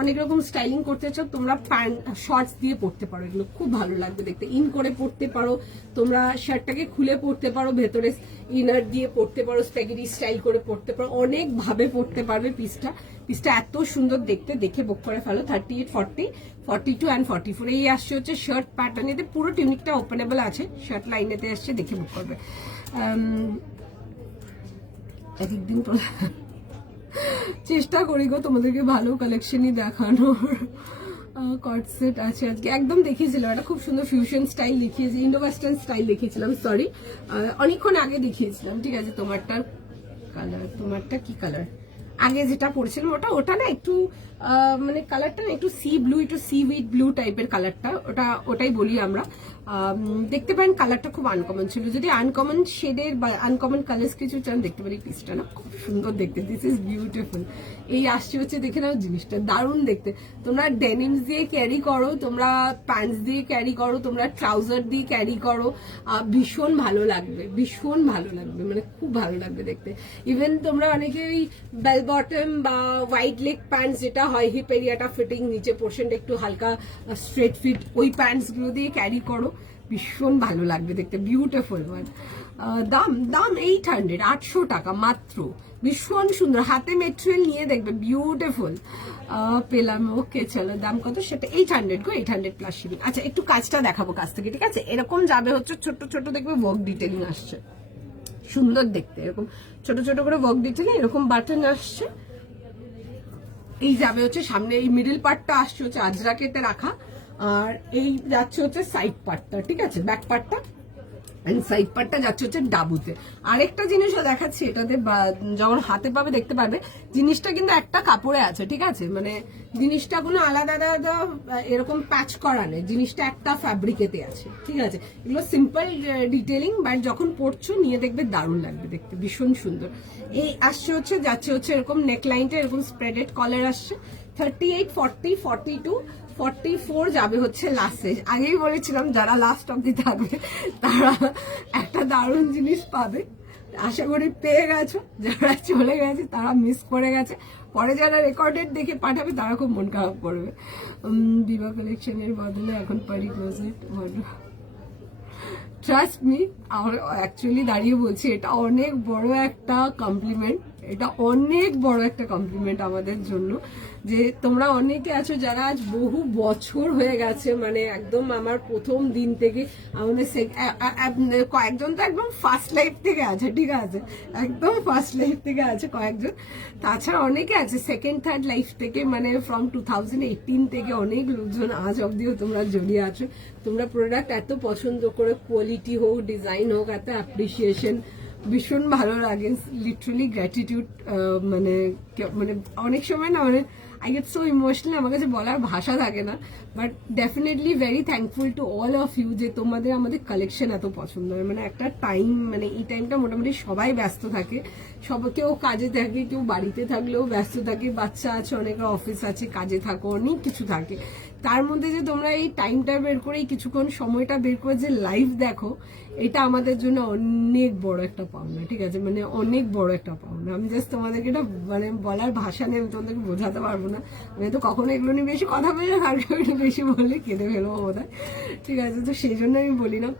অনেক রকম স্টাইলিং করতে চাও, তোমরা প্যান্ট শর্টস দিয়ে পড়তে পারো, এগুলো খুব ভালো লাগবে দেখতে। ইন করে পড়তে পারো, তোমরা শার্টটাকে খুলে পড়তে পারো, ভেতরে ইনার দিয়ে পড়তে পারো, স্প্যাগেটি স্টাইল করে পড়তে পারো, অনেক ভাবে পড়তে পারবে পিসটা। পিসটা এত সুন্দর দেখতে, দেখে বুক করে ফেলো। 38, 40, 42 and 44 এই আসছে হচ্ছে শার্ট প্যাটার্ন, এতে পুরো টিউনিকটা ওপেনেবল আছে, শার্ট লাইনেতে আসছে, দেখে বুক করবে। একদিন চেষ্টা করি গো তোমাদেরকে ভালো কালেকশনই দেখানোর। কট সেট আছে আজকে, একদম দেখিয়েছিলাম একটা খুব সুন্দর ফিউশন স্টাইল দেখিয়েছি, ইন্ডো ওয়েস্টার্ন স্টাইল দেখিয়েছিলাম, সরি অনেকক্ষণ আগে দেখিয়েছিলাম, ঠিক আছে। তোমারটা কালার, তোমারটা কি কালার আগে যেটা পড়ছিলাম ওটা না একটু মানে কালারটা না একটু সি ব্লু, একটু সি উইথ ব্লু টাইপের কালারটা, ওটাই বলি আমরা। দেখতে পারেন কালারটা খুব আনকমন ছিল, যদি আনকমন শেডের বা আনকমন কালার্স কিছু চান দেখতে পারি, পিসটা না খুব সুন্দর দেখতে, দিস ইজ বিউটিফুল। এই আসছে হচ্ছে দেখে নাও জিনিসটা দারুণ দেখতে, তোমরা ডেনিমস দিয়ে ক্যারি করো, তোমরা প্যান্টস দিয়ে ক্যারি করো, তোমরা ট্রাউজার দিয়ে ক্যারি করো, ভীষণ ভালো লাগবে, ভীষণ ভালো লাগবে, মানে খুব ভালো লাগবে দেখতে। ইভেন তোমরা অনেকে ওই বেল বটম বা হোয়াইট লেগ প্যান্টস যেটা হয় হিপ এরিয়াটা ফিটিং, নিচে পোর্শনটা একটু হালকা স্ট্রেট ফিট, ওই প্যান্টস গুলো দিয়ে ক্যারি করো, ভীষণ ভালো লাগবে দেখতে, বিউটিফুল ওয়ান। দাম 800, 800 টাকা মাত্র, ভীষণ সুন্দর, হাতে মেটেরিয়াল নিয়ে দেখবে, বিউটিফুল পেলাম। ওকে চলো, দাম কত সেটা 800 গো, 800 প্লাস শিপিং। আচ্ছা একটু কাজটা দেখাবো কাছ থেকে, ঠিক আছে। এরকম যাবে হচ্ছে ছোট ছোট দেখবে ওয়ার্ক ডিটেলিং আসছে, সুন্দর দেখতে, এরকম ছোট ছোট করে ওয়ার্ক ডিটেলিং, এরকম বাটন আসছে, এই যাবে হচ্ছে সামনে, এই মিডল পার্টটা আসছে হচ্ছে আজরাকেতে রাখা, আর এই যাচ্ছে হচ্ছে সাইড পার্টটা, ঠিক আছে, ব্যাক পার্টটা, সাইড পার্টটা যাচ্ছে হচ্ছে ডাবুতে। আরেকটা জিনিসও দেখাচ্ছি, এটাতে যখন হাতে পাবে দেখতে পারবে জিনিসটা কিন্তু একটা কাপড়ে আছে, ঠিক আছে, মানে জিনিসটা কোনো আলাদা আলাদা এরকম প্যাচ করা নেই, জিনিসটা একটা ফ্যাব্রিকেতে আছে, ঠিক আছে। এগুলো সিম্পল ডিটেলিং, বাট যখন পরছো নিয়ে দেখবে দারুণ লাগবে দেখতে, ভীষণ সুন্দর। এই আসছে হচ্ছে যাচ্ছে হচ্ছে এরকম নেকলাইনটা এরকম স্প্রেডেড কলার আসছে, 38, 40, 42, 44 যাবে হচ্ছে লাস্টে। আগেই বলেছিলাম যারা লাস্ট অব্দি থাকবে তারা একটা দারুণ জিনিস পাবে, আশা করি পেয়ে গেছো, যারা চলে গেছে তারা মিস করে গেছে, পরে যারা রেকর্ডেড দেখে পাঠাবে তারা খুব মন খারাপ করবে। বিবা কালেকশনের বদলে এখন পারি ক্লোজেট, ট্রাস্ট মি, আমার অ্যাকচুয়ালি দাঁড়িয়ে বলছি এটা অনেক বড় একটা কমপ্লিমেন্ট, এটা অনেক বড় একটা কমপ্লিমেন্ট আমাদের জন্য, যে তোমরা অনেকে আছো যারা আজ বহু বছর হয়ে গেছে, মানে একদম আমার প্রথম দিন থেকে আমাদের কয়েকজন তো একদম ফার্স্ট লাইফ থেকে আছে, ঠিক আছে, একদম ফার্স্ট লাইফ থেকে আছে কয়েকজন, তাছাড়া অনেকে আছে সেকেন্ড থার্ড লাইফ থেকে, মানে ফ্রম 2018 থেকে অনেক লোকজন আজ অব্দিও তোমরা জড়িয়ে আছো। তোমরা প্রোডাক্ট এত পছন্দ করে, কোয়ালিটি হোক ডিজাইন হোক, এত অ্যাপ্রিসিয়েশন, ভীষণ ভালো লাগে, লিটারালি গ্র্যাটিটিউড, মানে অনেক সময় না মানে আই গেট সো ইমোশনাল, আমার কাছে বলার ভাষা থাকে না, but definitely very thankful to all of you যে তোমাদের আমাদের কালেকশন এত পছন্দ হয়। মানে একটা টাইম, মানে এই টাইমটা মোটামুটি সবাই ব্যস্ত থাকে, কেউ কাজে থাকে, কেউ বাড়িতে থাকলেও ব্যস্ত থাকে, বাচ্চা আছে, অনেকের অফিস আছে, কাজে থাকো, অনেক কিছু থাকে, তার মধ্যে যে তোমরা এই টাইমটা বের করে এই কিছুক্ষণ সময়টা বের করে যে লাইভ দেখো, এটা আমাদের জন্য অনেক বড় একটা পাওনা, ঠিক আছে, মানে অনেক বড় একটা পাওনা। আমি জাস্ট তোমাদেরকে এটা মানে বলার ভাষা নেই, আমি তোমাদেরকে বোঝাতে পারবো না, আমি তো কখনো এগুলো নিয়ে বেশি কথা বলি না, কারণ বেশি বললে কেঁদে ফেলবো বোধ হয়, ঠিক আছে, তো সেই জন্য আমি বলি না।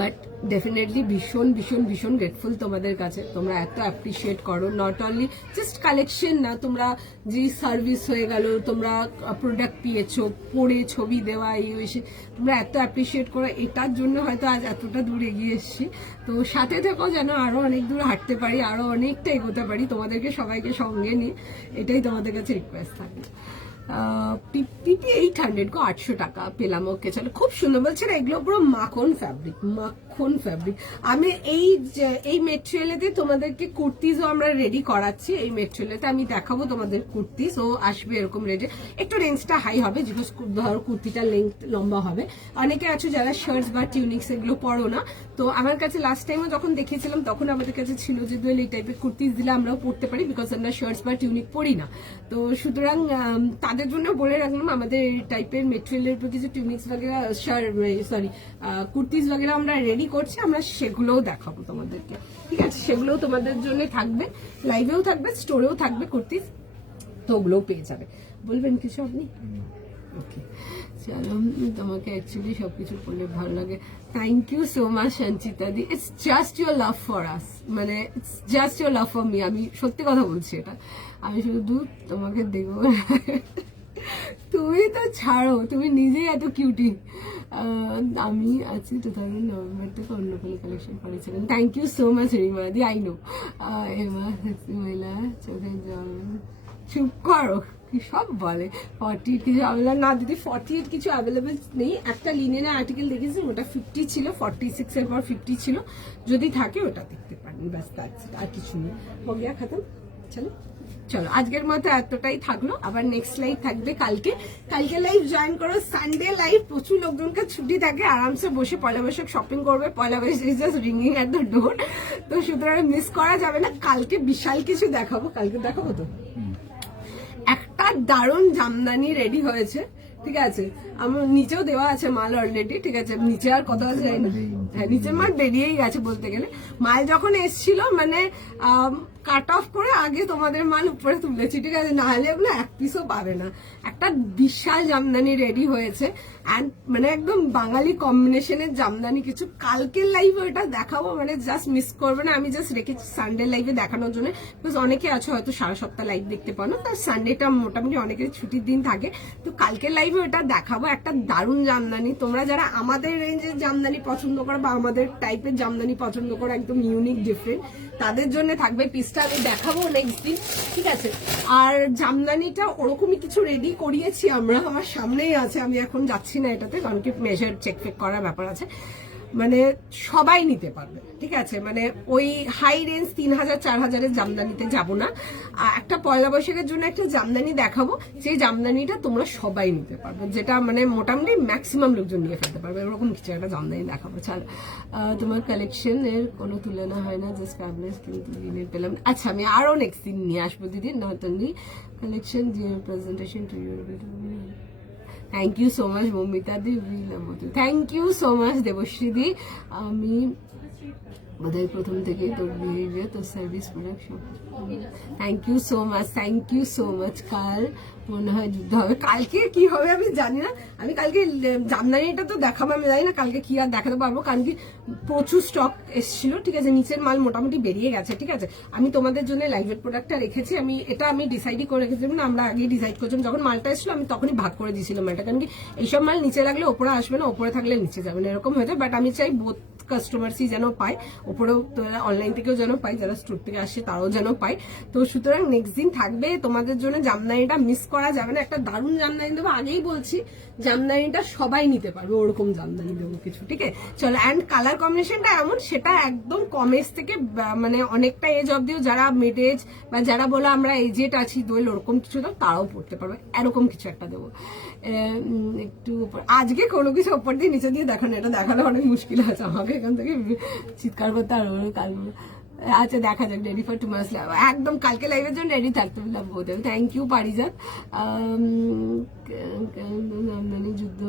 বাট ডেফিনেটলি ভীষণ ভীষণ ভীষণ গ্রেটফুল তোমাদের কাছে, তোমরা এত অ্যাপ্রিসিয়েট করো, নট অনলি জাস্ট কালেকশন না, তোমরা যে সার্ভিস হয়ে গেল, তোমরা প্রোডাক্ট পেয়েছো, পরে ছবি দেওয়া, এই এসে তোমরা এত অ্যাপ্রিসিয়েট করো, এটার জন্য হয়তো আজ এতটা দূর এগিয়ে এসেছি। তো সাথে থেকো যেন আরো অনেক দূর হাঁটতে পারি, আরো অনেকটা এগোতে পারি, তোমাদেরকে সবাইকে সঙ্গে নিয়ে, এটাই তোমাদের কাছে রিকোয়েস্ট থাকে। পিপি 800 গো, 800 টাকা পেলাম। ওকে চলো, খুব সুন্দর বলছে না, এগুলো পুরো মাখন ফ্যাব্রিক, মাখন ফ্যাব্রিক। আমি এই মেটেরিয়ালেতে তোমাদেরকে কুর্তিজও আমরা রেডি করাচ্ছি, এই মেটেরিয়ালেতে আমি দেখাবো তোমাদের কুর্তিজ, ও আসবে এরকম রেটে, একটু রেঞ্জটা হাই হবে, বিকজ ধরো কুর্তিটার লেন্থ লম্বা হবে। অনেকে আছো যারা শার্টস বা টিউনিক্স এগুলো পরো না, তো আমার কাছে লাস্ট টাইমও যখন দেখেছিলাম তখন আমাদের কাছে ছিল যে দুয়েল এই টাইপের কুর্তিজ দিলে আমরাও পরতে পারি, বিকজ আমরা শার্টস বা টিউনিক পরি না। তো সুতরাং তাদের জন্য বলে রাখলাম, আমাদের এই টাইপের মেটেরিয়ালের উপর কিছু টিউনিক্স বাগেরা, কুর্তিজ বাগেরা আমরা রেডি করছি, আমরা সেগুলোও দেখাবো তোমাদেরকে, ঠিক আছে, সেগুলোও তোমাদের জন্য থাকবে, লাইভেও থাকবে, স্টোরেও থাকবে কুর্তিজ, তো ওগুলোও পেয়ে যাবে। বলবেন কিছু আপনি? ওকে চলো, তোমাকে অ্যাকচুয়ালি সবকিছু করলে ভালো লাগে, thank you so much Sanchita দি, it's just your love for us, মানে it's just your love for me, আমি সত্যি কথা বলছি এটা, আমি শুধু তোমাকে দেখবো তুমি তো ছাড়ো, তুমি নিজেই এত কিউটি। আমি আছি 2000 নভেম্বর থেকে অন্য কোনো কালেকশন করেছিলেন। থ্যাংক ইউ সো মাচ রিমাদি, আই নো। এবার মহিলা চোখের জল, চুপ করো, কি সব বলে। 48 কিছু অ্যাভেলেবল না দিদি, 48 কিছু অ্যাভেলেবল নেই। একটা লিনেনের আর্টিকেল দেখেছি, ওটা 50 ছিল, 46 এর পর 50 ছিল, যদি থাকে ওটা দেখতে পারেন, ব্যাস আর কিছু নেই। হো গিয়া খতম। চলো চলো আজকের মতো এতটাই থাকলো, আবার নেক্সট লাইভ থাকবে কালকে। কালকে লাইভ জয়েন করো, সানডে লাইভ, প্রচুর লোকজনকে ছুটি থাকে, আরামসে বসে পয়লা বৈশাখ শপিং করবে। Poila Boishakh is just ringing at the door, তো সুতরাং মিস করা যাবে না। কালকে বিশাল কিছু দেখাবো, কালকে দেখাবো তো। একটা দারুণ জামদানি রেডি হয়েছে, ঠিক আছে, আমার নিচেও দেওয়া আছে মাল অলরেডি, ঠিক আছে, নিচে আর কথা যায় না। হ্যাঁ, নিচের মাল বেরিয়েই গেছে বলতে গেলে। মাল যখন এসছিল মানে কাট অফ করে আগে তোমাদের মাল উপরে তুলেছি, ঠিক আছে, না হলে এগুলো এক পিসও পাবে না। একটা বিশাল জামদানি রেডি হয়েছে, অ্যান্ড মানে একদম বাঙালি কম্বিনেশনের জামদানি কিছু। কালকের লাইভে ওটা দেখাবো, মানে জাস্ট মিস করবে না। আমি জাস্ট রেখেছি সানডে লাইভে দেখানোর জন্য, বিকজ অনেকে আছে হয়তো সারা সপ্তাহ লাইভ দেখতে পাও না, তার সানডেটা মোটামুটি অনেকের ছুটির দিন থাকে, তো কালকের লাইভে ওটা দেখাবো। একটা দারুণ জামদানি, তোমরা যারা আমাদের রেঞ্জের জামদানি পছন্দ করো বা আমাদের টাইপের জামদানি পছন্দ করো, একদম ইউনিক ডিফারেন্ট, তাদের জন্য থাকবে পিসটা, আমি দেখাবো নেক্সট দিন, ঠিক আছে। আর জামদানিটা ওরকমই কিছু রেডি করিয়েছি আমরা, আমার সামনেই আছে, আমি এখন যাচ্ছি না এটাতে, কারণ কি মেজার চেক ফেক করার ব্যাপার আছে। মানে সবাই নিতে পারবে, ঠিক আছে, মানে ওই হাই রেঞ্জ 3000 4000-এর জামদানিতে যাব না। একটা পয়লা বৈশাখের জন্য একটা জামদানি দেখাবো, সেই জামদানিটা তোমরা সবাই নিতে পারবে, যেটা মানে মোটামুটি ম্যাক্সিমাম লোকজন নিয়ে ফেলতে পারবে, এরকম কিছু একটা জামদানি দেখাবো। চলো, তোমার কালেকশনের কোনো তুলনা হয় না, জাস্ট ফ্যাবুলাস, কিন্তু দিনে পেলাম। আচ্ছা, আমি আরো নেক্সট দিন নিয়ে আসবো দিদি, নট অনলি কালেকশন, যে presentation to your. Thank you so much Mamita di, thank you so much Debashree di. আমি বোধহয় প্রথম থেকেই তোর বিহেভিয়ার, তোর service, production, thank you so much, thank you so much. কাল মনে হয় যুদ্ধ হবে, কালকে কি হবে আমি জানি না। আমি কালকে জামদানিটা তো দেখাবো, আমি জানি না কালকে কি আর দেখাতে পারবো, কারণ কি প্রচুর স্টক এসেছিল, ঠিক আছে, নিচের মাল মোটামুটি বেরিয়ে গেছে, ঠিক আছে। আমি তোমাদের জন্য লাইভের প্রোডাক্টটা রেখেছি, আমি ডিসাইডই করে রেখেছিলাম না, আমরা আগেই ডিসাইড করেছিলাম, যখন মালটা এসেছিল আমি তখনই ভাগ করে দিয়েছিলাম মালটা, কারণ কি এইসব মাল নিচে লাগলে ওপরে আসবে না, ওপরে থাকলে নিচে যাবে না, এরকম হয়ে যায়। বাট আমি চাই বোথ কাস্টমার্সই যেন পায়, ওপরেও অনলাইন থেকেও যেন পাই, যারা স্টোর থেকে আসছে তারাও যেন পায়। তো সুতরাং নেক্সট দিন থাকবে তোমাদের জন্য জামদানিটা, মিস করা যাবে না। একটা দারুণ জামদানি দেবো, আগেই বলছি, জামদানিটা সবাই নিতে পারবে, ওরকম জামদানি দেবো কিছু, ঠিক আছে। চলো, অ্যান্ড কালার কম্বিনেশনটা এমন, সেটা একদম কম এজ থেকে মানে অনেকটা এজ অব্দিও, যারা মিড এজ বা যারা বলে আমরা এজেড আছি দোয়েল, ওরকম কিছু দাও, তারাও পড়তে পারবে, এরকম কিছু একটা দেবো। একটু আজকে কোনো কিছু ওপর দিয়ে নিচে দিয়ে দেখানো, এটা দেখানো অনেক মুশকিল আছে আমাকে, এখান থেকে চিৎকার করতে আর কাল। আচ্ছা, দেখা যাক, রেডি ফর টুমারস লাইভ, একদম কালকে লাইভের জন্য রেডি থাকতে বলতে হবে। থ্যাংক ইউ পারিজাত। জামদানি যুদ্ধ,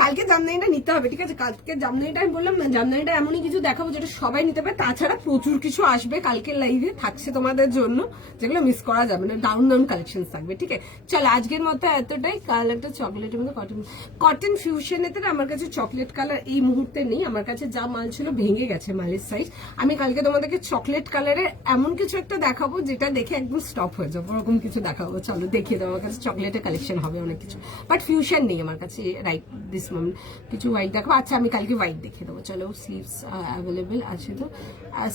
কালকে জামদানিটা নিতে হবে, ঠিক আছে। কালকে জামদানিটা আমি বললাম না, জামদানিটা এমনই কিছু দেখাবো যেটা সবাই নিতে পারে। তাছাড়া প্রচুর কিছু আসবে কালকে লাইভে, থাকছে তোমাদের জন্য, যেগুলো মিস করা যাবে না, দারুণ দারুণ কালেকশন থাকবে, ঠিক আছে। চলো, আজকের মতো এতটাই। কাল একটা চকলেটের মধ্যে কটন ফিউশনেতে আমার কাছে চকলেট কালার এই মুহূর্তে নেই, আমার কাছে যা মাল ছিল ভেঙে গেছে মালের সাইজ। আমি কালকে তোমাদেরকে চকলেট কালারের এমন কিছু একটা দেখাবো যেটা দেখে একদম স্টপ হয়ে যাবো, ওরকম কিছু দেখাবো। চলো, দেখিয়ে দেবো, আমার কাছে চকলেটের কালেকশন হবে অনেক কিছু, বাট ফিউশন নেই আমার কাছে রাইট দিস মোমেন্ট। কিছু হোয়াইট দেখাবো, আচ্ছা আমি কালকে হোয়াইট দেখিয়ে দেবো। চলো, স্লিভস অ্যাভেলেবেল আছে তো,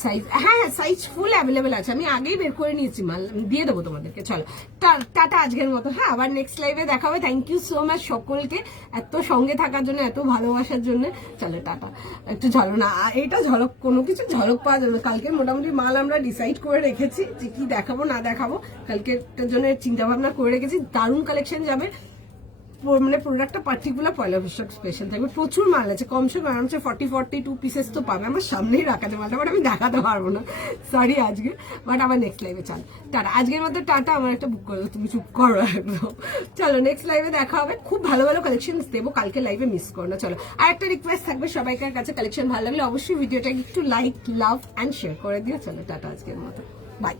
সাইজ, হ্যাঁ সাইজ ফুল অ্যাভেলেবেল আছে, আমি আগেই বের করে নিয়েছি মাল, দিয়ে দেবো তোমাদেরকে। চলো, টাটা আজকের মতো, হ্যাঁ আবার নেক্সট লাইভে দেখা হবে। থ্যাংক ইউ সো মাচ সকলকে এত সঙ্গে থাকার জন্য, এত ভালোবাসার জন্য। চলো, টাটা। একটু ঝলক না, এটা ঝলক, কোনো কিছু ঝলক পাওয়া যাবে। কালকে মোটামুটি মাল আমরা ডিসাইড করে রেখেছি যে কি দেখাবো না দেখাবো, কালকের জন্য চিন্তা ভাবনা করে রেখেছি। দারুণ কালেকশন যাবে, মানে প্রোডাক্টটা পার্টিকুলার পয়লা বৈশাখ স্পেশাল থাকবে, প্রচুর মাল আছে, কমসে কম আরামসে 42 পিসেস তো পাবে, আমার সামনেই রাখাতে মালটা, বাট আমি দেখাতে পারবো না, সরি আজকে, বাট আবার নেক্সট লাইভে। চল, টাটা আজকের মধ্যে, টাটা। আমার একটা বুক করে, তুমি চুপ করো একদম। চলো, নেক্সট লাইভে দেখা হবে, খুব ভালো ভালো কালেকশন দেবো কালকে লাইভে, মিস করো না। চলো, আর একটা রিকোয়েস্ট থাকবে সবাইকার কাছে, কালেকশন ভালো লাগলে অবশ্যই ভিডিওটা একটু লাইক, লাভ অ্যান্ড শেয়ার করে দিও। চলো, টাটা আজকের মতো, বাই।